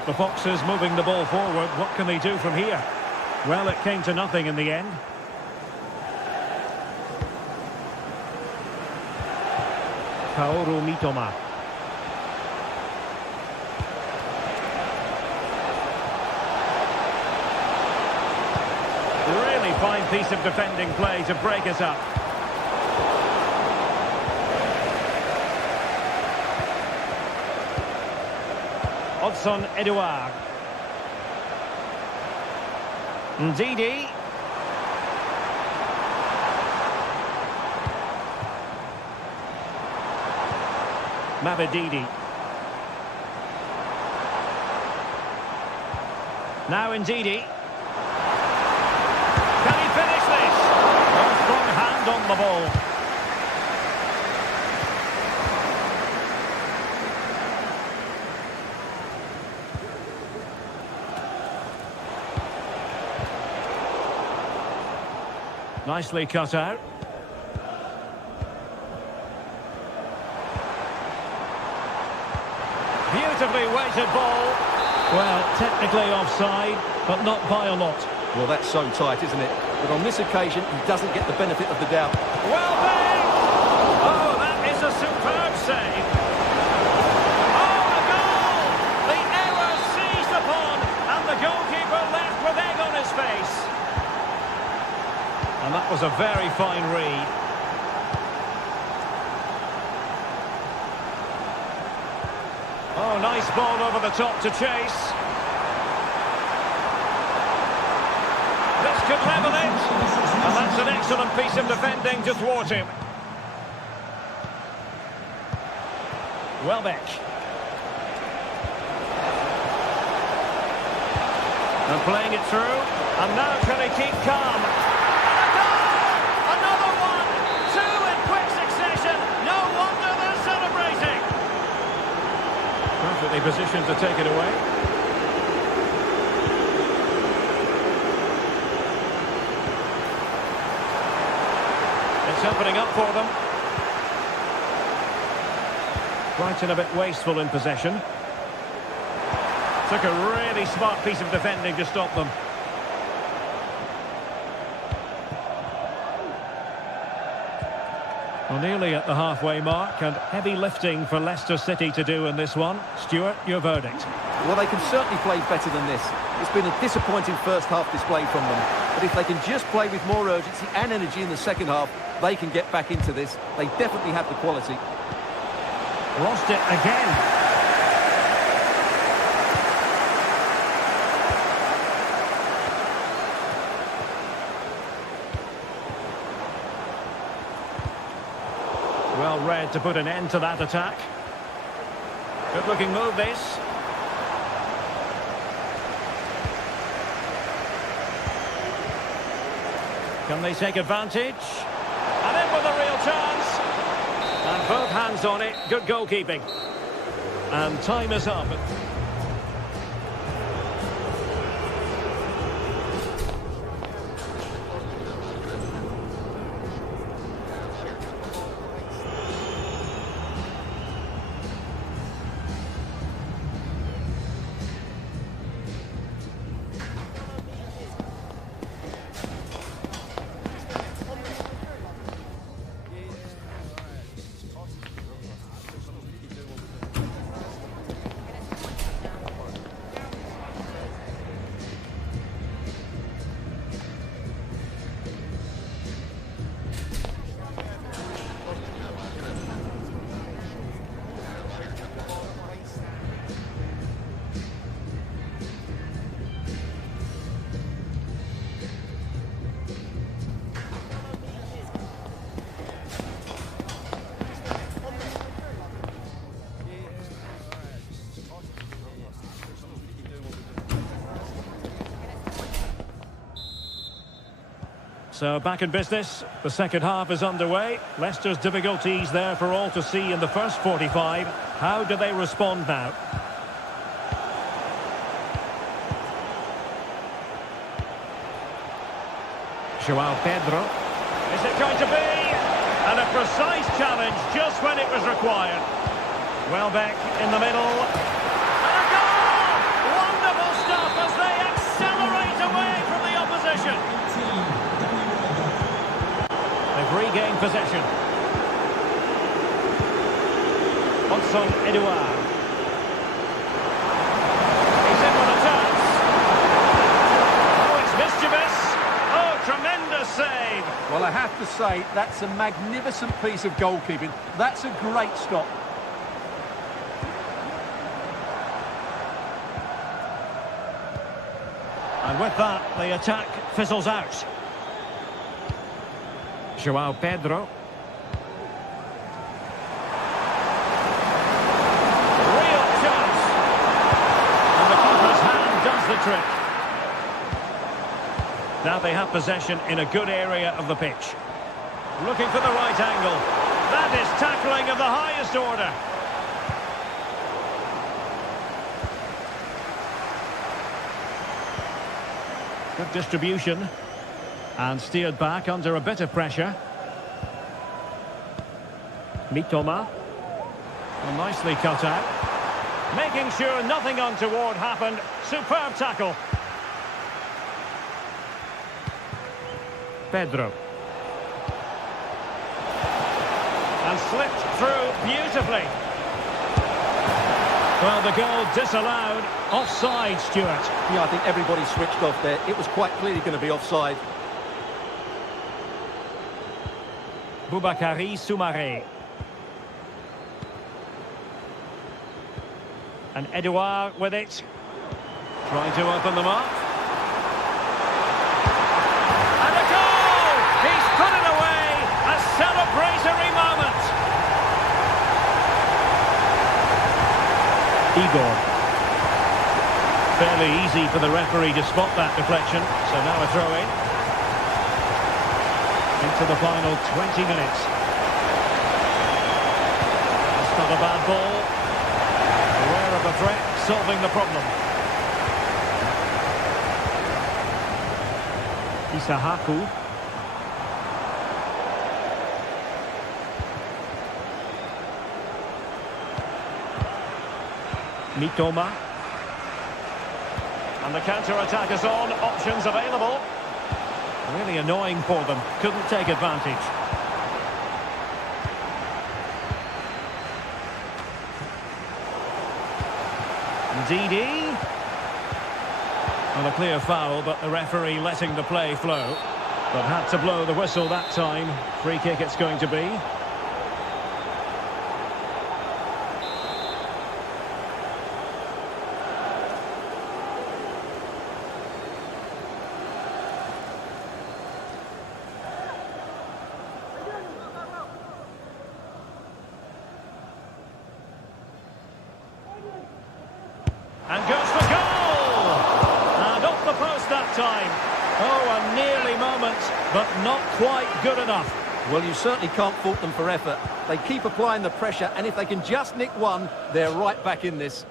The Foxes moving the ball forward. What can they do from here? Well, it came to nothing in the end. Kaoru Mitoma. Really fine piece of defending play to break us up. Odson Edouard. Ndidi. Mabedidi. Now Ndidi. Can he finish this? A strong hand on the ball. Nicely cut out. Beautifully weighted ball. Well, technically offside, but not by a lot. Well, that's so tight, isn't it? But on this occasion, he doesn't get the benefit of the doubt. Well made! Oh, that is a superb save. Oh, a goal! The error seized upon, and the goalkeeper left with egg on his face. And that was a very fine read. Oh, nice ball over the top to chase. This could level it. And that's an excellent piece of defending to thwart him. Welbeck. And playing it through. And now can he keep calm? Another one! Two in quick succession. No wonder they're celebrating. Perfectly positioned to take it away. It's opening up for them. Brighton a bit wasteful in possession. Took a really smart piece of defending to stop them. Well, nearly at the halfway mark, and heavy lifting for Leicester City to do in this one. Stuart, your verdict? Well, they can certainly play better than this. It's been a disappointing first half display from them. But if they can just play with more urgency and energy in the second half, they can get back into this. They definitely have the quality. Lost it again. Well read to put an end to that attack. Good looking move this. Can they take advantage? And in with a real chance. And both hands on it. Good goalkeeping. And time is up. So back in business, the second half is underway. Leicester's difficulties there for all to see in the first 45. How do they respond now? João Pedro. Is it going to be? And a precise challenge just when it was required. Welbeck in the middle. And a goal! Wonderful stuff as they accelerate away from the opposition. They've regained possession. Hudson Edouard. He's in with a chance. Oh, it's mischievous. Oh, tremendous save. Well, I have to say, that's a magnificent piece of goalkeeping. That's a great stop. And with that, the attack fizzles out. João Pedro. Real chance. And the keeper's hand does the trick. Now they have possession in a good area of the pitch. Looking for the right angle. That is tackling of the highest order. Good distribution. And steered back under a bit of pressure. Mitoma. Well, nicely cut out. Making sure nothing untoward happened. Superb tackle. Pedro. And slipped through beautifully. Well, the goal disallowed. Offside, Stuart. Yeah, I think everybody switched off there. It was quite clearly going to be offside. Boubakary Soumaré. And Edouard with it. Trying to open them up. And a goal! He's put it away! A celebratory moment! Igor. Fairly easy for the referee to spot that deflection. So now a throw-in. Into the final 20 minutes. That's not a bad ball. Aware of the threat, solving the problem. Isahaku. Mitoma. And the counter-attack is on. Options available. Really annoying for them. Couldn't take advantage. Ndidi. Well, a clear foul, but the referee letting the play flow. But had to blow the whistle that time. Free kick it's going to be. And goes for goal! And off the post that time. Oh, a nearly moment, but not quite good enough. Well, you certainly can't fault them for effort. They keep applying the pressure, and if they can just nick one, they're right back in this.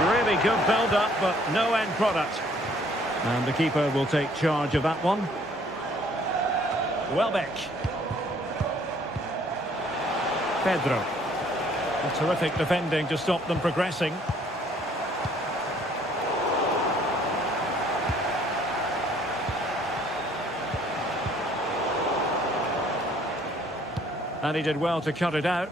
Really good build-up, but no end product. And the keeper will take charge of that one. Welbeck. Pedro. A terrific defending to stop them progressing. And he did well to cut it out.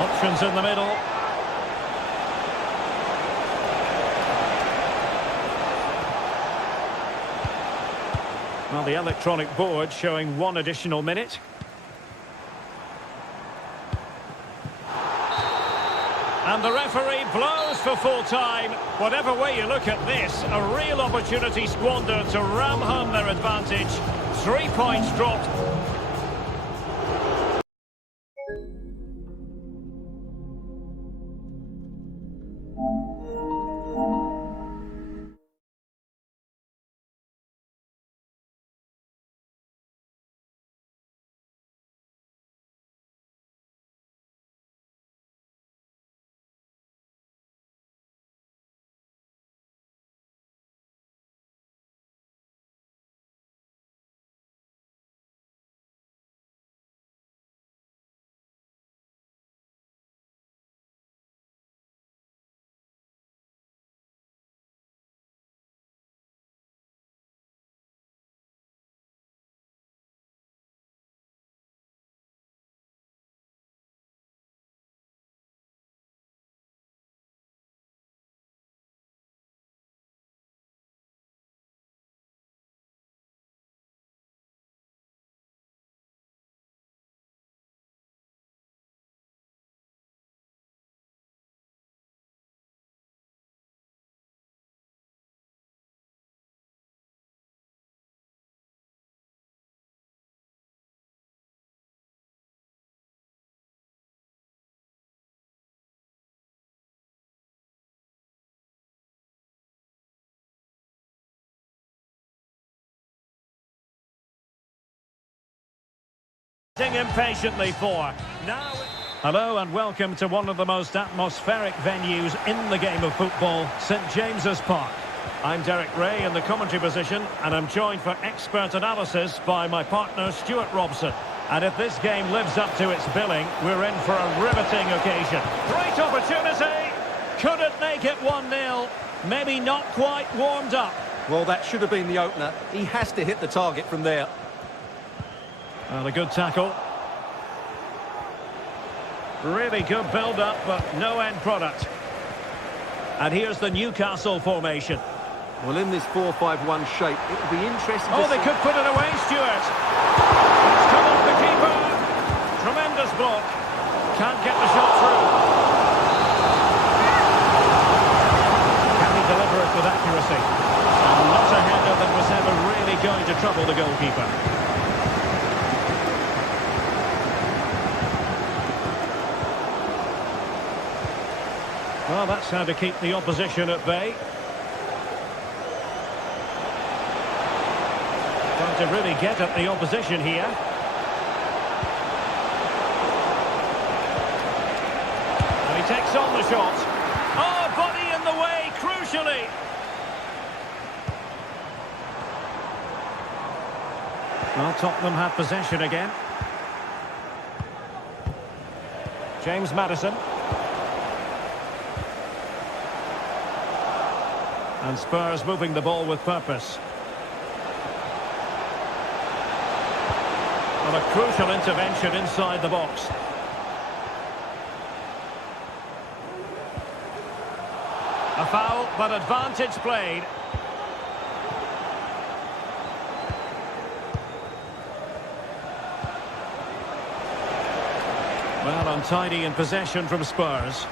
Options in the middle. Well, the electronic board showing one additional minute. And the referee blows for full time. Whatever way you look at this, a real opportunity squandered to ram home their advantage. 3 points dropped. Impatiently for now. Hello and welcome to one of the most atmospheric venues in the game of football, St James's Park. I'm Derek Ray in the commentary position, and I'm joined for expert analysis by my partner Stuart Robson. And if this game lives up to its billing, we're in for a riveting occasion. Great opportunity! Couldn't make it 1-0. Maybe not quite warmed up. Well, that should have been the opener. He has to hit the target from there. Well, a good tackle. Really good build-up, but no end product. And here's the Newcastle formation. Well, in this 4-5-1 shape, it will be interesting to Oh, they see... could put it away, Stuart. It's come off the keeper. Tremendous block. Can't get the shot through. Can he deliver it with accuracy? And not a header that was ever really going to trouble the goalkeeper. Well, that's how to keep the opposition at bay. Trying to really get at the opposition here. And he takes on the shot. Oh, body in the way, crucially. Well, Tottenham have possession again. James Maddison. And Spurs moving the ball with purpose. Well, a crucial intervention inside the box. A foul, but advantage played. Well, untidy in possession from Spurs.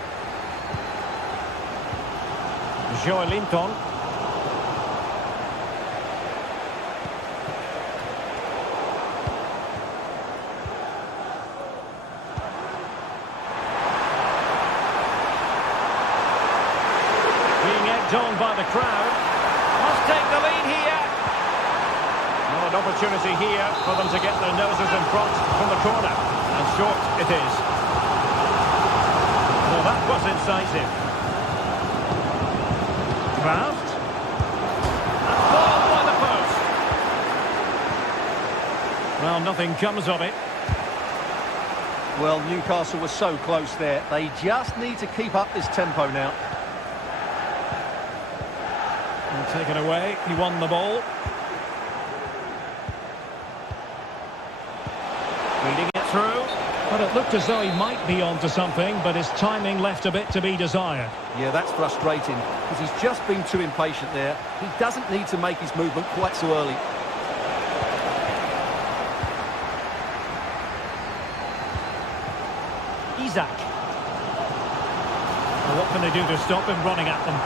Joe Linton. Being egged on by the crowd. Must take the lead here. Well, an opportunity here for them to get their noses in front from the corner. And short it is. Well, that was incisive. Kraft. And ball by the post. Well, nothing comes of it. Well, Newcastle was so close there. They just need to keep up this tempo now. And taken away. He won the ball. Feeding it through. But it looked as though he might be onto something, but his timing left a bit to be desired. Yeah, that's frustrating, because he's just been too impatient there. He doesn't need to make his movement quite so early. Isaac. Well, what can they do to stop him running at them?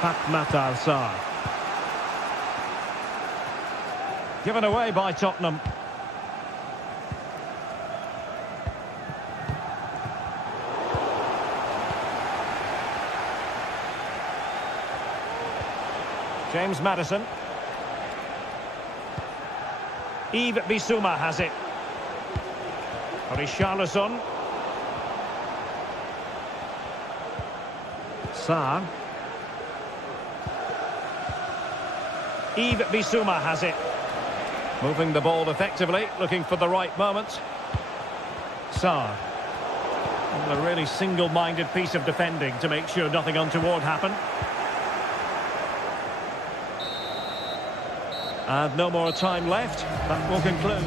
Matar Sarr. Given away by Tottenham. James Maddison. Yves Bissouma has it. Richarlison. Sarr. Yves Bissouma has it. Moving the ball effectively, looking for the right moment. Sarr. And a really single-minded piece of defending to make sure nothing untoward happened. And no more time left. That will conclude.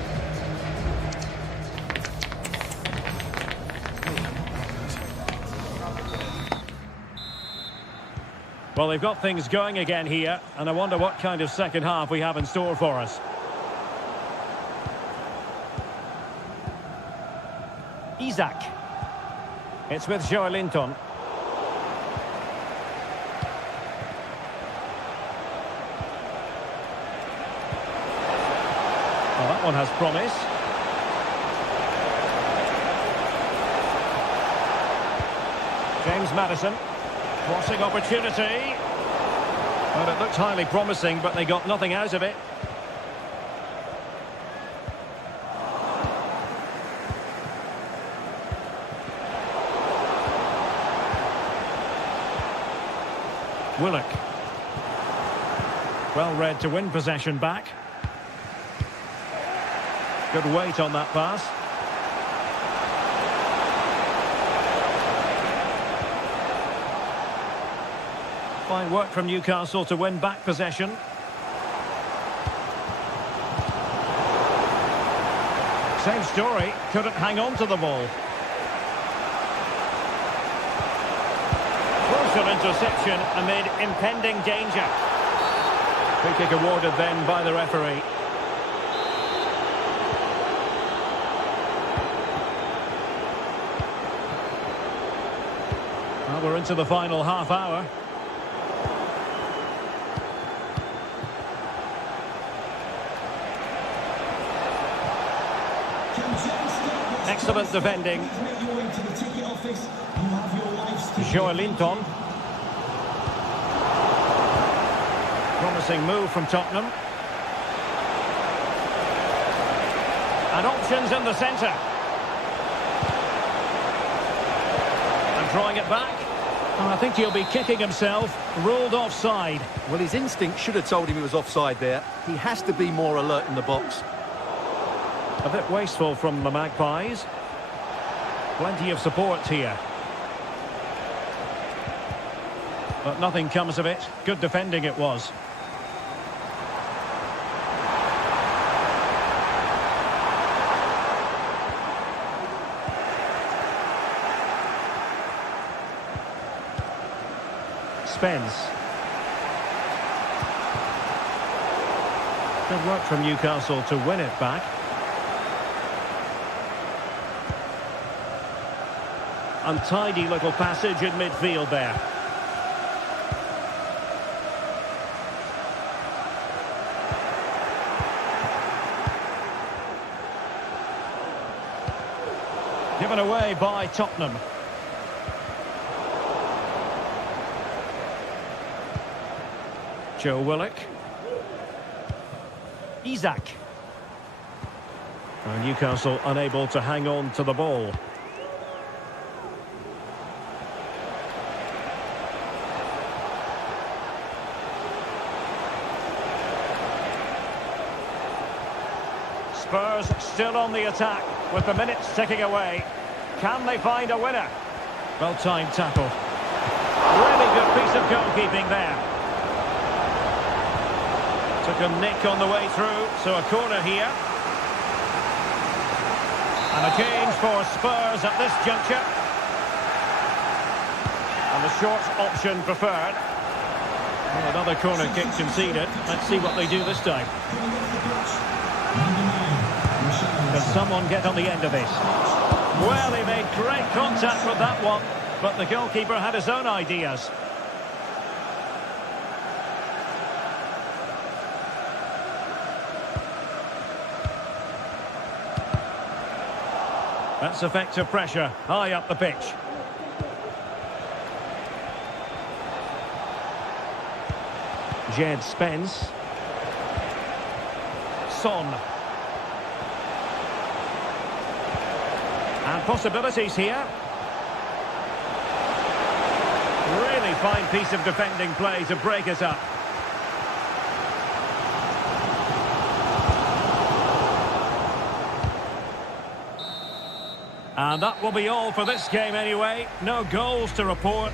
Well, they've got things going again here, and I wonder what kind of second half we have in store for us. Isaac. It's with Joelinton. Well, that one has promise. James Maddison. Crossing opportunity. Well, it looked highly promising, but they got nothing out of it. Willock. Well read to win possession back. Good weight on that pass. Fine work from Newcastle to win back possession. Same story, couldn't hang on to the ball. Crucial interception amid impending danger. Free kick awarded then by the referee. Well, we're into the final half hour. Excellent defending. Joelinton. Promising move from Tottenham. And options in the centre. And drawing it back. And I think he'll be kicking himself. Ruled offside. Well, his instinct should have told him he was offside there. He has to be more alert in the box. A bit wasteful from the Magpies. Plenty of support here. But nothing comes of it. Good defending it was. Spence. Good work from Newcastle to win it back. Untidy little passage in midfield there. Given away by Tottenham. Joe Willock. Isaac. And Newcastle unable to hang on to the ball. Spurs still on the attack with the minutes ticking away. Can they find a winner? Well-timed tackle. Really good piece of goalkeeping there. Took a nick on the way through, so a corner here. And a change for Spurs at this juncture. And the short option preferred. Well, another corner kick conceded. Let's see what they do this time. Can someone get on the end of this? Well, he made great contact with that one, but the goalkeeper had his own ideas. That's effective pressure, high up the pitch. Jed Spence. Son. And possibilities here. Really fine piece of defending play to break it up. And that will be all for this game anyway. No goals to report.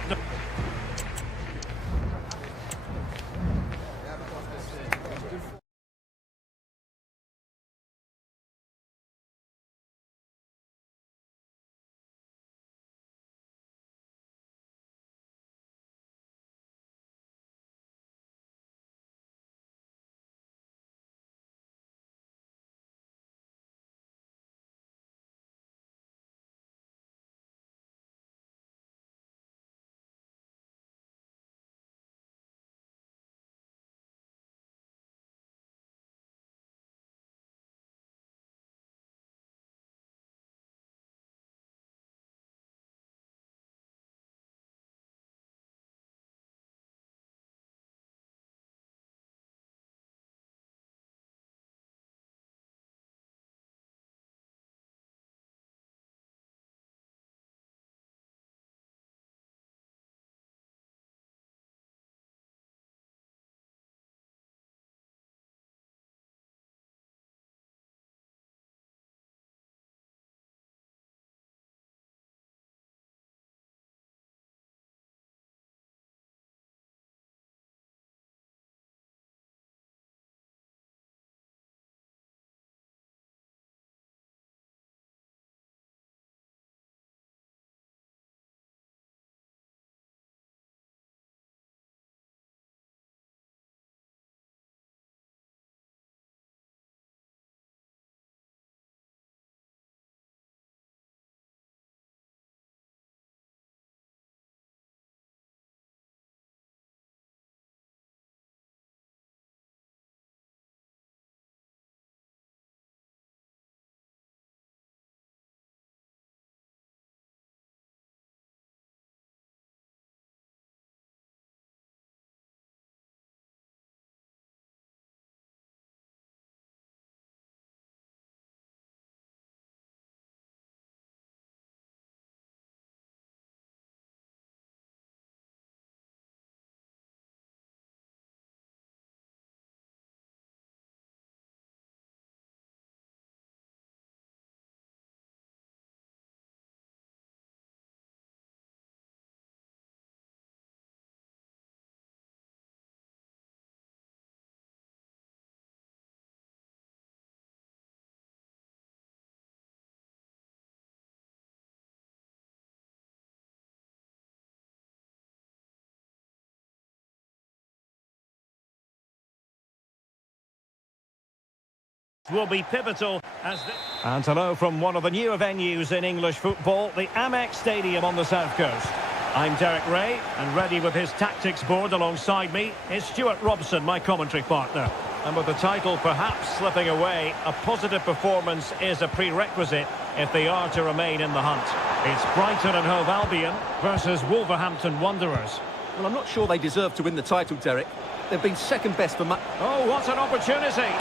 Will be pivotal as the... And hello from one of the newer venues in English football, the Amex Stadium on the south coast. I'm Derek Ray, and ready with his tactics board alongside me is Stuart Robson, my commentary partner. And with the title perhaps slipping away, a positive performance is a prerequisite if they are to remain in the hunt. It's Brighton and Hove Albion versus Wolverhampton Wanderers. Well, I'm not sure they deserve to win the title, Derek. They've been second best for much. Oh, what an opportunity!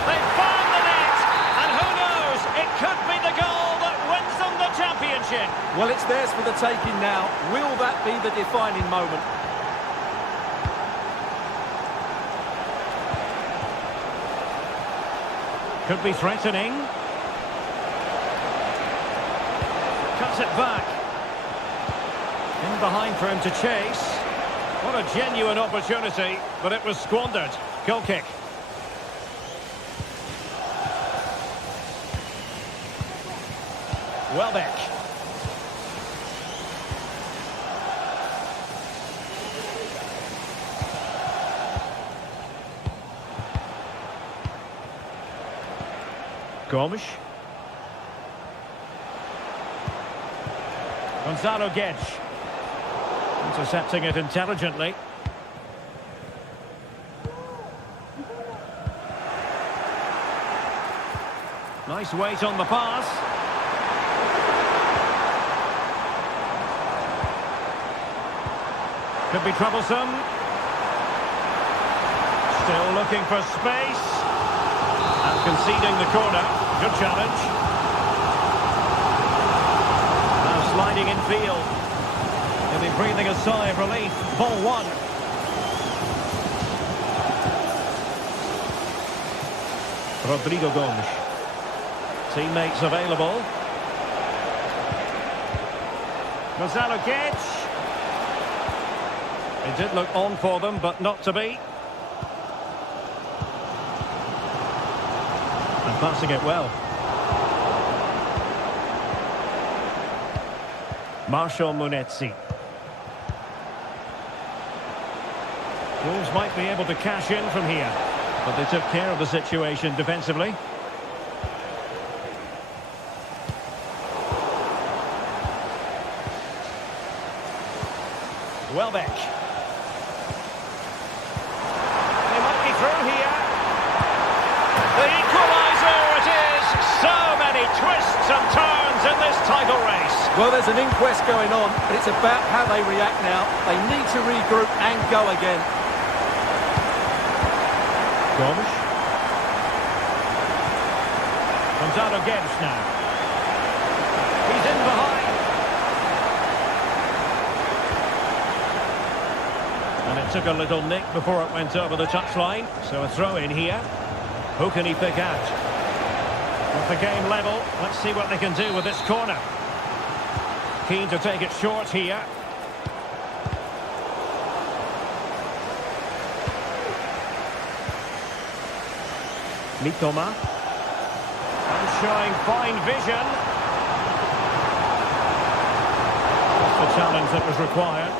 They've found the net, and who knows, it could be the goal that wins them the championship. Well, it's theirs for the taking now. Will that be the defining moment? Could be threatening. Cuts it back. In behind for him to chase. What a genuine opportunity, but it was squandered. Goal kick. Welbeck. Gomes. Gonzalo Gedge. Intercepting it intelligently. Nice weight on the pass. Could be troublesome. Still looking for space. And conceding the corner. Good challenge. Now sliding in field. They'll be breathing a sigh of relief. Ball one. Rodrigo Gomes. Teammates available. Gonzalo Guedes. It did look on for them, but not to be. And passing it well. Marshall Munetsi. Wolves might be able to cash in from here, but they took care of the situation defensively. Welbeck. They might be through here. The equaliser it is! So many twists and turns in this title race. Well, there's an inquest going on, but it's about how they react now. They need to regroup and go again. Gomes. Gonzalo Guedes now. He's in behind. And it took a little nick before it went over the touchline. So a throw in here. Who can he pick out? With the game level, let's see what they can do with this corner. Keen to take it short here. Mitoma. And showing fine vision. That's the challenge that was required.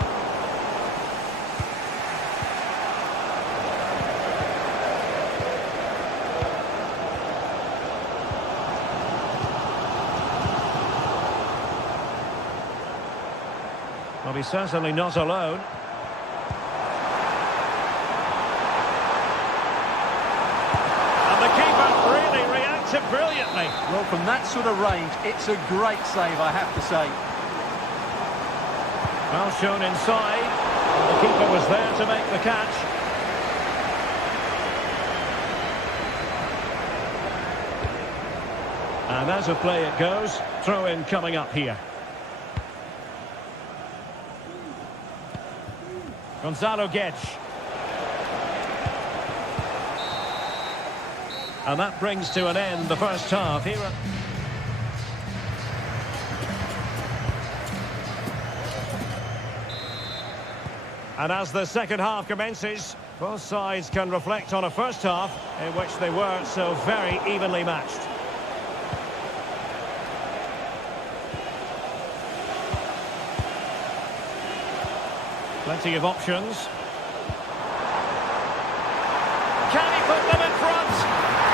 Well, he's certainly not alone. Brilliantly. Well, from that sort of range, it's a great save, I have to say. Well shown inside. The keeper was there to make the catch. And as a play it goes, throw in coming up here. Gonzalo Guedes. And that brings to an end the first half here. And as the second half commences, both sides can reflect on a first half in which they were so very evenly matched. Plenty of options. Can he put them in front?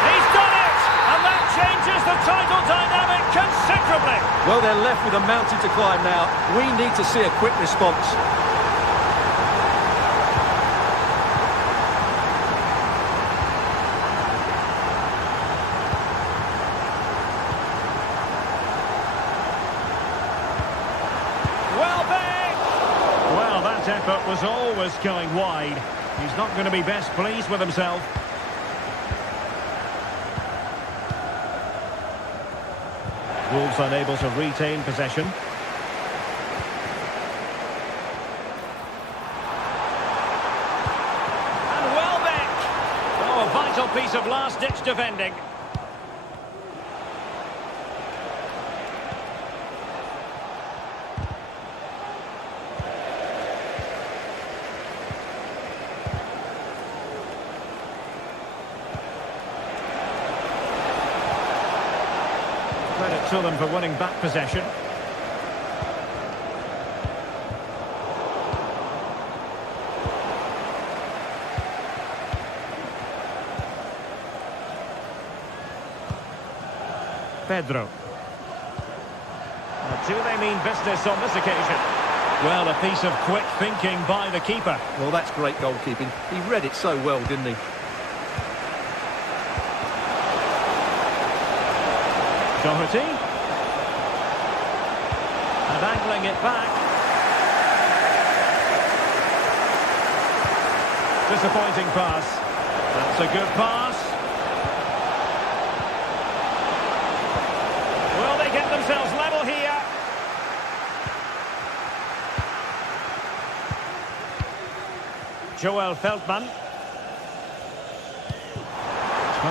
He's done it! And that changes the title dynamic considerably. Well, they're left with a mountain to climb now. We need to see a quick response. Well, that effort was always going wide. He's not going to be best pleased with himself. Wolves unable to retain possession. And Welbeck! Oh, a vital piece of last-ditch defending. Credit to them for winning back possession. Pedro. Now, do they mean business on this occasion? Well, a piece of quick thinking by the keeper. Well, that's great goalkeeping. He read it so well, didn't he? Doherty. And angling it back. disappointing pass. That's a good pass. Will they get themselves level here? Joel Feldman.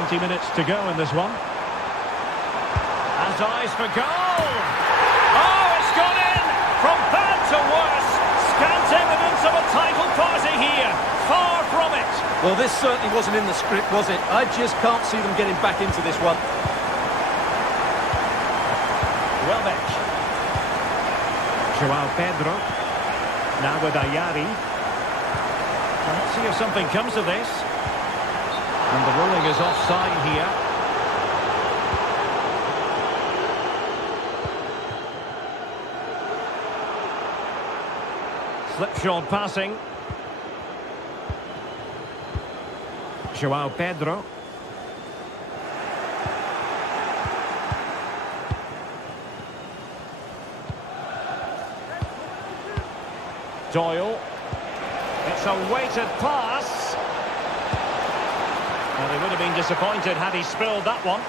20 minutes to go in this one. Has eyes for goal. Oh, it's gone in! From bad to worse. Scant evidence of a title party here. Far from it. Well, this certainly wasn't in the script, was it? I just can't see them getting back into this one. Welbeck. Joao Pedro. Now with Ayari. Let's see if something comes of this. And the ruling is offside here. Slipshod passing. Joao Pedro. Doyle. It's a weighted pass. Well, they would have been disappointed had he spilled that one.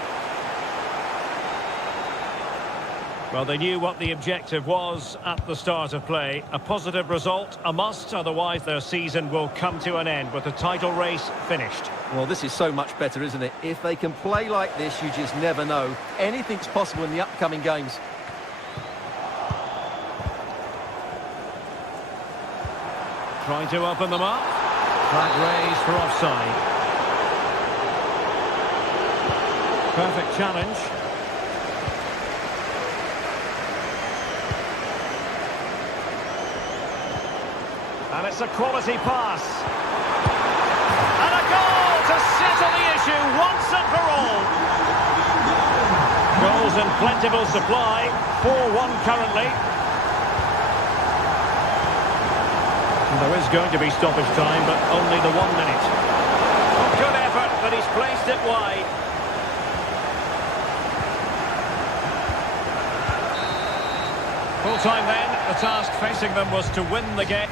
Well, they knew what the objective was at the start of play. A positive result, a must, otherwise their season will come to an end with the title race finished. Well, this is so much better, isn't it? If they can play like this, you just never know. Anything's possible in the upcoming games. Trying to open them up. Flag raised for offside. Perfect challenge. And it's a quality pass. And a goal to settle the issue once and for all. Goals in plentiful supply. 4-1 currently. There is going to be stoppage time, but only the 1 minute. Good effort, but he's placed it wide. Full time then, the task facing them was to win the game.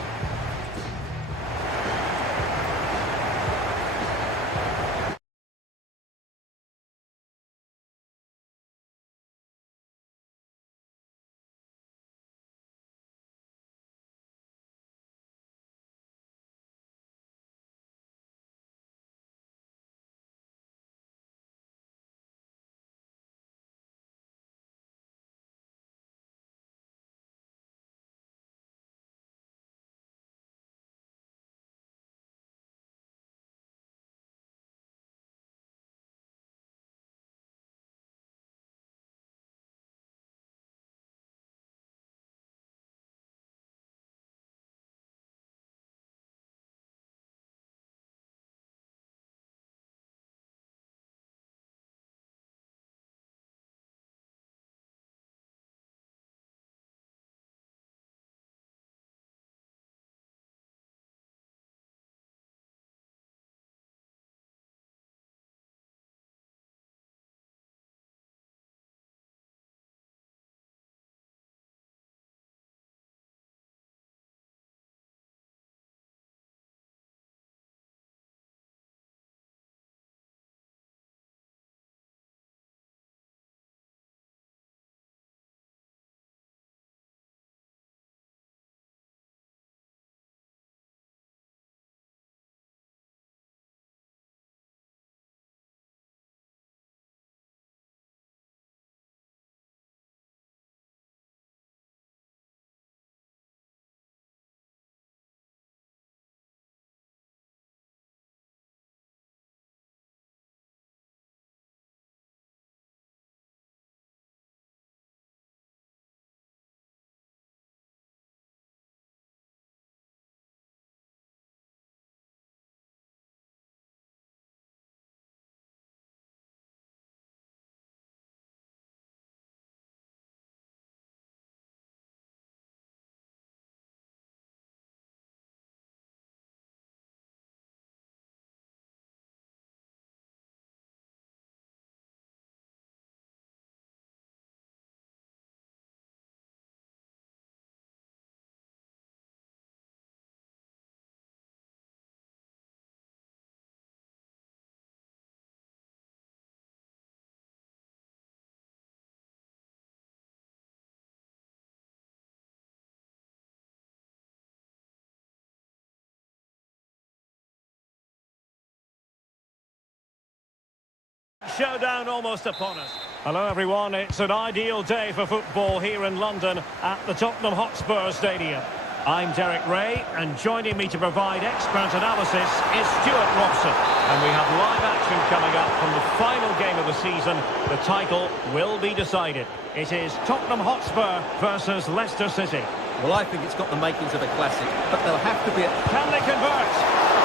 showdown almost upon us. Hello everyone, it's an ideal day for football here in London at the Tottenham Hotspur Stadium. I'm Derek Ray, and joining me to provide expert analysis is Stuart Robson. And we have live action coming up from the final game of the season. The title will be decided. It is Tottenham Hotspur versus Leicester City. Well, I think it's got the makings of a classic, but they'll have to be a... Can they convert?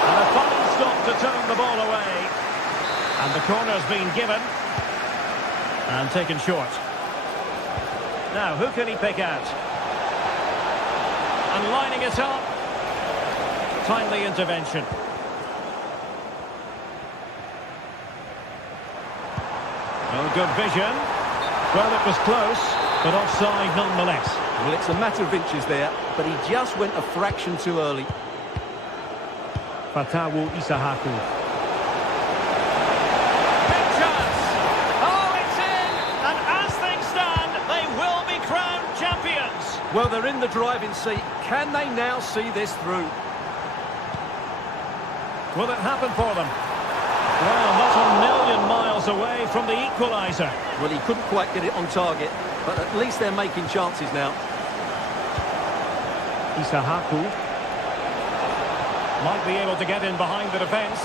And a fine stop to turn the ball away. And the corner's been given. And taken short. Now, who can he pick out? And lining it up. Timely intervention. Oh, good vision. Well, it was close, but offside nonetheless. Well, it's a matter of inches there, but he just went a fraction too early. Fatawu Isahaku. Big chance. Oh, it's in. And as things stand, they will be crowned champions. Well, they're in the driving seat. Can they now see this through? Will it happen for them? Well, not a million miles away from the equaliser. Well, he couldn't quite get it on target, but at least they're making chances now. Isahaku. Might be able to get in behind the defence.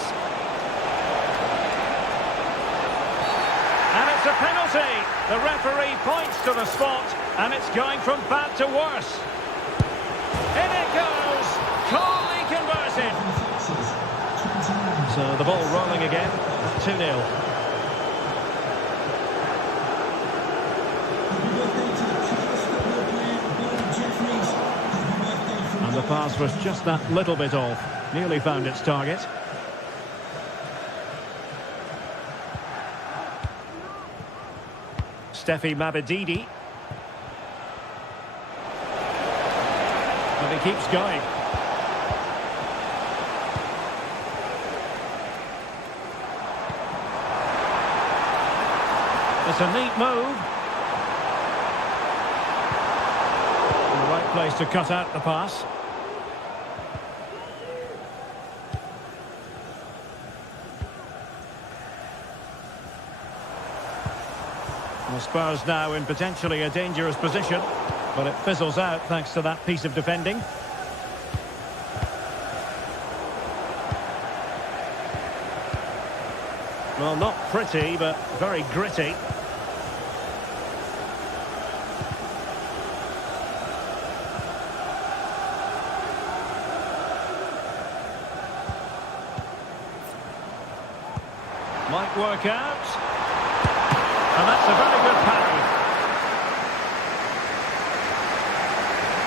And it's a penalty. The referee points to the spot, and it's going from bad to worse. In it goes. Calmly converted. So the ball rolling again. 2-0. And the pass was just that little bit off. Nearly found its target. Steffi Mabedidi. And he keeps going. It's a neat move. The right place to cut out the pass. The Spurs now in potentially a dangerous position, but it fizzles out thanks to that piece of defending. Well, not pretty, but very gritty. Might work out. And that's a very good parry.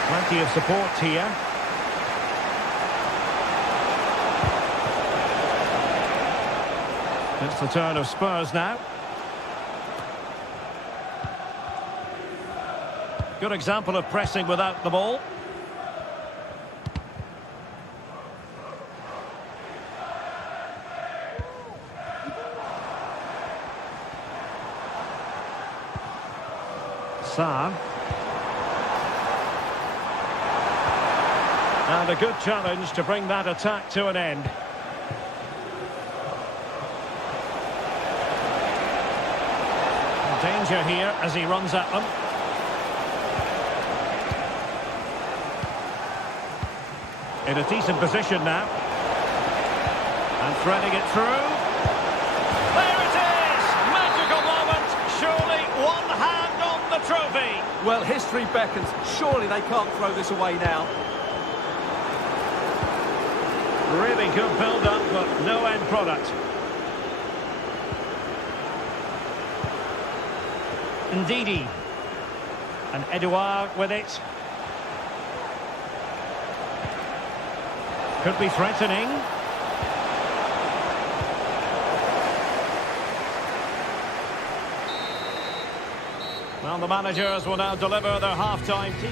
Plenty of support here. It's the turn of Spurs now. Good example of pressing without the ball. Saar. And a good challenge to bring that attack to an end. Danger here as he runs at them. In a decent position now. And threading it through. There it is! Magical moment. Surely one hand on the trophy. Well, history beckons. Surely they can't throw this away now. Really good build-up, but no end product. Ndidi. And Edouard with it. Could be threatening. Well, the managers will now deliver their half-time tea.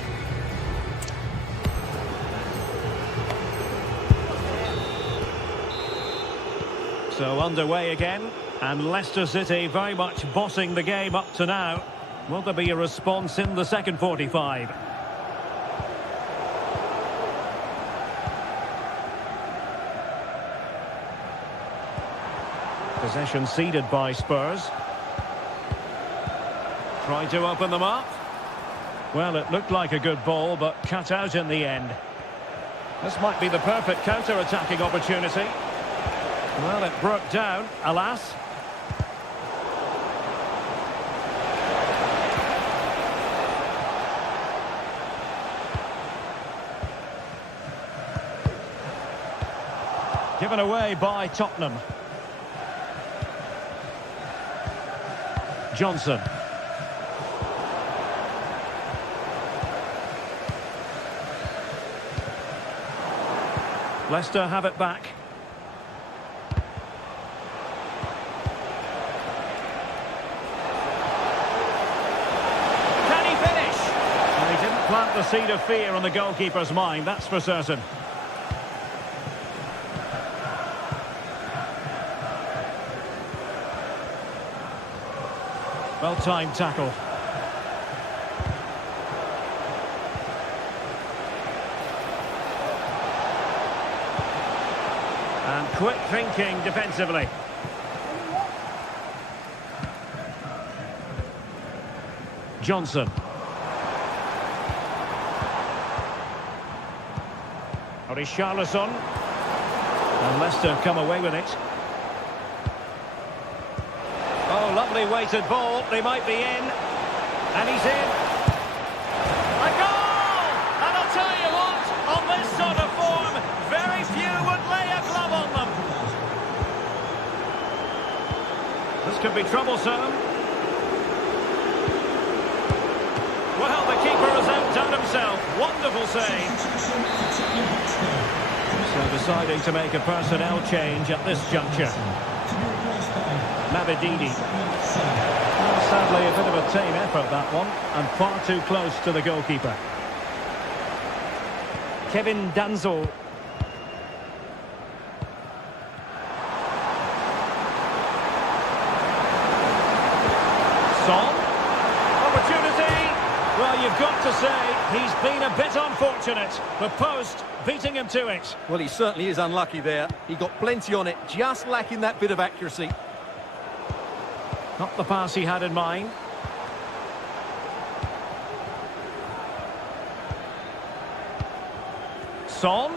So underway again, and Leicester City very much bossing the game up to now. Will there be a response in the second 45? Possession ceded by Spurs. Trying to open them up. Well, it looked like a good ball, but cut out in the end. This might be the perfect counter-attacking opportunity. Well, it broke down, alas. Given away by Tottenham. Johnson. Leicester have it back. Can he finish? And he didn't plant the seed of fear on the goalkeeper's mind, that's for certain. Well-timed tackle. And quick thinking defensively. Johnson. Richarlison. And Leicester come away with it. Oh, lovely weighted ball. They might be in. And he's in. A goal! And I'll tell you what, on this sort of form, very few would lay a glove on them. This could be troublesome. Well, the keeper has outdone himself. Wonderful save. So deciding to make a personnel change at this juncture. Mavididi. Well, sadly, a bit of a tame effort, that one, and far too close to the goalkeeper. Kevin Danzo. Son. Opportunity. Well, you've got to say, he's been a bit unfortunate. The post beating him to it. Well, he certainly is unlucky there. He got plenty on it, just lacking that bit of accuracy. Not the pass he had in mind. Son.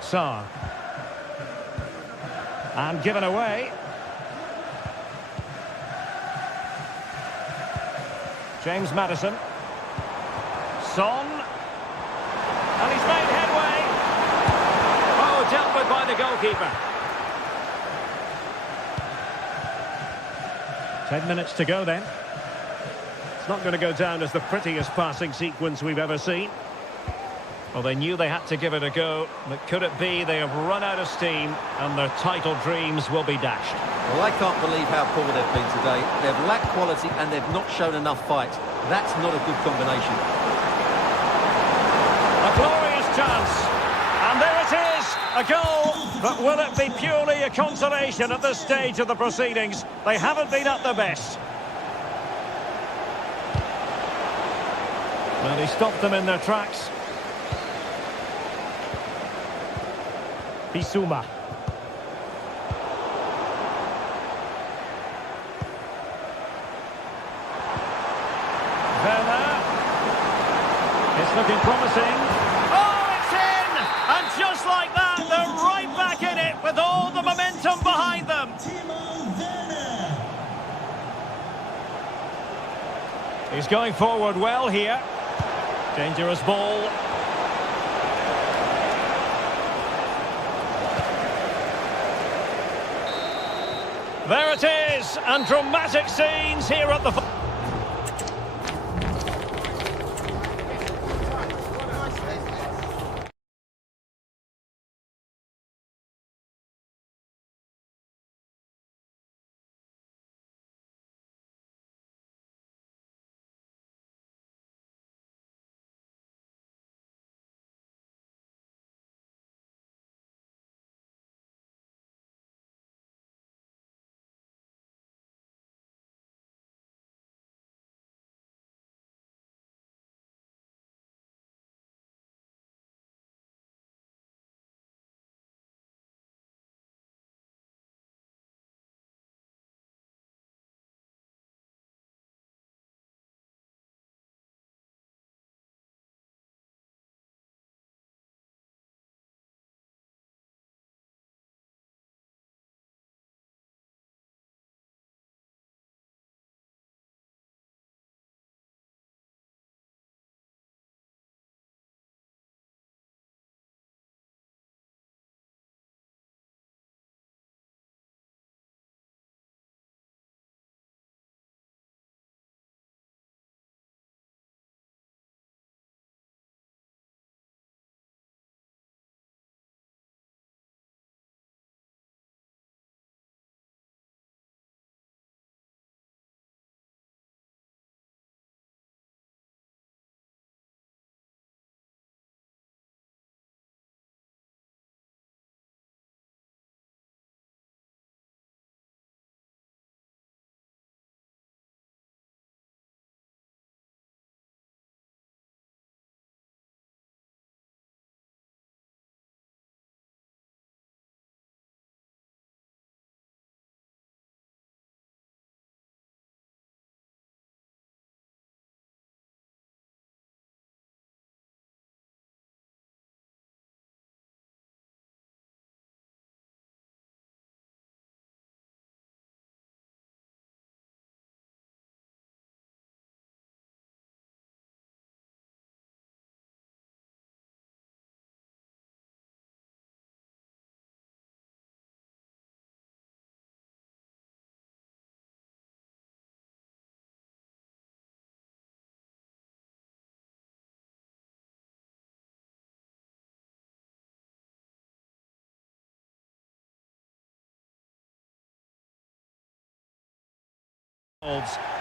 Sarr. And given away. James Maddison. Son. And he's made headway. Oh, dealt with by the goalkeeper. 10 minutes to go then. It's not going to go down as the prettiest passing sequence we've ever seen. Well, they knew they had to give it a go, but could it be they have run out of steam and their title dreams will be dashed? Well, I can't believe how poor they've been today. They've lacked quality and they've not shown enough fight. That's not a good combination. A glorious chance. And there it is, a goal. But will it be purely a consolation at this stage of the proceedings? They haven't been at their best. Well, he stopped them in their tracks. Bissouma. Werner. It's looking promising. Oh, it's in! And just like that, they're right back in it with all the momentum behind them. He's going forward well here. Dangerous ball. There it is, and dramatic scenes here at the...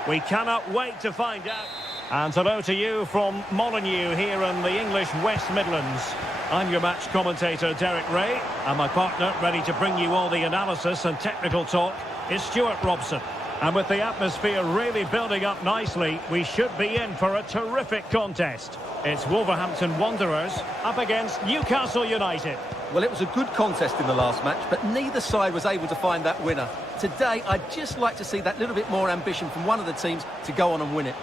We cannot wait to find out. And hello to you from Molyneux here in the English West Midlands. I'm your match commentator, Derek Ray, and my partner, ready to bring you all the analysis and technical talk, is Stuart Robson. And with the atmosphere really building up nicely, we should be in for a terrific contest. It's Wolverhampton Wanderers up against Newcastle United. Well, it was a good contest in the last match, but neither side was able to find that winner. Today, I'd just like to see that little bit more ambition from one of the teams to go on and win it.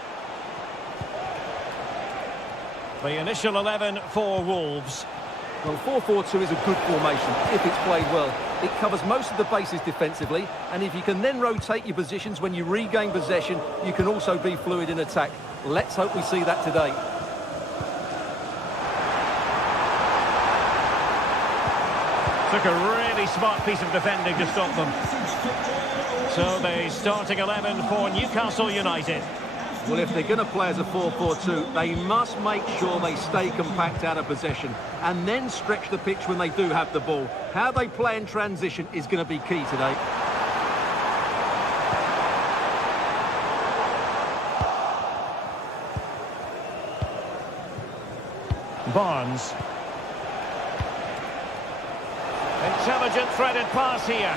The initial 11 for Wolves. Well, 4-4-2 is a good formation if it's played well. It covers most of the bases defensively, and if you can then rotate your positions when you regain possession, you can also be fluid in attack. Let's hope we see that today. Took a really smart piece of defending to stop them. So the starting 11 for Newcastle United. Well, if they're going to play as a 4-4-2, they must make sure they stay compact out of possession and then stretch the pitch when they do have the ball. How they play in transition is going to be key today. Barnes. Intelligent threaded pass here.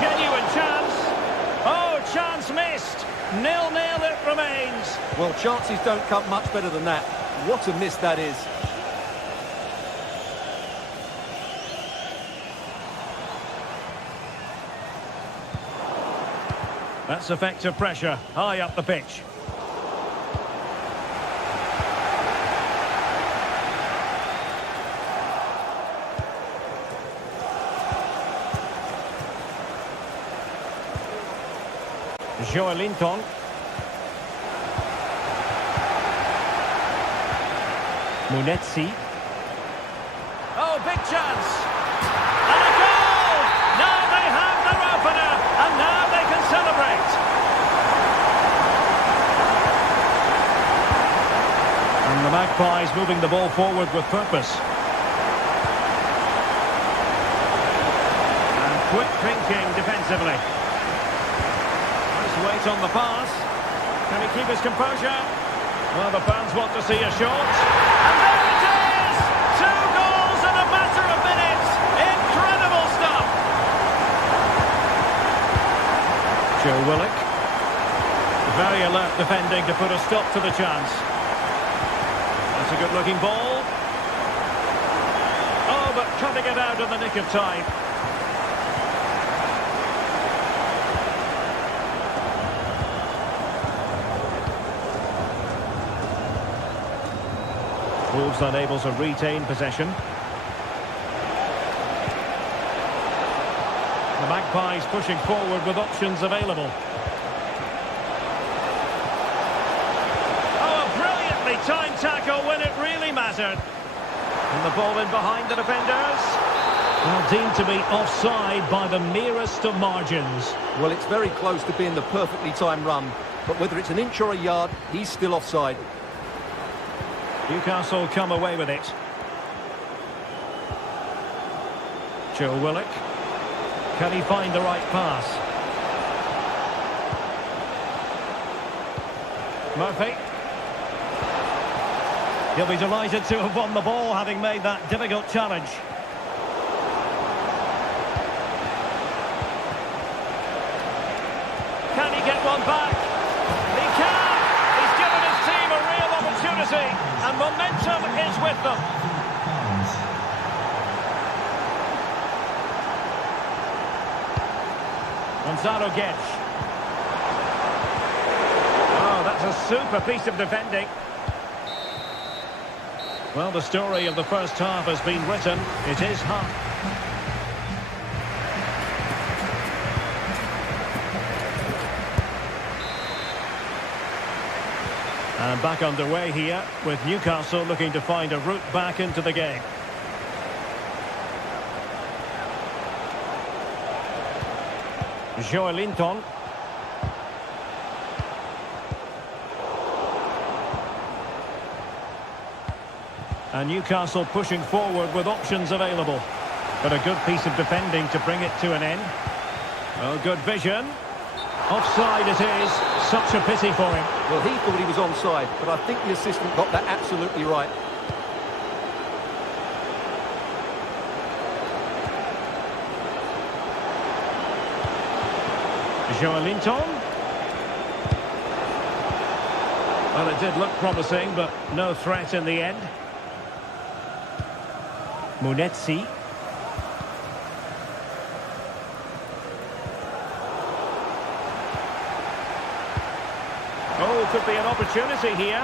Genuine chance. Oh, chance missed. 0-0 it remains. Well, chances don't come much better than that. What a miss that is. That's effective pressure high up the pitch. Joelinton. Munetsi. Oh, big chance. And a goal! Now they have their opener, and now they can celebrate. And the Magpies moving the ball forward with purpose. And quick thinking defensively. Wait on the pass. Can he keep his composure? Well, the fans want to see a shot. And there it is! 2 goals in a matter of minutes. Incredible stuff. Joe Willock. Very alert defending to put a stop to the chance. That's a good-looking ball. Oh, but cutting it out in the nick of time. Wolves unable to retain possession. The Magpies pushing forward with options available. Oh, a brilliantly timed tackle when it really mattered. And the ball in behind the defenders. Well, deemed to be offside by the merest of margins. Well, it's very close to being the perfectly timed run, but whether it's an inch or a yard, he's still offside. Newcastle come away with it. Joe Willock. Can he find the right pass? Murphy. He'll be delighted to have won the ball, having made that difficult challenge. Can he get one back? He can! He's given his team a real opportunity, and momentum is with them. Gonzalo Getch. Oh, that's a super piece of defending. Well, the story of the first half has been written. It is half. And back underway here, with Newcastle looking to find a route back into the game. Joelinton. And Newcastle pushing forward with options available. But a good piece of defending to bring it to an end. Oh, good vision. Offside it is. Such a pity for him. Well, he thought he was onside, but I think the assistant got that absolutely right. Joelinton. Well, it did look promising, but no threat in the end. Munetsi. Oh, could be an opportunity here.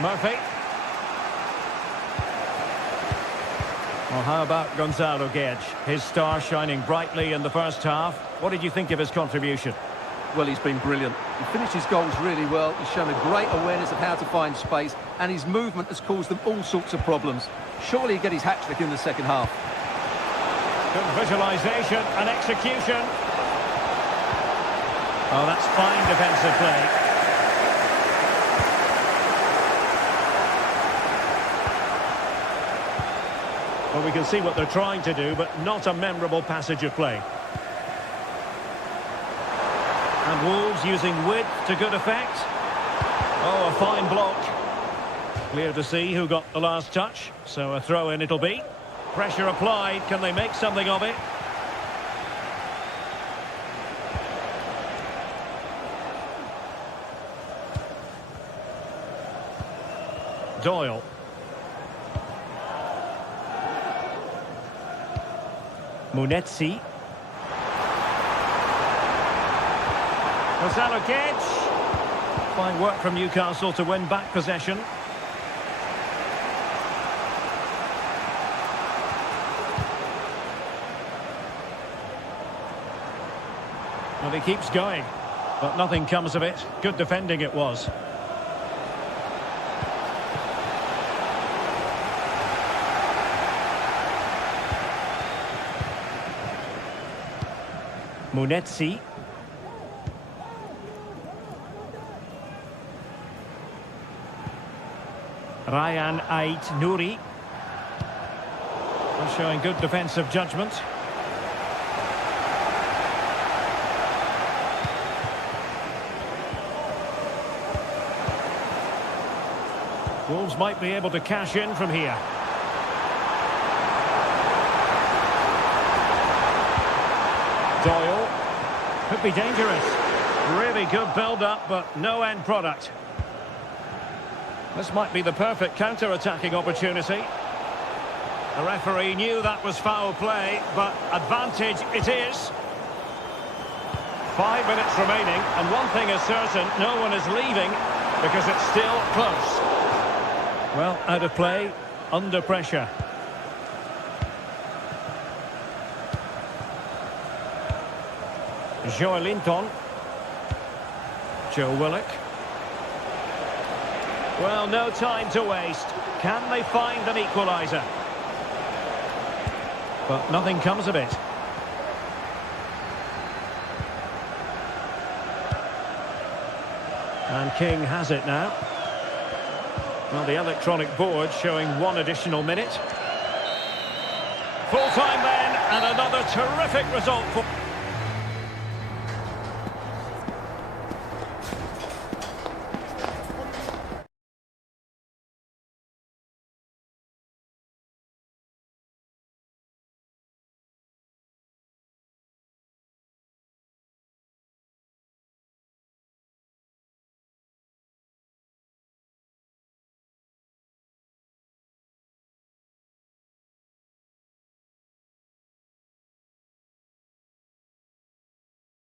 Murphy. Well, how about Gonzalo Guedes? His star shining brightly in the first half. What did you think of his contribution? Well, he's been brilliant. He finished his goals really well. He's shown a great awareness of how to find space, and his movement has caused them all sorts of problems. Surely he'll get his hat-trick in the second half. Good visualisation and execution. Oh, that's fine defensive play. Well, we can see what they're trying to do, but not a memorable passage of play. And Wolves using width to good effect. Oh, a fine block. Clear to see who got the last touch. So a throw-in it'll be. Pressure applied. Can they make something of it? Doyle. Munetsi. Gonzalo Guedes. Fine work from Newcastle to win back possession. Well, he keeps going, but nothing comes of it. Good defending it was. Munetsi. Ryan Ait Nouri. Showing good defensive judgment. Wolves might be able to cash in from here. Doyle. Could be dangerous. Really good build-up, but no end product. This might be the perfect counter-attacking opportunity. The referee knew that was foul play, but advantage it is. 5 minutes remaining, and one thing is certain, no one is leaving because it's still close. Well, out of play, under pressure. Joelinton. Joe Willock. Well, no time to waste. Can they find an equaliser? But nothing comes of it. And King has it now. Well, the electronic board showing 1 additional minute. Full time then, and another terrific result for...